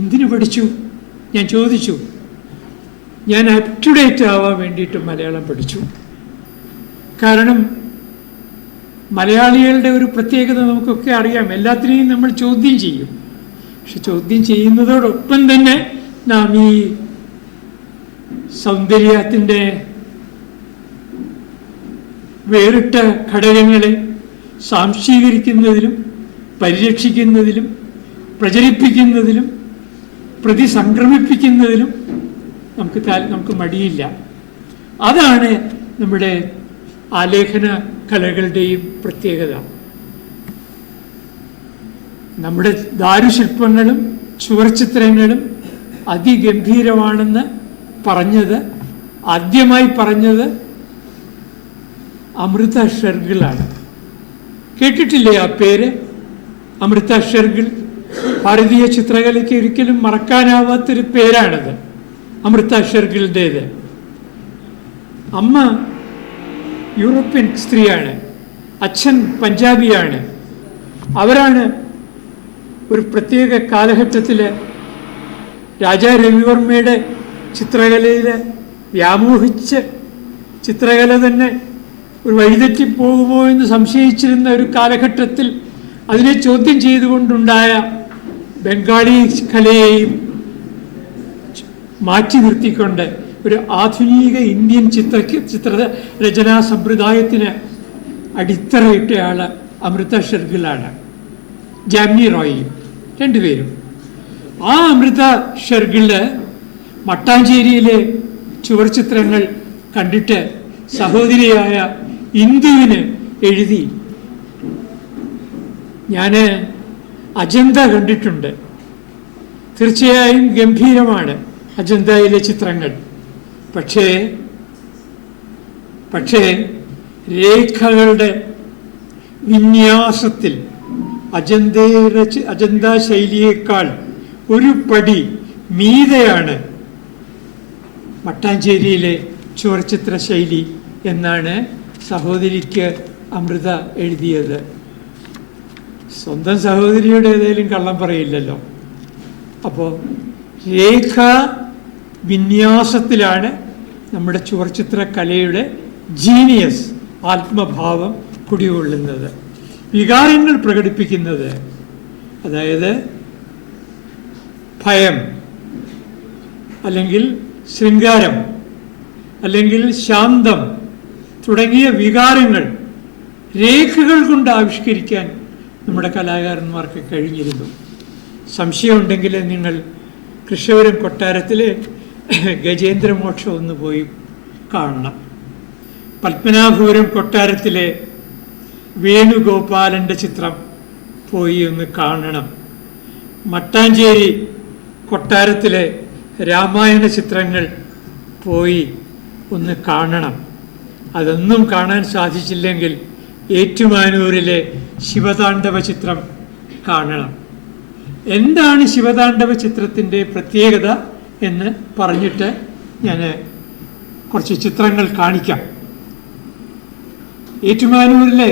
എന്തിനു പഠിച്ചു? ഞാൻ ചോദിച്ചു. ഞാൻ അപ് ടു ഡേറ്റ് ആവാൻ വേണ്ടിയിട്ട് മലയാളം പഠിച്ചു. കാരണം മലയാളികളുടെ ഒരു പ്രത്യേകത നമുക്കൊക്കെ അറിയാം, എല്ലാത്തിനെയും നമ്മൾ ചോദ്യം ചെയ്യും. പക്ഷെ ചോദ്യം ചെയ്യുന്നതോടൊപ്പം തന്നെ നാം ഈ സൗന്ദര്യത്തിൻ്റെ വേറിട്ട ഘടകങ്ങളെ സാംശീകരിക്കുന്നതിലും പരിരക്ഷിക്കുന്നതിലും പ്രചരിപ്പിക്കുന്നതിലും പ്രതിസംക്രമിപ്പിക്കുന്നതിലും നമുക്ക് മടിയില്ല. അതാണ് നമ്മുടെ ആലേഖന കലകളുടെയും പ്രത്യേകത. നമ്മുടെ ദാരുശില്പങ്ങളും ചുവർച്ചിത്രങ്ങളും അതിഗംഭീരമാണെന്ന് ആദ്യമായി പറഞ്ഞത് അമൃത ഷെർഗിളാണ്. കേട്ടിട്ടില്ലേ ആ പേര്? അമൃത ഷെർഗിൾ ഭാരതീയ ചിത്രകലയ്ക്ക് ഒരിക്കലും മറക്കാനാവാത്തൊരു പേരാണത്, അമൃത ഷെർഗിളിൻ്റേത്. അമ്മ യൂറോപ്യൻ സ്ത്രീയാണ്, അച്ഛൻ പഞ്ചാബിയാണ്. അവരാണ് ഒരു പ്രത്യേക കാലഘട്ടത്തിൽ രാജാ രവിവർമ്മയുടെ ചിത്രകലയിൽ വ്യാമോഹിച്ച് ചിത്രകല തന്നെ ഒരു വഴിതെറ്റിപ്പോകുമോ എന്ന് സംശയിച്ചിരുന്ന ഒരു കാലഘട്ടത്തിൽ അതിനെ ചോദ്യം ചെയ്തുകൊണ്ടുണ്ടായ ബംഗാളി കലയെയും മാറ്റി നിർത്തിക്കൊണ്ട് ഒരു ആധുനിക ഇന്ത്യൻ ചിത്രരചനാ സമ്പ്രദായത്തിന് അടിത്തറയിട്ടയാൾ അമൃത ഷെർഗിളാണ്, ജാമിനി റോയിയും രണ്ടുപേരും. ആ അമൃത ഷെർഗിള് മട്ടാഞ്ചേരിയിലെ ചുവർച്ചിത്രങ്ങൾ കണ്ടിട്ട് സഹോദരിയായ ഇന്ദുവിന് എഴുതി, ഞാൻ അജന്ത കണ്ടിട്ടുണ്ട്, തീർച്ചയായും ഗംഭീരമാണ് അജന്തയിലെ ചിത്രങ്ങൾ. പക്ഷേ രേഖകളുടെ വിന്യാസത്തിൽ അജന്ത ശൈലിയേക്കാൾ ഒരു പടി മീതെയാണ് മട്ടാഞ്ചേരിയിലെ ചുവർച്ചിത്ര ശൈലി എന്നാണ് സഹോദരിക്ക് അമൃത എഴുതിയത്. സ്വന്തം സഹോദരിയുടെ ഏതെങ്കിലും കള്ളം പറയില്ലല്ലോ. അപ്പോൾ രേഖ വിന്യാസത്തിലാണ് നമ്മുടെ ചുവർച്ചിത്ര കലയുടെ ജീനിയസ്, ആത്മഭാവം കുടികൊള്ളുന്നത്, വികാരങ്ങൾ പ്രകടിപ്പിക്കുന്നത്. അതായത് ഭയം, അല്ലെങ്കിൽ ശൃംഗാരം, അല്ലെങ്കിൽ ശാന്തം തുടങ്ങിയ വികാരങ്ങൾ രേഖകൾ കൊണ്ട് ആവിഷ്കരിക്കാൻ നമ്മുടെ കലാകാരന്മാർക്ക് കഴിഞ്ഞിരുന്നു. സംശയമുണ്ടെങ്കിൽ നിങ്ങൾ കൃഷ്ണപുരം കൊട്ടാരത്തിലെ ഗജേന്ദ്രമോക്ഷം ഒന്ന് പോയി കാണണം. പത്മനാഭപുരം കൊട്ടാരത്തിലെ വേണുഗോപാലൻ്റെ ചിത്രം പോയി ഒന്ന് കാണണം. മട്ടാഞ്ചേരി കൊട്ടാരത്തിലെ രാമായണ ചിത്രങ്ങൾ പോയി ഒന്ന് കാണണം. അതൊന്നും കാണാൻ സാധിച്ചില്ലെങ്കിൽ ഏറ്റുമാനൂരിലെ ശിവതാണ്ഡവ ചിത്രം കാണണം. എന്താണ് ശിവതാണ്ഡവ ചിത്രത്തിൻ്റെ പ്രത്യേകത എന്ന് പറഞ്ഞിട്ട് ഞാൻ കുറച്ച് ചിത്രങ്ങൾ കാണിക്കാം. ഏറ്റുമാനൂരിലെ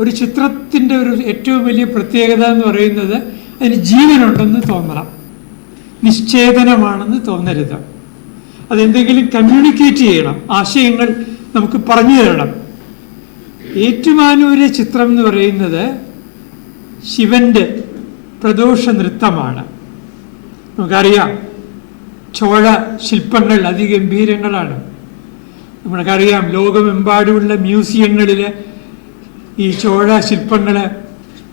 ഒരു ചിത്രത്തിൻ്റെ ഒരു ഏറ്റവും വലിയ പ്രത്യേകത എന്ന് പറയുന്നത് അതിന് ജീവനുണ്ടെന്ന് തോന്നണം, നിശ്ചേതനമാണെന്ന് തോന്നരുത്. അതെന്തെങ്കിലും കമ്മ്യൂണിക്കേറ്റ് ചെയ്യണം, ആശയങ്ങൾ നമുക്ക് പറഞ്ഞു തരണം. ഏറ്റുമാനൂരെ ചിത്രം എന്ന് പറയുന്നത് ശിവൻ്റെ പ്രദോഷ നൃത്തമാണ്. നമുക്കറിയാം, ചോഴ ശില്പങ്ങൾ അതിഗംഭീരങ്ങളാണ്. നമുക്കറിയാം, ലോകമെമ്പാടുമുള്ള മ്യൂസിയങ്ങളിൽ ഈ ചോഴ ശില്പങ്ങൾ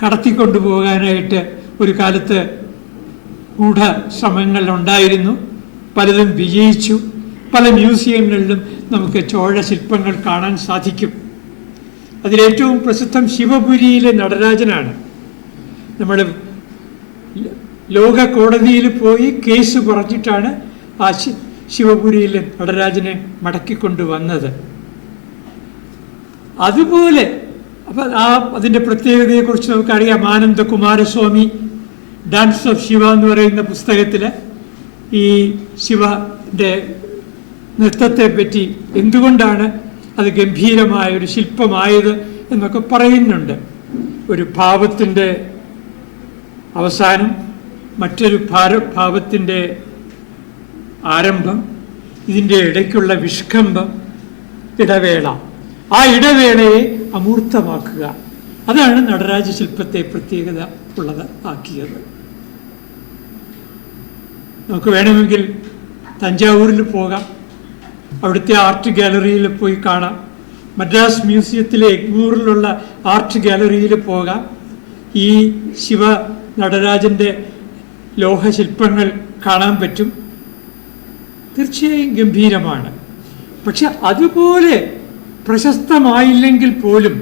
കടത്തിക്കൊണ്ടുപോകാനായിട്ട് ഒരു കാലത്ത് ഗൂഢശ്രമങ്ങൾ ഉണ്ടായിരുന്നു. പലതും വിജയിച്ചു. പല മ്യൂസിയങ്ങളിലും നമുക്ക് ചോഴ ശില്പങ്ങൾ കാണാൻ സാധിക്കും. അതിലേറ്റവും പ്രസിദ്ധം ശിവപുരിയിലെ നടരാജനാണ്. നമ്മൾ ലോക കോടതിയിൽ പോയി കേസ് പറഞ്ഞിട്ടാണ് ആ ശിവപുരിയിലെ നടരാജനെ മടക്കിക്കൊണ്ടുവന്നത്. അതുപോലെ അതിൻ്റെ പ്രത്യേകതയെക്കുറിച്ച് നമുക്കറിയാം. ആനന്ദകുമാരസ്വാമി ഡാൻസ് ഓഫ് ശിവ എന്ന് പറയുന്ന പുസ്തകത്തിൽ ഈ ശിവൻ്റെ നൃത്തത്തെ പറ്റി എന്തുകൊണ്ടാണ് അത് ഗംഭീരമായ ഒരു ശില്പമായത് എന്നൊക്കെ പറയുന്നുണ്ട്. ഒരു ഭാവത്തിൻ്റെ അവസാനം, മറ്റൊരു ഭാവത്തിൻ്റെ ആരംഭം, ഇതിൻ്റെ ഇടയ്ക്കുള്ള വിഷ്കമ്പം, ഇടവേള, ആ ഇടവേളയെ അമൂർത്തമാക്കുക, അതാണ് നടരാജ ശില്പത്തെ പ്രത്യേകത ഉള്ളത് ആക്കിയത്. നമുക്ക് വേണമെങ്കിൽ തഞ്ചാവൂരിൽ പോകാം, അവിടുത്തെ ആർട്ട് ഗാലറിയിൽ പോയി കാണാം. മദ്രാസ് മ്യൂസിയത്തിലെ എഗ്മൂറിലുള്ള ആർട്ട് ഗാലറിയിൽ പോകാം. ഈ ശിവ നടരാജൻ്റെ ലോഹശില്പങ്ങൾ കാണാൻ പറ്റും. തീർച്ചയായും ഗംഭീരമാണ്. പക്ഷെ അതുപോലെ പ്രശസ്തമായില്ലെങ്കിൽ പോലും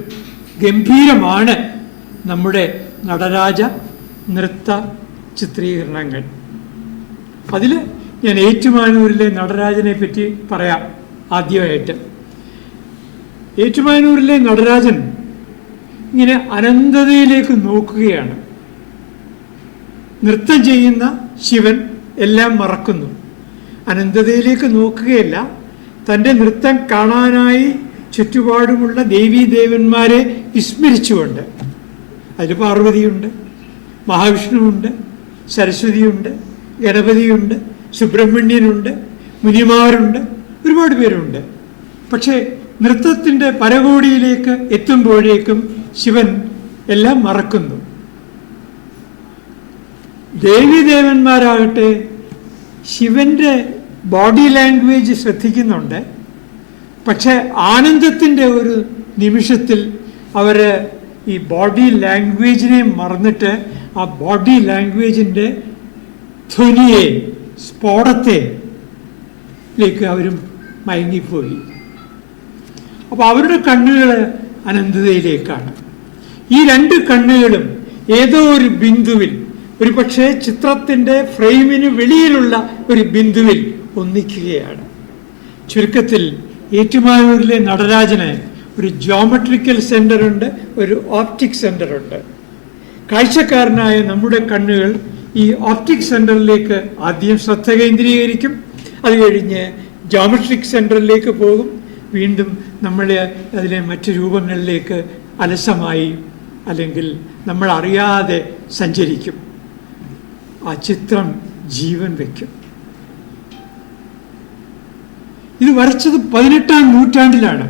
ഗംഭീരമാണ് നമ്മുടെ നടരാജ നൃത്ത ചിത്രീകരണങ്ങൾ. അതിൽ ഞാൻ ഏറ്റുമാനൂരിലെ നടരാജനെ പറ്റി പറയാം. ആദ്യമായിട്ട് ഏറ്റുമാനൂരിലെ നടരാജൻ ഇങ്ങനെ അനന്തതയിലേക്ക് നോക്കുകയാണ്. നൃത്തം ചെയ്യുന്ന ശിവൻ എല്ലാം മറക്കുന്നു. അനന്തതയിലേക്ക് നോക്കുകയല്ല, തൻ്റെ നൃത്തം കാണാനായി ചുറ്റുപാടുമുള്ള ദേവീദേവന്മാരെ വിസ്മരിച്ചുകൊണ്ട്, അതിൽ പാർവതിയുണ്ട്, മഹാവിഷ്ണുവുണ്ട്, സരസ്വതിയുണ്ട്, ഗണപതിയുണ്ട്, സുബ്രഹ്മണ്യനുണ്ട്, മുനിമാരുണ്ട്, ഒരുപാട് പേരുണ്ട്. പക്ഷേ നൃത്തത്തിൻ്റെ പരകോടിയിലേക്ക് എത്തുമ്പോഴേക്കും ശിവൻ എല്ലാം മറക്കുന്നു. ദേവീദേവന്മാരാകട്ടെ ശിവൻ്റെ ബോഡി ലാംഗ്വേജ് ശ്രദ്ധിക്കുന്നുണ്ട്. പക്ഷെ ആനന്ദത്തിൻ്റെ ഒരു നിമിഷത്തിൽ അവർ ഈ ബോഡി ലാംഗ്വേജിനെ മറന്നിട്ട് ആ ബോഡി ലാംഗ്വേജിൻ്റെ ധ്വനിയെ, സ്ഫോടത്തിലേക്ക് അവരും മയങ്ങിപ്പോയി. അപ്പോൾ അവരുടെ കണ്ണുകൾ അനന്തതയിലേക്കാണ്. ഈ രണ്ട് കണ്ണുകളും ഏതോ ഒരു ബിന്ദുവിൽ, ഒരു പക്ഷേ ചിത്രത്തിൻ്റെ ഫ്രെയിമിന് വെളിയിലുള്ള ഒരു ബിന്ദുവിൽ ഒന്നിക്കുകയാണ്. ചുരുക്കത്തിൽ ഏറ്റുമാനൂരിലെ നടരാജന് ഒരു ജോമെട്രിക്കൽ സെൻ്ററുണ്ട്, ഒരു ഓപ്റ്റിക് സെൻ്ററുണ്ട്. കാഴ്ചക്കാരനായ നമ്മുടെ കണ്ണുകൾ ഈ ഓപ്റ്റിക് സെൻ്ററിലേക്ക് ആദ്യം ശ്രദ്ധ കേന്ദ്രീകരിക്കും. അത് കഴിഞ്ഞ് ജോമെട്രിക് സെൻ്ററിലേക്ക് പോകും. വീണ്ടും നമ്മൾ അതിലെ മറ്റു രൂപങ്ങളിലേക്ക് അലസമായി അല്ലെങ്കിൽ നമ്മൾ അറിയാതെ സഞ്ചരിക്കും. ആ ചിത്രം ജീവൻ വയ്ക്കും. ഇത് വരച്ചത് 18-ാം നൂറ്റാണ്ടിലാണ്.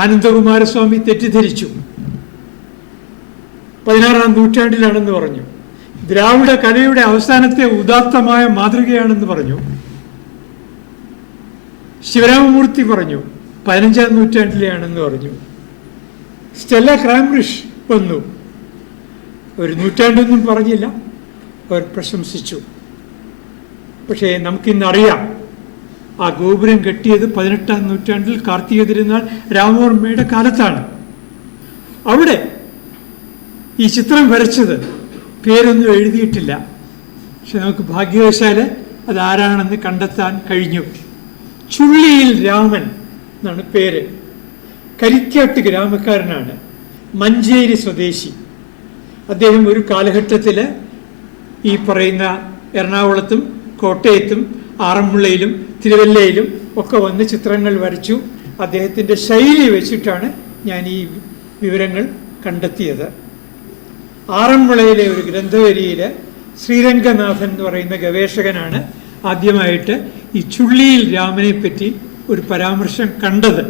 ആനന്ദകുമാരസ്വാമി തെറ്റിദ്ധരിച്ചു, 16-ാം നൂറ്റാണ്ടിലാണെന്ന് പറഞ്ഞു. ദ്രാവിഡ കലയുടെ അവസാനത്തെ ഉദാത്തമായ മാതൃകയാണെന്ന് പറഞ്ഞു. ശിവരാമമൂർത്തി പറഞ്ഞു 15-ാം നൂറ്റാണ്ടിലെയാണെന്ന് പറഞ്ഞു. സ്റ്റെല്ല ക്രാംബ്രിഷ് വന്നു, ഒരു നൂറ്റാണ്ടൊന്നും പറഞ്ഞില്ല, അവർ പ്രശംസിച്ചു. പക്ഷേ നമുക്കിന്നറിയാം ആ ഗോപുരം കെട്ടിയത് 18-ാം നൂറ്റാണ്ടിൽ കാർത്തിക തിരുനാൾ രാമവർമ്മയുടെ കാലത്താണ്. അവിടെ ഈ ചിത്രം വരച്ചത് പേരൊന്നും എഴുതിയിട്ടില്ല. പക്ഷെ നമുക്ക് ഭാഗ്യവശാല് അതാരാണെന്ന് കണ്ടെത്താൻ കഴിഞ്ഞു. ചുള്ളിയിൽ രാമൻ എന്നാണ് പേര്. കരിക്കാട്ട് ഗ്രാമക്കാരനാണ്, മഞ്ചേരി സ്വദേശി. അദ്ദേഹം ഒരു കാലഘട്ടത്തിൽ ഈ പറയുന്ന എറണാകുളത്തും കോട്ടയത്തും ആറന്മുളയിലും തിരുവല്ലയിലും ഒക്കെ വന്ന് ചിത്രങ്ങൾ വരച്ചു. അദ്ദേഹത്തിൻ്റെ ശൈലി വെച്ചിട്ടാണ് ഞാൻ ഈ വിവരങ്ങൾ കണ്ടെത്തിയത്. ആറന്മുളയിലെ ഒരു ഗ്രന്ഥവരിയിൽ ശ്രീരംഗനാഥൻ എന്ന് പറയുന്ന ഗവേഷകനാണ് ആദ്യമായിട്ട് ഈ ചുള്ളിയിൽ രാമനെ പറ്റി ഒരു പരാമർശം കണ്ടത്.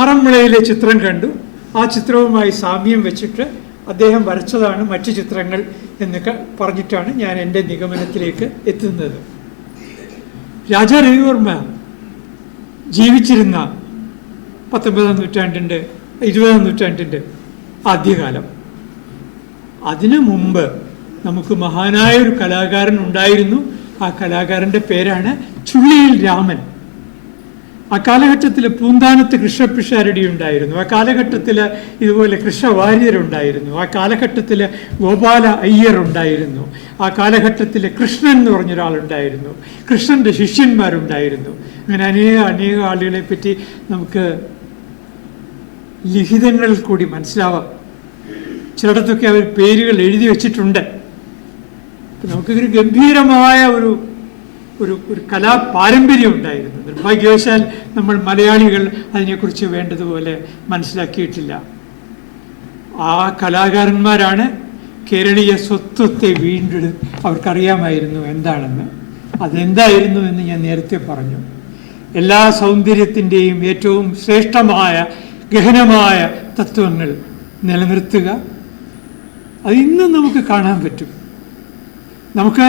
ആറന്മുളയിലെ ചിത്രം കണ്ടു. ആ ചിത്രവുമായി സാമ്യം വെച്ചിട്ട് അദ്ദേഹം വരച്ചതാണ് മറ്റു ചിത്രങ്ങൾ എന്നൊക്കെ പറഞ്ഞിട്ടാണ് ഞാൻ എൻ്റെ നിഗമനത്തിലേക്ക് എത്തുന്നത്. രാജാ രവിവർമ്മ ജീവിച്ചിരുന്ന 19-ാം നൂറ്റാണ്ടിൻ്റെ 20-ാം നൂറ്റാണ്ടിൻ്റെ ആദ്യകാലം. അതിനു മുമ്പ് നമുക്ക് മഹാനായ ഒരു കലാകാരൻ ഉണ്ടായിരുന്നു. ആ കലാകാരൻ്റെ പേരാണ് ചുള്ളിയിൽ രാമൻ. ആ കാലഘട്ടത്തിൽ പൂന്താനത്ത് കൃഷ്ണപിഷാരടി ഉണ്ടായിരുന്നു. ആ കാലഘട്ടത്തിൽ ഇതുപോലെ കൃഷ്ണവാര്യരുണ്ടായിരുന്നു. ആ കാലഘട്ടത്തിൽ ഗോപാല അയ്യർ ഉണ്ടായിരുന്നു. ആ കാലഘട്ടത്തിൽ കൃഷ്ണൻ എന്ന് പറഞ്ഞൊരാളുണ്ടായിരുന്നു. കൃഷ്ണൻ്റെ ശിഷ്യന്മാരുണ്ടായിരുന്നു. അങ്ങനെ അനേക ആളുകളെ പറ്റി നമുക്ക് ലിഖിതങ്ങളിൽ കൂടി മനസ്സിലാവാം. ചിലയിടത്തൊക്കെ അവർ പേരുകൾ എഴുതി വച്ചിട്ടുണ്ട്. നമുക്കൊരു ഗംഭീരമായ ഒരു ഒരു ഒരു കലാപാരമ്പര്യം ഉണ്ടായിരുന്നു. നിർഭാഗ്യവശാൽ നമ്മൾ മലയാളികൾ അതിനെക്കുറിച്ച് വേണ്ടതുപോലെ മനസ്സിലാക്കിയിട്ടില്ല. ആ കലാകാരന്മാരാണ് കേരളീയ സ്വത്വത്തെ വീണ്ടെടുത്ത് അവർക്കറിയാമായിരുന്നു എന്താണെന്ന്. അതെന്തായിരുന്നു എന്ന് ഞാൻ നേരത്തെ പറഞ്ഞു. എല്ലാ സൗന്ദര്യത്തിൻ്റെയും ഏറ്റവും ശ്രേഷ്ഠമായ ഗഹനമായ തത്വങ്ങൾ നിലനിർത്തുക. അത് ഇന്നും നമുക്ക് കാണാൻ പറ്റും. നമുക്ക്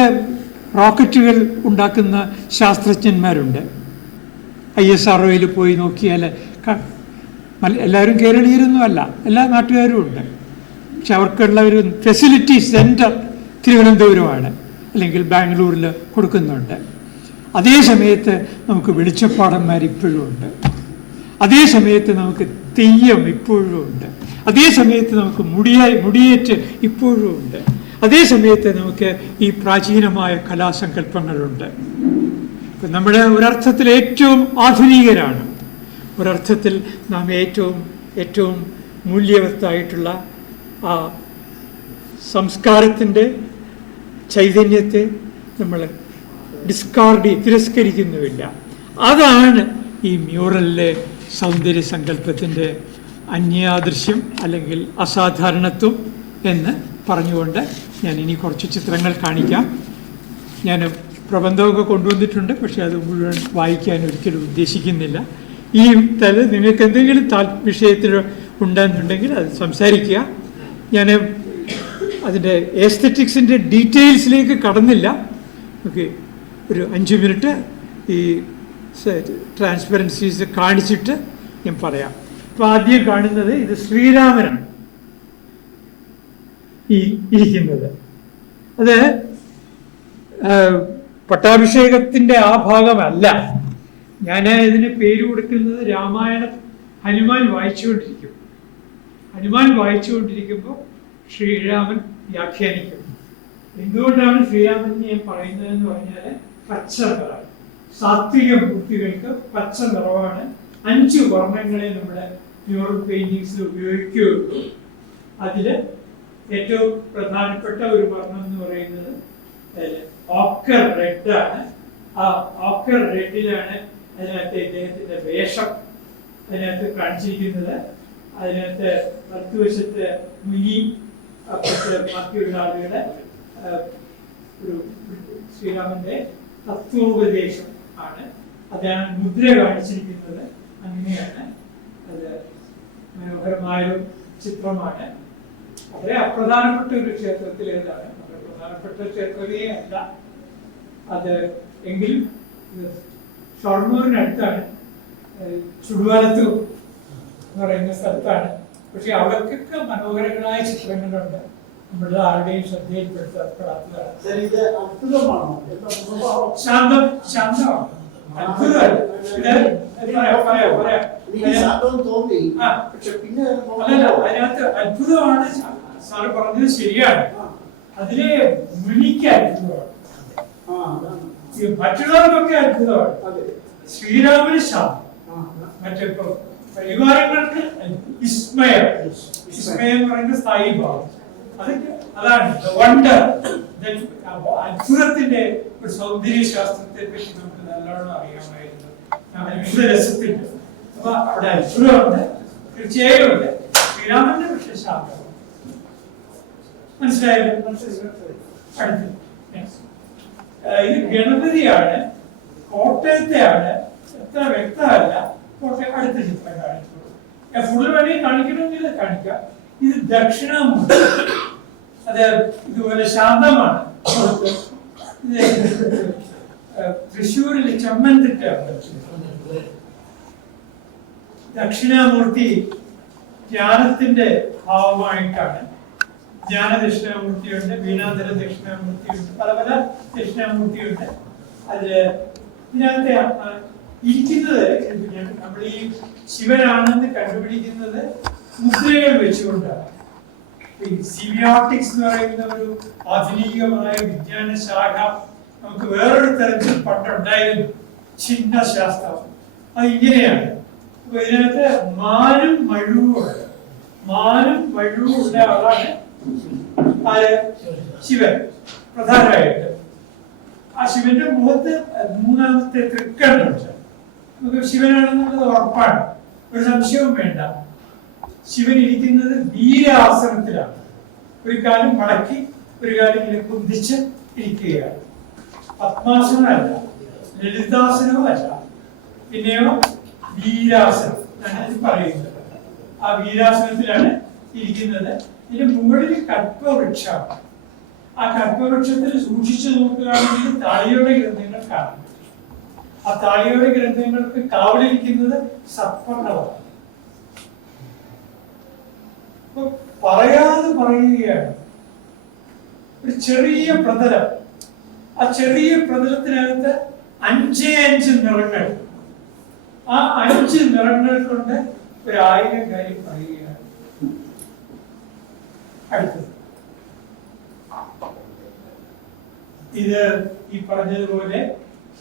റോക്കറ്റുകൾ ഉണ്ടാക്കുന്ന ശാസ്ത്രജ്ഞന്മാരുണ്ട്. ISROയിൽ പോയി നോക്കിയാൽ എല്ലാവരും കേരളീയരൊന്നുമല്ല, എല്ലാ നാട്ടുകാരും ഉണ്ട്. പക്ഷെ അവർക്കുള്ള ഒരു ഫെസിലിറ്റി സെൻറ്റർ തിരുവനന്തപുരമാണ്, അല്ലെങ്കിൽ ബാംഗ്ലൂരിൽ കൊടുക്കുന്നുണ്ട്. അതേ സമയത്ത് നമുക്ക് വെളിച്ചപ്പാടന്മാർ ഇപ്പോഴും ഉണ്ട്. അതേ സമയത്ത് നമുക്ക് തെയ്യം ഇപ്പോഴും ഉണ്ട്. അതേ സമയത്ത് നമുക്ക് മുടിയേറ്റ് ഇപ്പോഴും ഉണ്ട്. അതേ സമയത്ത് നമുക്ക് ഈ പ്രാചീനമായ കലാസങ്കല്പങ്ങളുണ്ട്. ഇപ്പം നമ്മൾ ഒരർത്ഥത്തിൽ ഏറ്റവും ആധുനികരാണ്. ഒരർത്ഥത്തിൽ നാം ഏറ്റവും മൂല്യവത്തായിട്ടുള്ള ആ സംസ്കാരത്തിൻ്റെ ചൈതന്യത്തെ നമ്മൾ തിരസ്കരിക്കുന്നുമില്ല. അതാണ് ഈ മ്യൂറലിലെ സൗന്ദര്യ സങ്കല്പത്തിൻ്റെ അന്യാദൃശ്യം അല്ലെങ്കിൽ അസാധാരണത്വം എന്ന് പറഞ്ഞുകൊണ്ട് ഞാൻ ഇനി കുറച്ച് ചിത്രങ്ങൾ കാണിക്കാം. ഞാൻ പ്രബന്ധമൊക്കെ കൊണ്ടുവന്നിട്ടുണ്ട്, പക്ഷെ അത് മുഴുവൻ വായിക്കാൻ ഒരിക്കലും ഉദ്ദേശിക്കുന്നില്ല. ഈ നിങ്ങൾക്ക് എന്തെങ്കിലും വിഷയത്തിൽ ഉണ്ടെന്നുണ്ടെങ്കിൽ അത് സംസാരിക്കുക. ഞാൻ അതിൻ്റെ എസ്തെറ്റിക്സിൻ്റെ ഡീറ്റെയിൽസിലേക്ക് കടന്നില്ല. ഓക്കെ, ഒരു 5 മിനിറ്റ് ഈ ട്രാൻസ്പെറൻസീസ് കാണിച്ചിട്ട് ഞാൻ പറയാം. അപ്പോൾ ആദ്യം കാണുന്നത് ഇത് ശ്രീരാമനാണ് ഈ ഇരിക്കുന്നത്. അത് പട്ടാഭിഷേകത്തിൻ്റെ ആ ഭാഗമല്ല. ഞാൻ ഇതിന് പേര് കൊടുക്കുന്നത് രാമായണം ഹനുമാൻ വായിച്ചുകൊണ്ടിരിക്കുമ്പോൾ ശ്രീരാമൻ വ്യാഖ്യാനിക്കും. എന്തുകൊണ്ടാണ് ശ്രീരാമൻ ഞാൻ പറയുന്നതെന്ന് പറഞ്ഞാൽ പച്ച നിറം, സാത്വിക മൂർത്തികൾക്ക് പച്ച നിറമാണ് 5 വർണ്ണങ്ങളെ നമ്മുടെ മ്യൂറൽ പെയിന്റിങ്സിൽ ഉപയോഗിക്കുകയുള്ളൂ. അതിൽ ഏറ്റവും പ്രധാനപ്പെട്ട ഒരു വർണ്ണം എന്ന് പറയുന്നത് ഓക്കർ റെഡ് ആണ്. ആ ഓക്കർ റെഡിലാണ് അതിനകത്ത് ഇദ്ദേഹത്തിന്റെ വേഷം അതിനകത്ത് കാണിച്ചിരിക്കുന്നത്. അതിനകത്ത് വലത്തുവശത്ത് മുനി, അപ്പുറത്ത് ബാക്കിയുള്ള ആളുകളെ ഒരു ശ്രീരാമന്റെ തത്വോപദേശം ആണ്. അതാണ് മുദ്ര കാണിച്ചിരിക്കുന്നത്. അങ്ങനെയാണ് അത്. മനോഹരമായൊരു ചിത്രമാണ്. വളരെ അപ്രധാനപ്പെട്ട ഒരു ക്ഷേത്രത്തിലേതാണ്. വളരെ പ്രധാനപ്പെട്ട ക്ഷേത്രമേ അല്ല അത്, എങ്കിലും ഷൊർണൂരിനടുത്താണ്, ചുടുകാലത്ത് എന്ന് പറയുന്ന സ്ഥലത്താണ്. പക്ഷെ അവർക്കൊക്കെ മനോഹരങ്ങളായ ചിത്രങ്ങളുണ്ട്. നമ്മുടെ ആരുടെയും ശ്രദ്ധയിൽപ്പെടുത്തപ്പെടാത്തതാണ്. ശാന്തമാണ്, അത്ഭുതമല്ല. അതിനകത്ത് അത്ഭുതമാണ്. സാറ് പറഞ്ഞത് ശരിയാണ്. അതിലെ മുനിക്ക് അത്ഭുതമാണ്, മറ്റുള്ളവർക്കൊക്കെ അത്ഭുതമാണ്. ശ്രീരാമന് ശാന്തം, മറ്റിപ്പോ പരിവാരങ്ങൾക്ക് വിസ്മയം എന്ന് പറയുന്ന സ്ഥായി ഭാവം. അതാണ് വണ്ടർ. അത്ഭുതത്തിന്റെ ഒരു സൗന്ദര്യ ശാസ്ത്രത്തെ പറ്റി നമുക്ക് നല്ലോണം അറിയാമായിരുന്നു. അത്ഭുതരസത്തിന്റെ അപ്പൊ അവിടെ അത്ഭുതമുണ്ട്, തീർച്ചയായും ഉണ്ട്. ശ്രീരാമന്റെ പക്ഷെ ശാന്തം. മനസ്സിലായല്ലോ? അടുത്ത് ഇത് ഗണപതിയാണ്, കോട്ടയത്തെയാണ്. എത്ര വ്യക്തമല്ല. കോട്ടയം അടുത്ത ചിത്രം കാണിച്ചോളൂ. ഫുൾ വേണമെങ്കിൽ കാണിക്കണമെങ്കിൽ കാണിക്കാം. ഇത് ദക്ഷിണാമൂർത്തി. അത് ഇതുപോലെ ശാന്തമാണ്. തൃശ്ശൂരിൽ ചമ്മന്തിട്ട ദക്ഷിണാമൂർത്തി ജ്ഞാനത്തിന്റെ ഭാവമായിട്ടാണ്. ജ്ഞാന ദക്ഷിണാമൂർത്തിയുണ്ട്, വീണാന്തര ദക്ഷിണാമൂർത്തിയുണ്ട്, പല പല ദക്ഷിണാമൂർത്തിയുണ്ട്. അതില് ഇതിനകത്തെ ഇരിക്കുന്നത് നമ്മൾ ഈ ശിവനാണെന്ന് കണ്ടുപിടിക്കുന്നത് മുദ്രകൾ വെച്ചുകൊണ്ടാണ്. സിമിയോട്ടിക്സ് എന്ന് പറയുന്ന ഒരു ആധുനികമായ വിജ്ഞാന ശാഖ നമുക്ക് വേറൊരു തരത്തിൽ പണ്ടുണ്ടായിരുന്നു, ചിഹ്നശാസ്ത്രം. അത് ഇങ്ങനെയാണ്. അപ്പൊ ഇതിനകത്ത് മാനും മഴുവുണ്ട്. മാനും മഴുവുള്ള ആളാണ് ശിവൻ പ്രധാനമായിട്ട്. ആ ശിവന്റെ മുഖത്ത് 3ാമത്തെ തൃക്കണ്ണുണ്ട്. നമുക്ക് ശിവനാണെന്നുള്ളത് ഉറപ്പാണ്, ഒരു സംശയവും വേണ്ട. ശിവൻ ഇരിക്കുന്നത് വീരാസനത്തിലാണ്. ഒരു കാലം മടക്കി ഒരു കാലം ഇങ്ങനെ കുന്തിച്ച് ഇരിക്കുകയാണ്. പത്മാസനമല്ല, ലളിതാസനവുമല്ല, പിന്നെയോ വീരാസനം ആണ് ഇത് പറയുന്നത്. ആ വീരാസനത്തിലാണ് ഇരിക്കുന്നത്. ഇതിന് മുകളിൽ കൽപ്പവൃക്ഷമാണ്. ആ കൽപ്പവൃക്ഷത്തിൽ സൂക്ഷിച്ചു നോക്കുകയാണെങ്കിൽ താളിയോടെ ഗ്രന്ഥങ്ങൾ കാണും. ആ താളിയോടെ ഗ്രന്ഥങ്ങൾക്ക് കാവലിരിക്കുന്നത് സർപ്പങ്ങളാണ്. പറയാതെ പറയുകയാണ്. ഒരു ചെറിയ പ്രതലം, ആ ചെറിയ പ്രതലത്തിനകത്ത് 5 നിറങ്ങൾ, ആ 5 നിറങ്ങൾ കൊണ്ട് 1000 കാര്യം പറയുകയാണ്. അടുത്തത് ഇത് ഈ പറഞ്ഞതുപോലെ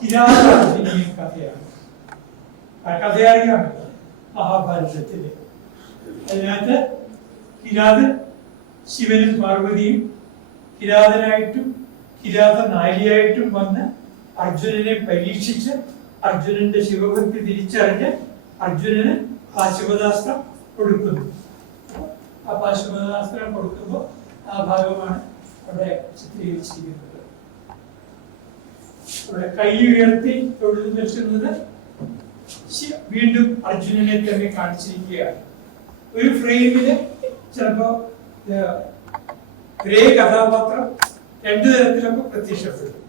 കിരാതാർജുനീയ കഥയാണ്. ആ കഥ അറിയാമല്ലോ, മഹാഭാരതത്തിലെ. അതിനകത്ത് കിരാതൻ ശിവനും പാർവതിയും കിരാതനായിട്ടും കിരാത നാരിയായിട്ടും വന്ന് അർജുനനെ പരീക്ഷിച്ച് അർജുനന്റെ ശിവഭക്തി തിരിച്ചറിഞ്ഞ് അർജുനന് പാശുപതാസ്ത്രം കൊടുക്കുന്നു. ആ പാശുപതാസ്ത്രം കൊടുക്കുമ്പോൾ ആ ഭാഗമാണ് അവിടെ ചിത്രീകരിച്ചിരിക്കുന്നത്. അവിടെ കൈ ഉയർത്തി തൊഴുതു നിൽക്കുന്നത് വീണ്ടും അർജുനനെ തന്നെ കാണിച്ചിരിക്കുകയാണ്. ഒരു ഫ്രെയിമില് ചിലപ്പോ ഒരേ കഥാപാത്രം 2 തരത്തിലൊക്കെ പ്രത്യക്ഷപ്പെടും.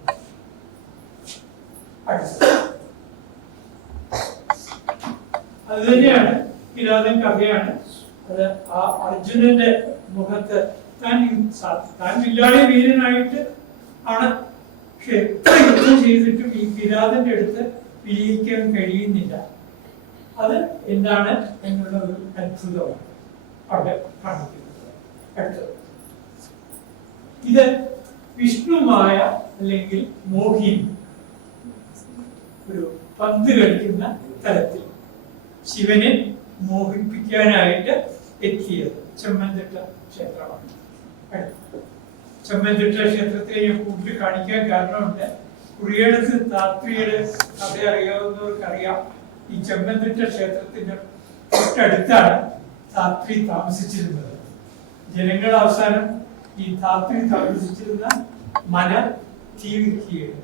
അത് തന്നെയാണ് കിരാതൻ കഥയാണ്. അത് ആ അർജുനന്റെ മുഖത്ത് താൻ വില്ലാളി വീരനായിട്ട് ആണ്, പക്ഷെ യുദ്ധം ചെയ്തിട്ടും ഈ കിരാതന്റെ അടുത്ത് വിജയിക്കാൻ കഴിയുന്നില്ല. അത് എന്താണ് എന്നുള്ള ഒരു അത്ഭുതമാണ് അവിടെ കാണിക്കുന്നത്. അടുത്തത് ഇത് വിഷ്ണുമായ അല്ലെങ്കിൽ മോഹിനി ഒരു പന്ത് കളിക്കുന്ന തലത്തിൽ ശിവനെ മോഹിപ്പിക്കാനായിട്ട് എത്തിയത് ചെമ്മന്തിട്ട ക്ഷേത്രമാണ്. ചെമ്മന്തിട്ട ക്ഷേത്രത്തെ ഞാൻ കൂടുതൽ കാണിക്കാൻ കാരണമുണ്ട്. കുറിയടത്ത് താത്രിയുടെ കഥ അറിയാവുന്നവർക്കറിയാം. ഈ ചെമ്മന്തിട്ട ക്ഷേത്രത്തിന്റെ തൊട്ടടുത്താണ് താത്രി താമസിച്ചിരുന്നത്. ജനങ്ങൾ അവസാനം ഈ താത്രി താമസിച്ചിരുന്ന മന തീ വയ്ക്കുകയാണ്.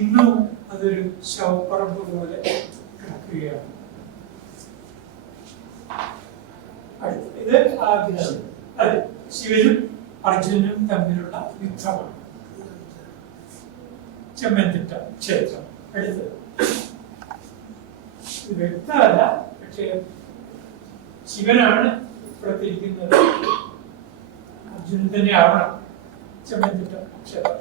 ഇന്നും അതൊരു ശവപ്പറമ്പ് പോലെ കിടക്കുകയാണ്. ഇത് അത് ശിവനും അർജുനനും തമ്മിലുള്ള യുദ്ധമാണ്. ചെമ്മന്തിട്ട ക്ഷേത്രം. അടുത്തത് വ്യക്തമല്ല, പക്ഷേ ശിവനാണ് ഇപ്പുറത്തിരിക്കുന്നത്, അർജുനൻ തന്നെ ആവണം. ചെമ്മന്തിട്ട ക്ഷേത്രം.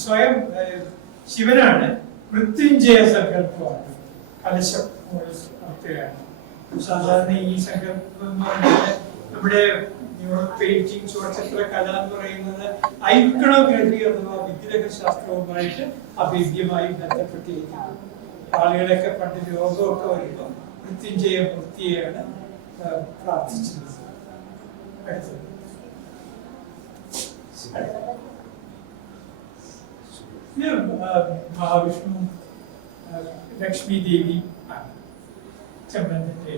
സ്വയം ശിവനാണ്. മൃത്യുഞ്ജയ സങ്കല്പമാണ്. കലശം നടത്തുകയാണ്. സാധാരണ ഈ സങ്കല്പം എന്ന് പറഞ്ഞാൽ നമ്മുടെ പെയിന്റിങ് ചുവചിത്രകല എന്ന് പറയുന്നത് ഐക്കണോഗ്രഫി അഥവാ വിഗ്രഹ ശാസ്ത്രവുമായിട്ട് അഭേദ്യമായി ബന്ധപ്പെട്ടിരിക്കുന്നു. ആളുകളൊക്കെ പണ്ട് രോഗമൊക്കെ വരുമ്പോൾ മൃത്യുഞ്ജയ മൂർത്തിയെയാണ് പ്രാർത്ഥിച്ചിരുന്നത്. അടുത്തത് മഹാവിഷ്ണു ലക്ഷ്മി ദേവി ചെമ്മന്തിന്റെ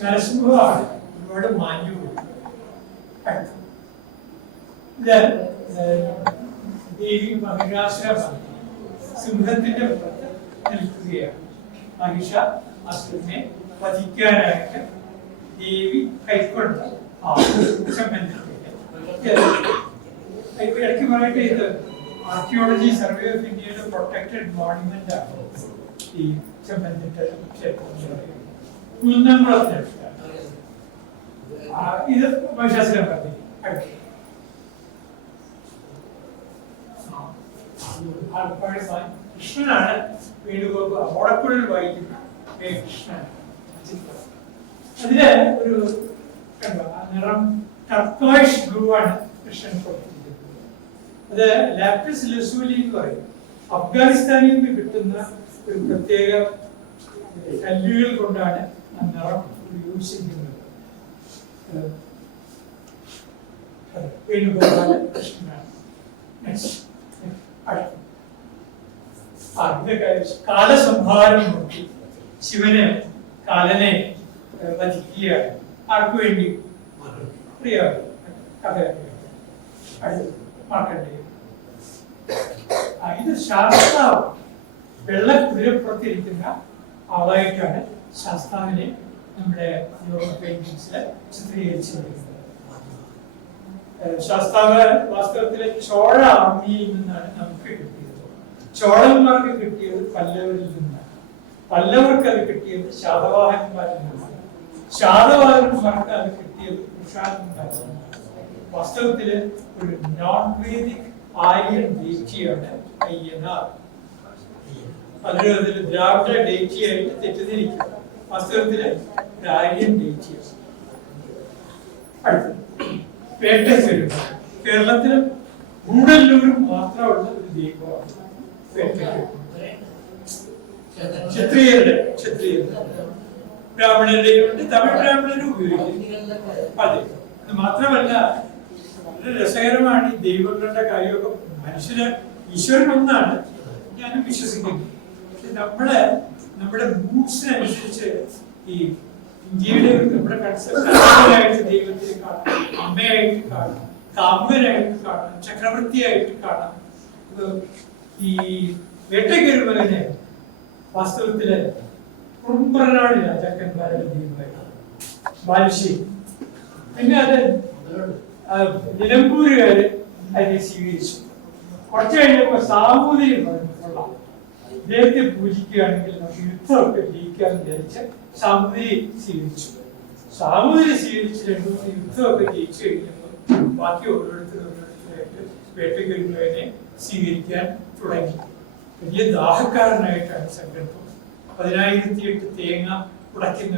നരസിംഹമാണ്. ഒരുപാട് മാഞ്ഞു പോയി. ദേവി മഹിഷാസുരമാണ്. സിംഹത്തിന്റെ പുറത്ത് നിൽക്കുകയാണ്. മഹിഷ അസുരനെ വധിക്കാനായിട്ട് ദേവി കൈക്കൊണ്ട ചെമ്മന്തിന്റെ ഇടയ്ക്ക് പറയട്ടെ, ഇത് ആർക്കിയോളജി സർവേ ഓഫ് ഇന്ത്യയുടെ പ്രൊട്ടക്റ്റഡ് മോണുമെന്റ് ആണ് ഈ ചെമ്മന്തിട്ട ക്ഷേത്രം. ഇത് മഹിഷാസുരൻ പറഞ്ഞു. കൃഷ്ണനാണ് വേണുഗോപാൽ ഓടക്കുഴൽ വായിക്കുന്ന കൃഷ്ണൻ. അതില് ഒരു നിറം ടർക്കോയിഷ് ബ്ലൂ ആണ് കൃഷ്ണൻ കൊടുത്തിരിക്കുന്നത്. അത് ലാപ്പിസ് ലസൂലി എന്ന് പറയും. അഫ്ഗാനിസ്ഥാനിൽ നിന്ന് കിട്ടുന്ന ഒരു പ്രത്യേക കല്ലുകൾ കൊണ്ടാണ് ആ നിറം യൂസ് ചെയ്യുന്നത്. വേണുഗോപാല കൃഷ്ണനാണ്. കാലസംഹാരം നോക്കി ശിവന് കാലനെ വധിക്കുകയാണ്. ആർക്കു വേണ്ടി? പ്രിയ കഥ മാർക്കണ്ടേയൻ. ഇത് ശാസ്താവ് വെള്ള കുതിരപ്പുറത്തിരിക്കുന്ന ആളായിട്ടാണ് ശാസ്താവിനെ നമ്മുടെ പെയിന്റിങ്സിൽ ചിത്രീകരിച്ചിരിക്കുന്നത്. ശാസ്താവ് വാസ്തവത്തിലെ ചോഴ ആർമിയിൽ നിന്നാണ് നമുക്ക് കിട്ടിയത്. ചോഴന്മാർക്ക് കിട്ടിയത് പല്ലവരിൽ നിന്നാണ്. പല്ലവർക്ക് അത് കിട്ടിയത് ശാതവാഹന്മാരിൽ നിന്നാണ്. ശാതവാഹന്മാർക്ക് അത് കിട്ടിയത് കുഷാന്മാരിൽ നിന്നാണ്. വാസ്തവത്തില് ഒരു നോൺ വേദിക് ആര്യൻ ഡേറ്റിയാണ് അയ്യനാർ. പലരും അതിൽ ദ്രാവിഡ ഡേറ്റിയായിട്ട് തെറ്റിദ്ധരിക്കും. വാസ്തവത്തില് ആര്യൻ ഡേറ്റിയാണ്. അടുത്തത് വേട്ടക്കരു. കേരളത്തിലും ഗൂഡല്ലൂരും മാത്രമുള്ള ഒരു ദൈവമാണ് വേട്ടക്കരു. ക്ഷത്രിയരുടെ ബ്രാഹ്മണരുടെയും ഉണ്ട്, തമിഴ് ബ്രാഹ്മണരും ഉപയോഗിക്കുന്നു. അതെ, അത് മാത്രമല്ല വളരെ രസകരമാണ് ഈ ദൈവങ്ങളുടെ കാര്യമൊക്കെ. മനുഷ്യന് ഈശ്വരൻ ഒന്നാണ്, ഞാനും വിശ്വസിക്കുന്നു. പക്ഷെ നമ്മുടെ മൂഡ്സിനനുസരിച്ച് ഈ ഇന്ത്യയുടെ നമ്മുടെ കൺസെപ്റ്റ് ദൈവത്തിനെ കാണാം, അമ്മയായിട്ട് കാണാം, കാമുകനായിട്ട് കാണാം, ചക്രവർത്തിയായിട്ട് കാണാം. ഈ വേട്ടക്കരുമകനെ വാസ്തവത്തില് കുറുമ്പനാട് രാജാക്കന്മാരുടെ ദൈവമായിട്ട് ബാലുശ്ശേരി. പിന്നെ അത് നിലമ്പൂരുകാര് അതിനെ സ്വീകരിച്ചു. കുറച്ചു കഴിഞ്ഞപ്പോ സാമൂതിരി കൊള്ളാം, ഇദ്ദേഹത്തെ പൂജിക്കുകയാണെങ്കിൽ നമുക്ക് യുദ്ധമൊക്കെ ജയിക്കാന്ന് വിചാരിച്ച് സാമൂതിരി സ്വീകരിച്ചു. സാമൂതിരി സ്വീകരിച്ച് 2-3 യുദ്ധമൊക്കെ ജയിച്ചു കഴിഞ്ഞപ്പോൾ ബാക്കി ഓരോരുത്തരായിട്ട് വേട്ടക്കരുമകനെ സ്വീകരിക്കാൻ തുടങ്ങി. വലിയ ദാഹക്കാരനായിട്ടാണ് സങ്കല്പം. 1008 തേങ്ങ ഉടയ്ക്കുന്ന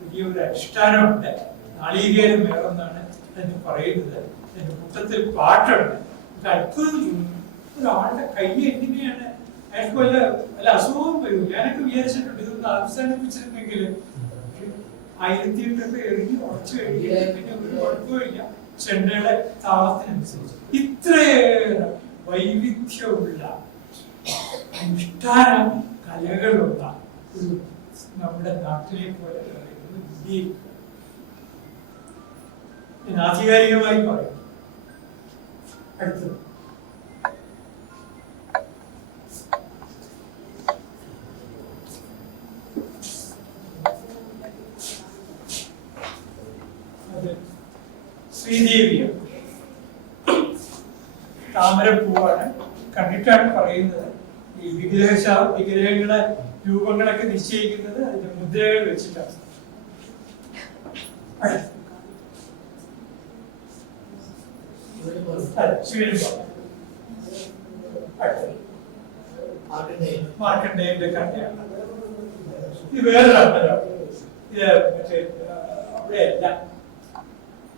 വലിയൊരു അനുഷ്ഠാനമുണ്ട്. നാളികേരം വേറെന്നാണ് എന്ന് പറയുന്നത്. അതിന്റെ കൂട്ടത്തിൽ പാട്ടുണ്ട്. അത്ഭുതം ഒരാളുടെ കൈ എങ്ങനെയാണ്, അയാൾക്ക് വല്ല അസുഖവും വരും. ഞാനൊക്കെ വിചാരിച്ചിട്ടുണ്ട് ഇതൊന്ന് അവസാനിപ്പിച്ചിരുന്നെങ്കിൽ 1008 എറിഞ്ഞ് ഉടച്ചു കഴിഞ്ഞാൽ പിന്നെ ഒരു കുഴപ്പമില്ല. ചെണ്ടയുടെ താളത്തിനനുസരിച്ച് ഇത്രയേറെ വൈവിധ്യമുള്ള അനുഷ്ഠാന കലകളുള്ള ഒരു നമ്മുടെ നാട്ടിലെ പോലെ ബുദ്ധി ഞാൻ ആധികാരികമായി പറയും. അടുത്തത് ശ്രീദേവിയാണ്. താമരപ്പൂവാണ്. കണ്ടിട്ടാണ് പറയുന്നത്. ഈ വിഗ്രഹങ്ങളെ രൂപങ്ങളൊക്കെ നിശ്ചയിക്കുന്നത് അതിന്റെ മുദ്രകൾ വെച്ചിട്ടാണ്. മാർക്കണ്ഡേയന്റെ കണ്ണയാണ്. ഇത് വേറൊരു അമ്പലം. ഇത് മറ്റേ അവിടെയല്ല,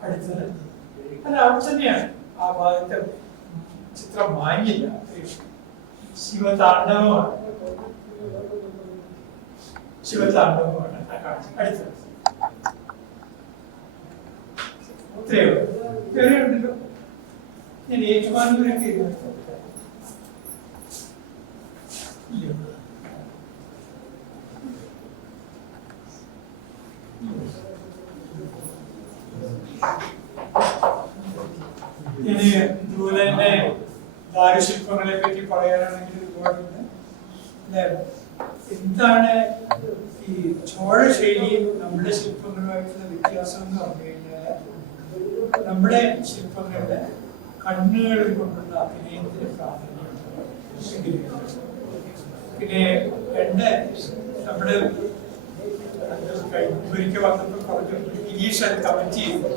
അടുത്തത് അല്ല അവിടെ തന്നെയാണ്. ആ ഭാഗത്തെ ചിത്രം വാങ്ങില്ല. ശിവതാണ്ഡവമാണ്. അടുത്തത് ഇത്രയോ ഉണ്ടല്ലോ. ഞാൻ ഏറ്റുമാനൂരൊക്കെ ഇനി ഇതുപോലെ തന്നെ ദാരുശില്പങ്ങളെ പറ്റി പറയാനാണെങ്കിൽ ഒരുപാടുണ്ട്. എന്താണ് ഈ ചോഴ ശൈലിയും നമ്മുടെ ശില്പങ്ങളുമായിട്ടുള്ള വ്യത്യാസം എന്ന് പറഞ്ഞു കഴിഞ്ഞാൽ, നമ്മുടെ ശില്പങ്ങളുടെ കണ്ണുകളിൽ കൊണ്ടുള്ള അഭിനയത്തിന് പ്രാധാന്യമുണ്ട്. പിന്നെ നമ്മുടെ ഒരിക്കൽ വന്നപ്പോൾ പറഞ്ഞു ഗിരീഷ് അത് കമന്റ് ചെയ്തു,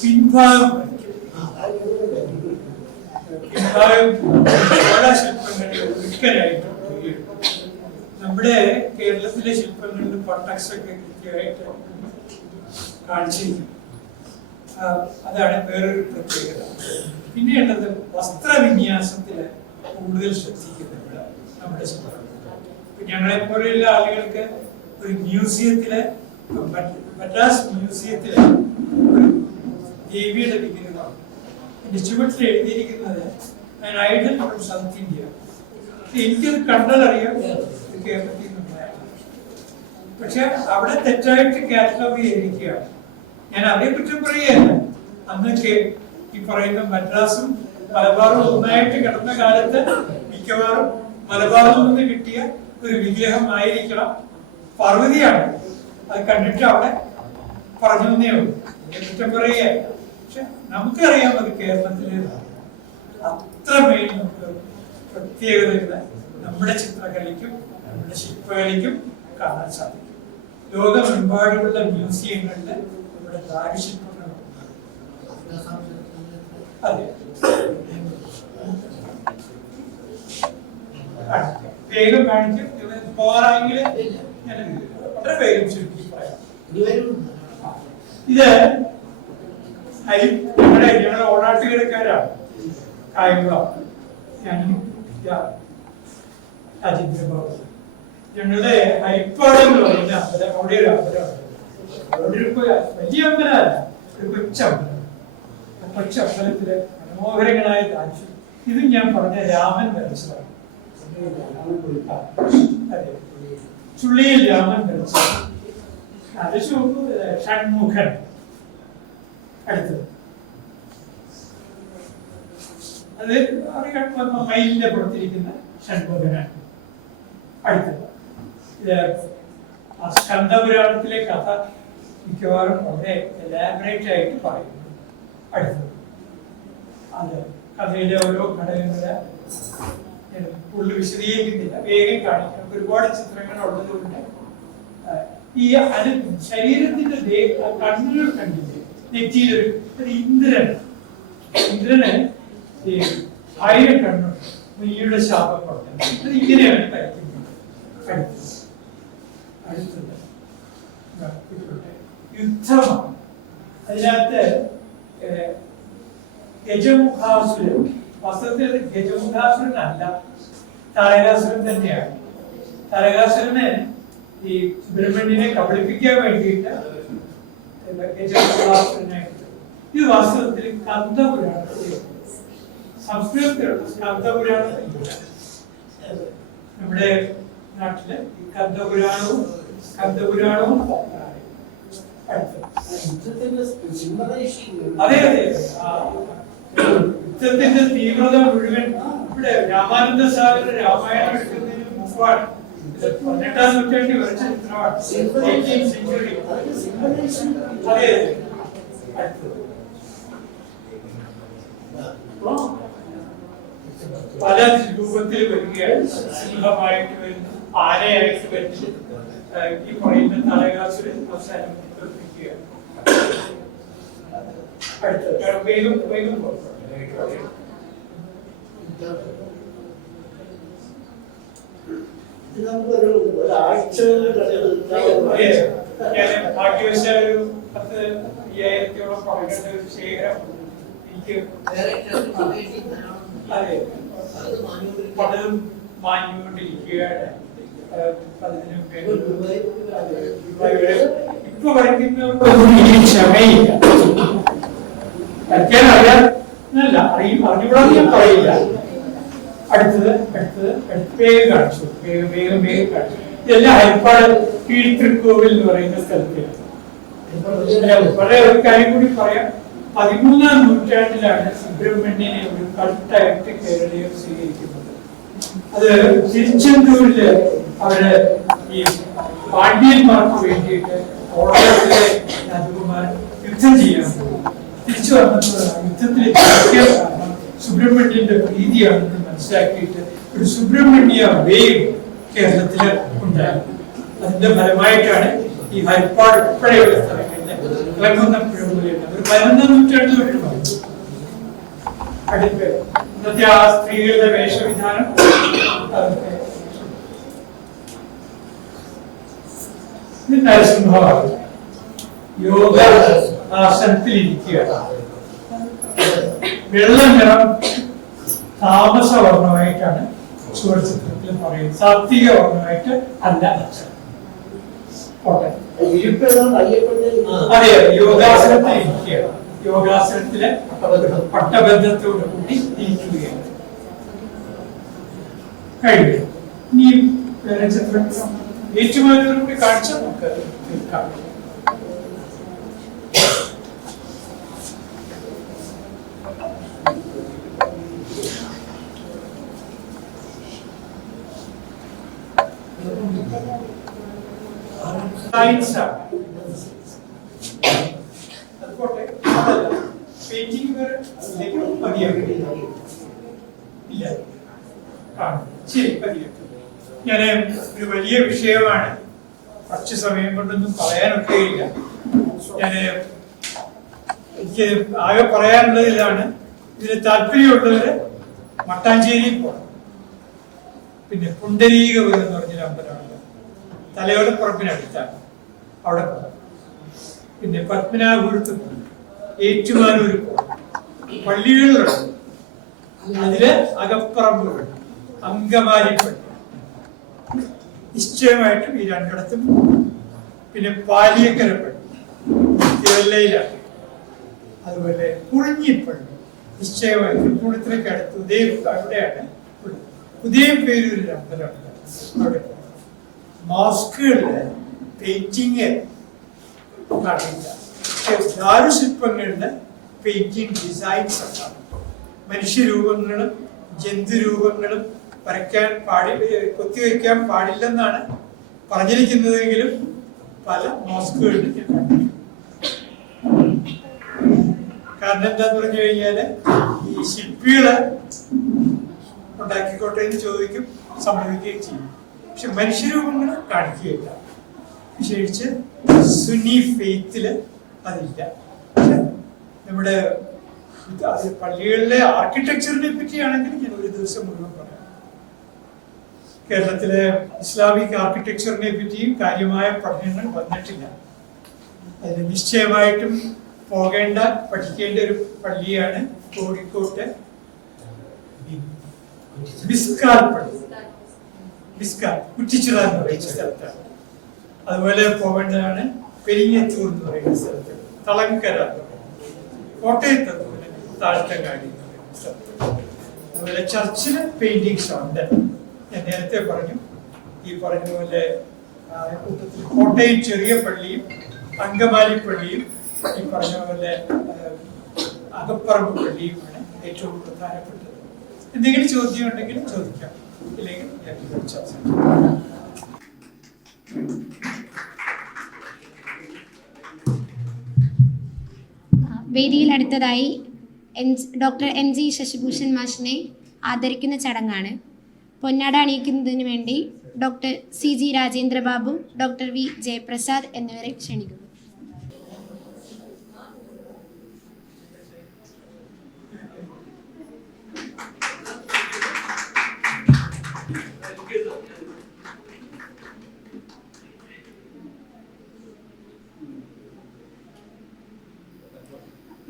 പിൻഭാഗം ശില്പങ്ങളിൽ ഒരിക്കലായിട്ട് നമ്മുടെ കേരളത്തിലെ ശില്പങ്ങളിൽ പൊട്ടക്സ് ഒക്കെ കൃത്യമായിട്ട് കാണിച്ചിരിക്കും. അതാണ് വേറൊരു പ്രത്യേകത. പിന്നെയുള്ളത് വസ്ത്രവിന്യാസത്തില് കൂടുതൽ ശ്രദ്ധിക്കുന്നുണ്ട് നമ്മുടെ ശില്പം. ഞങ്ങളെ പോലെയുള്ള ആളുകൾക്ക് ഒരു മ്യൂസിയത്തില്, മദ്രാസ് മ്യൂസിയത്തില് ഒരു ദേവിയുടെ വിഗ്രഹമാണ്. എന്റെ ചുവട്ടിൽ എഴുതിയിരിക്കുന്നത് ഐഡൽ ഫ്രം സൗത്ത് ഇന്ത്യ. എനിക്കത് കണ്ടാലറിയാം കേരളത്തിൽ നിന്നുള്ളതാണ്. പക്ഷെ അവിടെ തെറ്റായിട്ട് കാറ്റലോഗ് ചെയ്തിരിക്കുകയാണ്. ഞാൻ അതേ കുറ്റം പറയുകയല്ല. അന്ന് ഈ പറയുന്ന മദ്രാസും മലബാറും ഒന്നായിട്ട് കിടന്ന കാലത്ത് മിക്കവാറും മലബാറിൽ നിന്ന് കിട്ടിയ ഒരു വിഗ്രഹം ആയിരിക്കണം പാർവതിയാണ്. അത് കണ്ടിട്ട് അവിടെ പറഞ്ഞു തന്നേ ഉള്ളൂ. കുറ്റം പറയുകയല്ല. പക്ഷെ നമുക്കറിയാം അത് കേരളത്തിലേതാണ്. അത്രമേൽ നമുക്ക് പ്രത്യേകതയുള്ള നമ്മുടെ ചിത്രകലയ്ക്കും നമ്മുടെ ശില്പകലയ്ക്കും കാണാൻ സാധിക്കും. ലോകമെമ്പാടുമുള്ള മ്യൂസിയങ്ങളിൽ നമ്മുടെ ദാരുശില്പങ്ങളുണ്ട്. അതെ, വേഗം കാണിക്കും. പോരായെങ്കിൽ ഞാൻ വളരെ വേഗം ചുരുക്കി പറയാം. ഇത് ഞങ്ങളുടെ ഓണാട്ടുകരക്കാരാണ്. കായംകുളം ഞാനും രാജേന്ദ്രബാബു. ഞങ്ങളുടെ ഹരിപ്പാട് എന്ന് പറയുന്ന അമ്പലം, അവിടെ ഒരു അമ്പലമുണ്ട്. അവിടെ ഒരു വലിയ അമ്പലമല്ല, ഒരു കൊച്ചമ്പലം. കൊച്ചമ്പലത്തില് മനോഹരങ്ങളായ ദാശ. ഇത് ഞാൻ പറഞ്ഞ രാമൻ വരച്ചതാണ്. അതെ, ചുള്ളിയിൽ രാമൻ വരച്ചത്. അത് ഷൺമുഖൻ. അടുത്തത് അത് മയിലിന്റെ പുറത്തിരിക്കുന്ന ഷൺമുഖനാണ്. അടുത്തത് ഇത് സ്കന്ദപുരാണത്തിലെ കഥ മിക്കവാറും വളരെ എലാബറേറ്റ് ആയിട്ട് പറയുന്നു. അടുത്തത് അത് കഥയിലെ ഓരോ ഘടകങ്ങളെ കൂടുതൽ വിശദീകരിക്കുന്നില്ല, വേഗം കാണിക്കണം. ഒരുപാട് ചിത്രങ്ങൾ ഉള്ളതുകൊണ്ട് ഈ ശരീരത്തിന്റെ കണ്ണുകൾ കണ്ടില്ലേ, നെറ്റിയിലൊരു ഇന്ദ്രന് ഈ 1000 കണ്ണുണ്ട്. മുനിയുടെ ശാപം കൊടുത്തത്. അത് ഇങ്ങനെയാണ് കഴിക്കുന്നത്. അടുത്തത് യുദ്ധമാണ്. അതിനകത്ത് ഗജമുഖാസുരൻ, വസ്ത്രത്തിൽ ഗജമുഖാസുരനല്ല, താരകാസുരൻ തന്നെയാണ്. താരകാസുരന് ഈ സുബ്രഹ്മണ്യനെ കബളിപ്പിക്കാൻ വേണ്ടിയിട്ട് ഗജമുഖാസുരനായിട്ട്. ഇത് വാസ്തവത്തിൽ സ്കന്ദപുരാണത്തിൽ, സംസ്കൃതത്തിലുള്ള സ്കന്ദപുരാണത്തിലുള്ള നമ്മുടെ നാട്ടില് സ്കന്ദപുരാണവും അതെ അതെ യുദ്ധത്തിന്റെ തീവ്രത മുഴുവൻ ഇവിടെ രാമാനന്ദ സാഗർ രാമായണം എടുക്കുന്നതിന് മുമ്പാണ്. 18ാം നൂറ്റാണ്ടിൽ വരച്ച ചിത്രമാണ്. അതെ പല രൂപത്തിൽ വരികയാണ്. സിംഹമായിട്ട് വരുന്നു, ആനയായിട്ട് വരുന്നു. ഈ പറയുന്ന താരകാസുരൻ അവസാനം നിർമ്മിക്കുകയാണ്. അടുത്ത വേഗം ഭാഗ്യവശാൽ ഒരു 10,000-ഓളം പറയുന്ന ഒരു ശേഖരം എനിക്ക് അതെ പലതും മാഞ്ഞുകൊണ്ടിരിക്കുകയാണ്. ഇപ്പൊ വരയ്ക്കുന്നവർക്ക് ക്ഷമയില്ല. വരയ്ക്കാൻ അറിയാന്നല്ല, അറിഞ്ഞുകൂടാ ഞാൻ പറയില്ല. അടുത്തത് വേഗം കാണിച്ചു. വേഗം കാണിച്ചു. ഇതെല്ലാം ഹരിപ്പാട് കീഴ്തൃക്കോവിൽ എന്ന് പറയുന്ന സ്ഥലത്തിലാണ്. വളരെ ഒരു കാര്യം കൂടി പറയാം. 13ാം നൂറ്റാണ്ടിലാണ് സുബ്രഹ്മണ്യനെ ഒരു കൾട്ടായിട്ട് കേരളീയർ സ്വീകരിക്കുന്നത്. അത് തിരുച്ചെന്തൂരില് അവര് ഈ പാണ്ഡ്യന്മാർക്ക് വേണ്ടിയിട്ട് ഓളത്തിലെ രാജകുമാരൻ യുദ്ധം ചെയ്യാൻ പോകും. തിരിച്ചു വന്നപ്പോഴാണ് യുദ്ധത്തിൽ സുബ്രഹ്മണ്യന്റെ പ്രീതിയാണെന്ന് മനസ്സിലാക്കിയിട്ട് ഒരു സുബ്രഹ്മണ്യ വേവ് കേരളത്തിൽ ഉണ്ടായിരുന്നു. അതിന്റെ ഫലമായിട്ടാണ് ഈ ഹരിപ്പാട് ഉൾപ്പെടെയുള്ള സ്ഥലങ്ങളിൽ കിളങ്ങുന്ന പുഴമുലയുണ്ട്. ഒരു 11ാം നൂറ്റാണ്ടിൽ തൊട്ട് വന്നു. അടുത്ത് ഇന്നത്തെ ആ സ്ത്രീകളുടെ വേഷവിധാനം നരസിംഹമാണ്. യോഗ ആസനത്തിൽ ഇരിക്കുക. വെള്ള നിറം താമസവർണ്ണമായിട്ടാണ് ചുവർചിത്രത്തിൽ പറയുന്നത്. സാത്വിക വർണ്ണമായിട്ട് അല്ല. അതെ, യോഗാസനത്തിൽ ഇരിക്കുക. യോഗാസനത്തിലെ പട്ടബന്ധത്തോടു കൂടി ഇരിക്കുകയാണ്. കഴിഞ്ഞു. ഇനിയും വേറെ ചിത്രം ഏറ്റുമാനൂർ കൂടി കാഴ്ച നമുക്ക് തീർക്കാം. അതുപോട്ടെ, പെയിന്റിംഗ് ഇല്ല. ശരി, ഞാൻ ഒരു വലിയ വിഷയമാണ്, കുറച്ച് സമയം കൊണ്ടൊന്നും പറയാനൊക്കെ ഇല്ല. എനിക്ക് ആകെ പറയാനുള്ളത് ഇതാണ്, ഇതിന് താല്പര്യമുള്ളവര് മട്ടാഞ്ചേരിയിൽ പോകണം. പിന്നെ പുണ്ടരീകപുരം എന്ന് പറഞ്ഞൊരു അമ്പലമുണ്ട്, തലയോലപ്പുറപ്പിനടുത്താണ്, അവിടെ പോകണം. പിന്നെ പത്മനാഭപുരത്ത് പോകണം, ഏറ്റുമാനൂർ പോകണം, പള്ളികളിലുണ്ട്. അതില് അകപ്പറമ്പുകൾ, അങ്കമാലിപ്പള്ളി, നിശ്ചയമായിട്ടും ഈ രണ്ടിടത്തും. പിന്നെ പാലിയക്കരപ്പള്ളി തിരുവല്ലയിലാണ്. അതുപോലെ കുറിഞ്ഞിപ്പള്ളി നിശ്ചയമായിട്ടും കൂടത്തിലേക്ക് അടുത്ത് അവിടെയാണ്. ഉദയംപേരൂരിൽ അമ്പലമുണ്ട്, അവിടെ മോസ്കുകളില് പെയിന്റിങ് കാണില്ല. ദാരുശില്പങ്ങളില് പെയിന്റിങ് ഡിസൈൻസ് ഉണ്ടാകും. മനുഷ്യരൂപങ്ങളും ജന്തുരൂപങ്ങളും വരയ്ക്കാൻ കൊത്തിവയ്ക്കാൻ പാടില്ലെന്നാണ് പറഞ്ഞിരിക്കുന്നതെങ്കിലും പല മോസ്കുകളിലും ഞാൻ കണ്ടു. കാരണം എന്താന്ന് പറഞ്ഞു കഴിഞ്ഞാല് ഈ ശില്പികള് ഉണ്ടാക്കിക്കോട്ടെ എന്ന് ചോദിക്കും, സമ്മതിക്കുകയും ചെയ്യും. പക്ഷെ മനുഷ്യരൂപങ്ങൾ കാണിക്കുകയില്ല. വിശേഷിച്ച് സുന്നി ഫെയ്ത്തില് അതില്ല. നമ്മുടെ പള്ളികളിലെ ആർക്കിടെക്ചറിനെ പറ്റിയാണെങ്കിൽ ഞാൻ ഒരു ദിവസം മുഴുവൻ പറയാം. കേരളത്തിലെ ഇസ്ലാമിക് ആർക്കിടെക്ചറിനെ പറ്റിയും കാര്യമായ പഠനങ്ങൾ വന്നിട്ടില്ല. അതിന് നിശ്ചയമായിട്ടും പോകേണ്ട, പഠിക്കേണ്ട ഒരു പള്ളിയാണ് കോഴിക്കോട്ടെ ബിസ്കാൽ പള്ളി. ബിസ്കാൽ കുറ്റിച്ചിറ എന്ന് പറയുന്ന സ്ഥലത്താണ്. അതുപോലെ പോകേണ്ടതാണ് പെരിങ്ങത്തൂർ എന്ന് പറയുന്ന സ്ഥലത്ത്, തളങ്കര, കോട്ടയത്ത് അതുപോലെ താഴ്ത്തങ്ങാടി എന്ന് പറയുന്ന സ്ഥലത്ത്. അതുപോലെ ചർച്ചില് പെയിന്റിങ്സ് ഉണ്ട്. ഞാൻ നേരത്തെ പറഞ്ഞു, ഈ പറഞ്ഞ പോലെ കൂട്ടത്തിൽ കോട്ടയം ചെറിയ പള്ളിയും അങ്കമാലി പള്ളിയും ഈ പറഞ്ഞ പോലെ അകപ്പറമ്പ് പള്ളിയുമാണ് ഏറ്റവും പ്രധാനപ്പെട്ടത്. എന്തെങ്കിലും ചോദ്യം ഉണ്ടെങ്കിൽ ചോദിക്കാം, ഇല്ലെങ്കിൽ വേദിയിൽ അടുത്തതായി ഡോക്ടർ NG ശശിഭൂഷൺ മാഷിനെ ആദരിക്കുന്ന ചടങ്ങാണ്. പൊന്നാട അണിയിക്കുന്നതിന് വേണ്ടി doctor CG Rajendrababu, doctor V Jayaprasad എന്നിവരെ ക്ഷണിക്കുന്നു.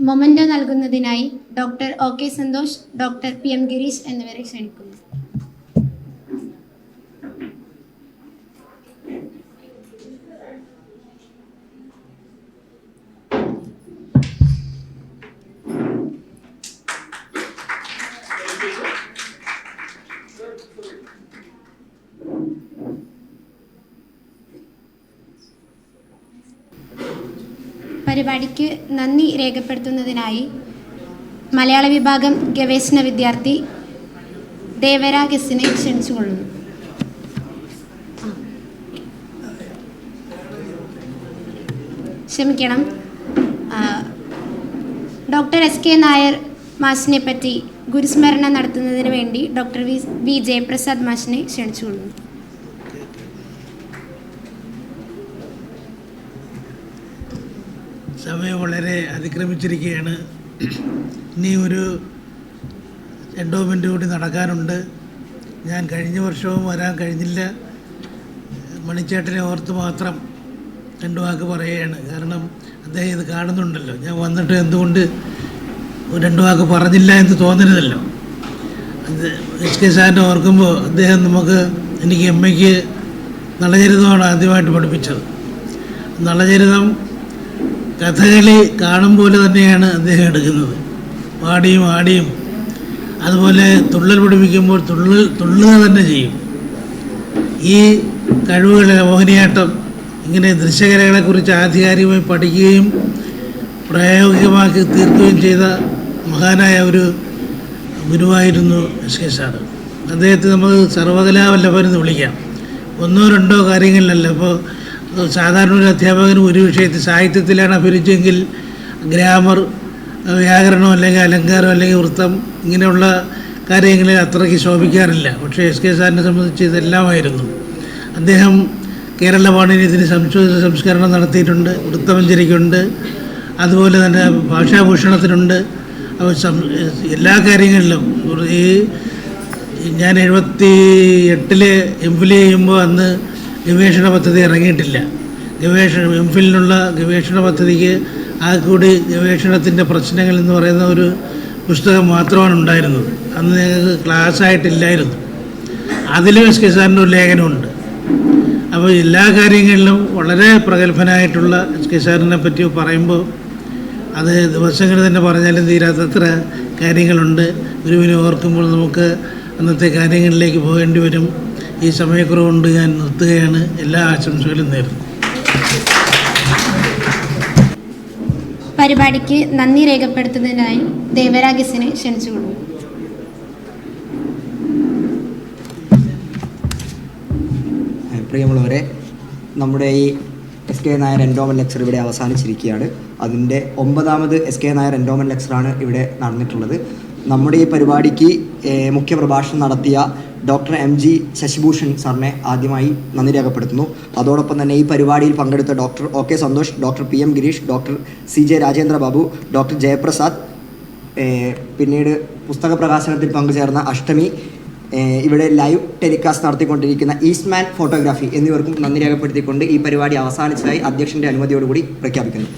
മൊമെന്റോ നൽകുന്നതിനായി doctor OK Santhosh, doctor PM Girish എന്നിവരെ ക്ഷണിക്കുന്നു. പരിപാടിക്ക് നന്ദി രേഖപ്പെടുത്തുന്നതിനായി മലയാള വിഭാഗം ഗവേഷണ വിദ്യാർത്ഥി ദേവരാഗ് എസിനെ ക്ഷണിച്ചുകൊള്ളുന്നു. ക്ഷമിക്കണം, ഡോക്ടർ SK നായർ മാഷിനെ പറ്റി ഗുരുസ്മരണ നടത്തുന്നതിന് വേണ്ടി ഡോക്ടർ V ജയപ്രസാദ് മാഷിനെ ക്ഷണിച്ചുകൊള്ളുന്നു. സമയം വളരെ അതിക്രമിച്ചിരിക്കുകയാണ്. ഇനി ഒരു എൻഡോമെൻ്റ് കൂടി നടക്കാനുണ്ട്. ഞാൻ കഴിഞ്ഞ വർഷവും വരാൻ കഴിഞ്ഞില്ല. മണിച്ചേട്ടനെ ഓർത്ത് മാത്രം രണ്ടു വാക്ക് പറയുകയാണ്. കാരണം അദ്ദേഹം ഇത് കാണുന്നുണ്ടല്ലോ. ഞാൻ വന്നിട്ട് എന്തുകൊണ്ട് രണ്ടു വാക്ക് പറഞ്ഞില്ല എന്ന് തോന്നരുതല്ലോ. അത് SK സാറിനെ ഓർക്കുമ്പോൾ അദ്ദേഹം എനിക്ക് MAക്ക് നളചരിതമാണ് ആദ്യമായിട്ട് പഠിപ്പിച്ചത്. നളചരിതം കഥകളി കാണും പോലെ തന്നെയാണ് അദ്ദേഹം എടുക്കുന്നത്. പാടിയും ആടിയും അതുപോലെ തുള്ളൽ പഠിപ്പിക്കുമ്പോൾ തുള്ളുക തന്നെ ചെയ്യും. ഈ കഴിവുകളെ മോഹിനിയാട്ടം ഇങ്ങനെ ദൃശ്യകലകളെക്കുറിച്ച് ആധികാരികമായി പഠിക്കുകയും പ്രായോഗികമാക്കി തീർക്കുകയും ചെയ്ത മഹാനായ ഒരു ഗുരുവായിരുന്നു എസ്.കെ. സാറ്. അദ്ദേഹത്തെ നമ്മൾ സർവകലാവല്ലഭൻ എന്ന് വിളിക്കാം. ഒന്നോ രണ്ടോ കാര്യങ്ങളിലല്ല. ഇപ്പോൾ സാധാരണ ഒരു അധ്യാപകന് ഒരു വിഷയത്തിൽ സാഹിത്യത്തിലാണ് അഭിരുചിയെങ്കിൽ ഗ്രാമർ, വ്യാകരണം അല്ലെങ്കിൽ അലങ്കാരം അല്ലെങ്കിൽ വൃത്തം ഇങ്ങനെയുള്ള കാര്യങ്ങളിൽ അത്രയ്ക്ക് ശോഭിക്കാറില്ല. പക്ഷേ എസ്.കെ. സാറിനെ സംബന്ധിച്ച് ഇതെല്ലാമായിരുന്നു. അദ്ദേഹം കേരള പാണിനിയത്തിന് സംശോധന സംസ്കരണം നടത്തിയിട്ടുണ്ട്, വൃത്തമഞ്ജരിക്കുണ്ട്, അതുപോലെ തന്നെ ഭാഷാഭൂഷണത്തിനുണ്ട്. എല്ലാ കാര്യങ്ങളിലും ഈ ഞാൻ 78 എംഫിൽ ചെയ്യുമ്പോൾ അന്ന് ഗവേഷണ പദ്ധതി ഇറങ്ങിയിട്ടില്ല. എംഫിലിനുള്ള ഗവേഷണ പദ്ധതിക്ക് ആകെക്കൂടി ഗവേഷണത്തിൻ്റെ പ്രശ്നങ്ങൾ എന്ന് പറയുന്ന ഒരു പുസ്തകം മാത്രമാണ് ഉണ്ടായിരുന്നത്. അന്ന് ഞങ്ങൾക്ക് ക്ലാസ്സായിട്ടില്ലായിരുന്നു. അതിലും എസ്.കെ. സാറിൻ്റെ ഒരു ലേഖനമുണ്ട്. അപ്പോൾ എല്ലാ കാര്യങ്ങളിലും വളരെ പ്രഗത്ഭനായിട്ടുള്ള എസ്.കെ. സാറിനെ പറ്റി പറയുമ്പോൾ അത് ദിവസങ്ങൾ തന്നെ പറഞ്ഞാലും തീരാത്തത്ര കാര്യങ്ങളുണ്ട്. ഗുരുവിനെ ഓർക്കുമ്പോൾ നമുക്ക് അന്നത്തെ കാര്യങ്ങളിലേക്ക് പോകേണ്ടി വരും. ഈ സമയക്കുറവുകൊണ്ട് ഞാൻ നിർത്തുകയാണ്. എല്ലാ ആശംസകളും നേരുന്നു. പരിപാടിക്ക് നന്ദി രേഖപ്പെടുത്തുന്നതിനായി ദേവരാഗസിനെ ക്ഷണിച്ചുകൊള്ളുന്നു. പ്രിയമുള്ളവരെ, നമ്മുടെ ഈ എസ്.കെ. നായർ എൻഡോമെൻറ്റ് ലെക്ചർ ഇവിടെ അവസാനിച്ചിരിക്കുകയാണ്. അതിൻ്റെ 9ാമത് എസ്.കെ. നായർ എൻഡോമെൻറ്റ് ലെക്ചറാണ് ഇവിടെ നടന്നിട്ടുള്ളത്. നമ്മുടെ ഈ പരിപാടിക്ക് മുഖ്യ പ്രഭാഷണം നടത്തിയ ഡോക്ടർ M.G. ശശിഭൂഷൺ സാറിനെ ആദ്യമായി നന്ദി രേഖപ്പെടുത്തുന്നു. അതോടൊപ്പം തന്നെ ഈ പരിപാടിയിൽ പങ്കെടുത്ത doctor OK Santhosh, doctor PM Girish, doctor CJ Rajendra Babu, doctor Jayaprasad, പിന്നീട് പുസ്തക പ്രകാശനത്തിൽ പങ്കുചേർന്ന അഷ്ടമി, ഇവിടെ ലൈവ് ടെലികാസ്റ്റ് നടത്തിക്കൊണ്ടിരിക്കുന്ന ഈസ്റ്റ്മാൻ ഫോട്ടോഗ്രാഫി എന്നിവർക്കും നന്ദി രേഖപ്പെടുത്തിക്കൊണ്ട് ഈ പരിപാടി അവസാനിച്ചതായി അധ്യക്ഷൻ്റെ അനുമതിയോടുകൂടി പ്രഖ്യാപിക്കുന്നു.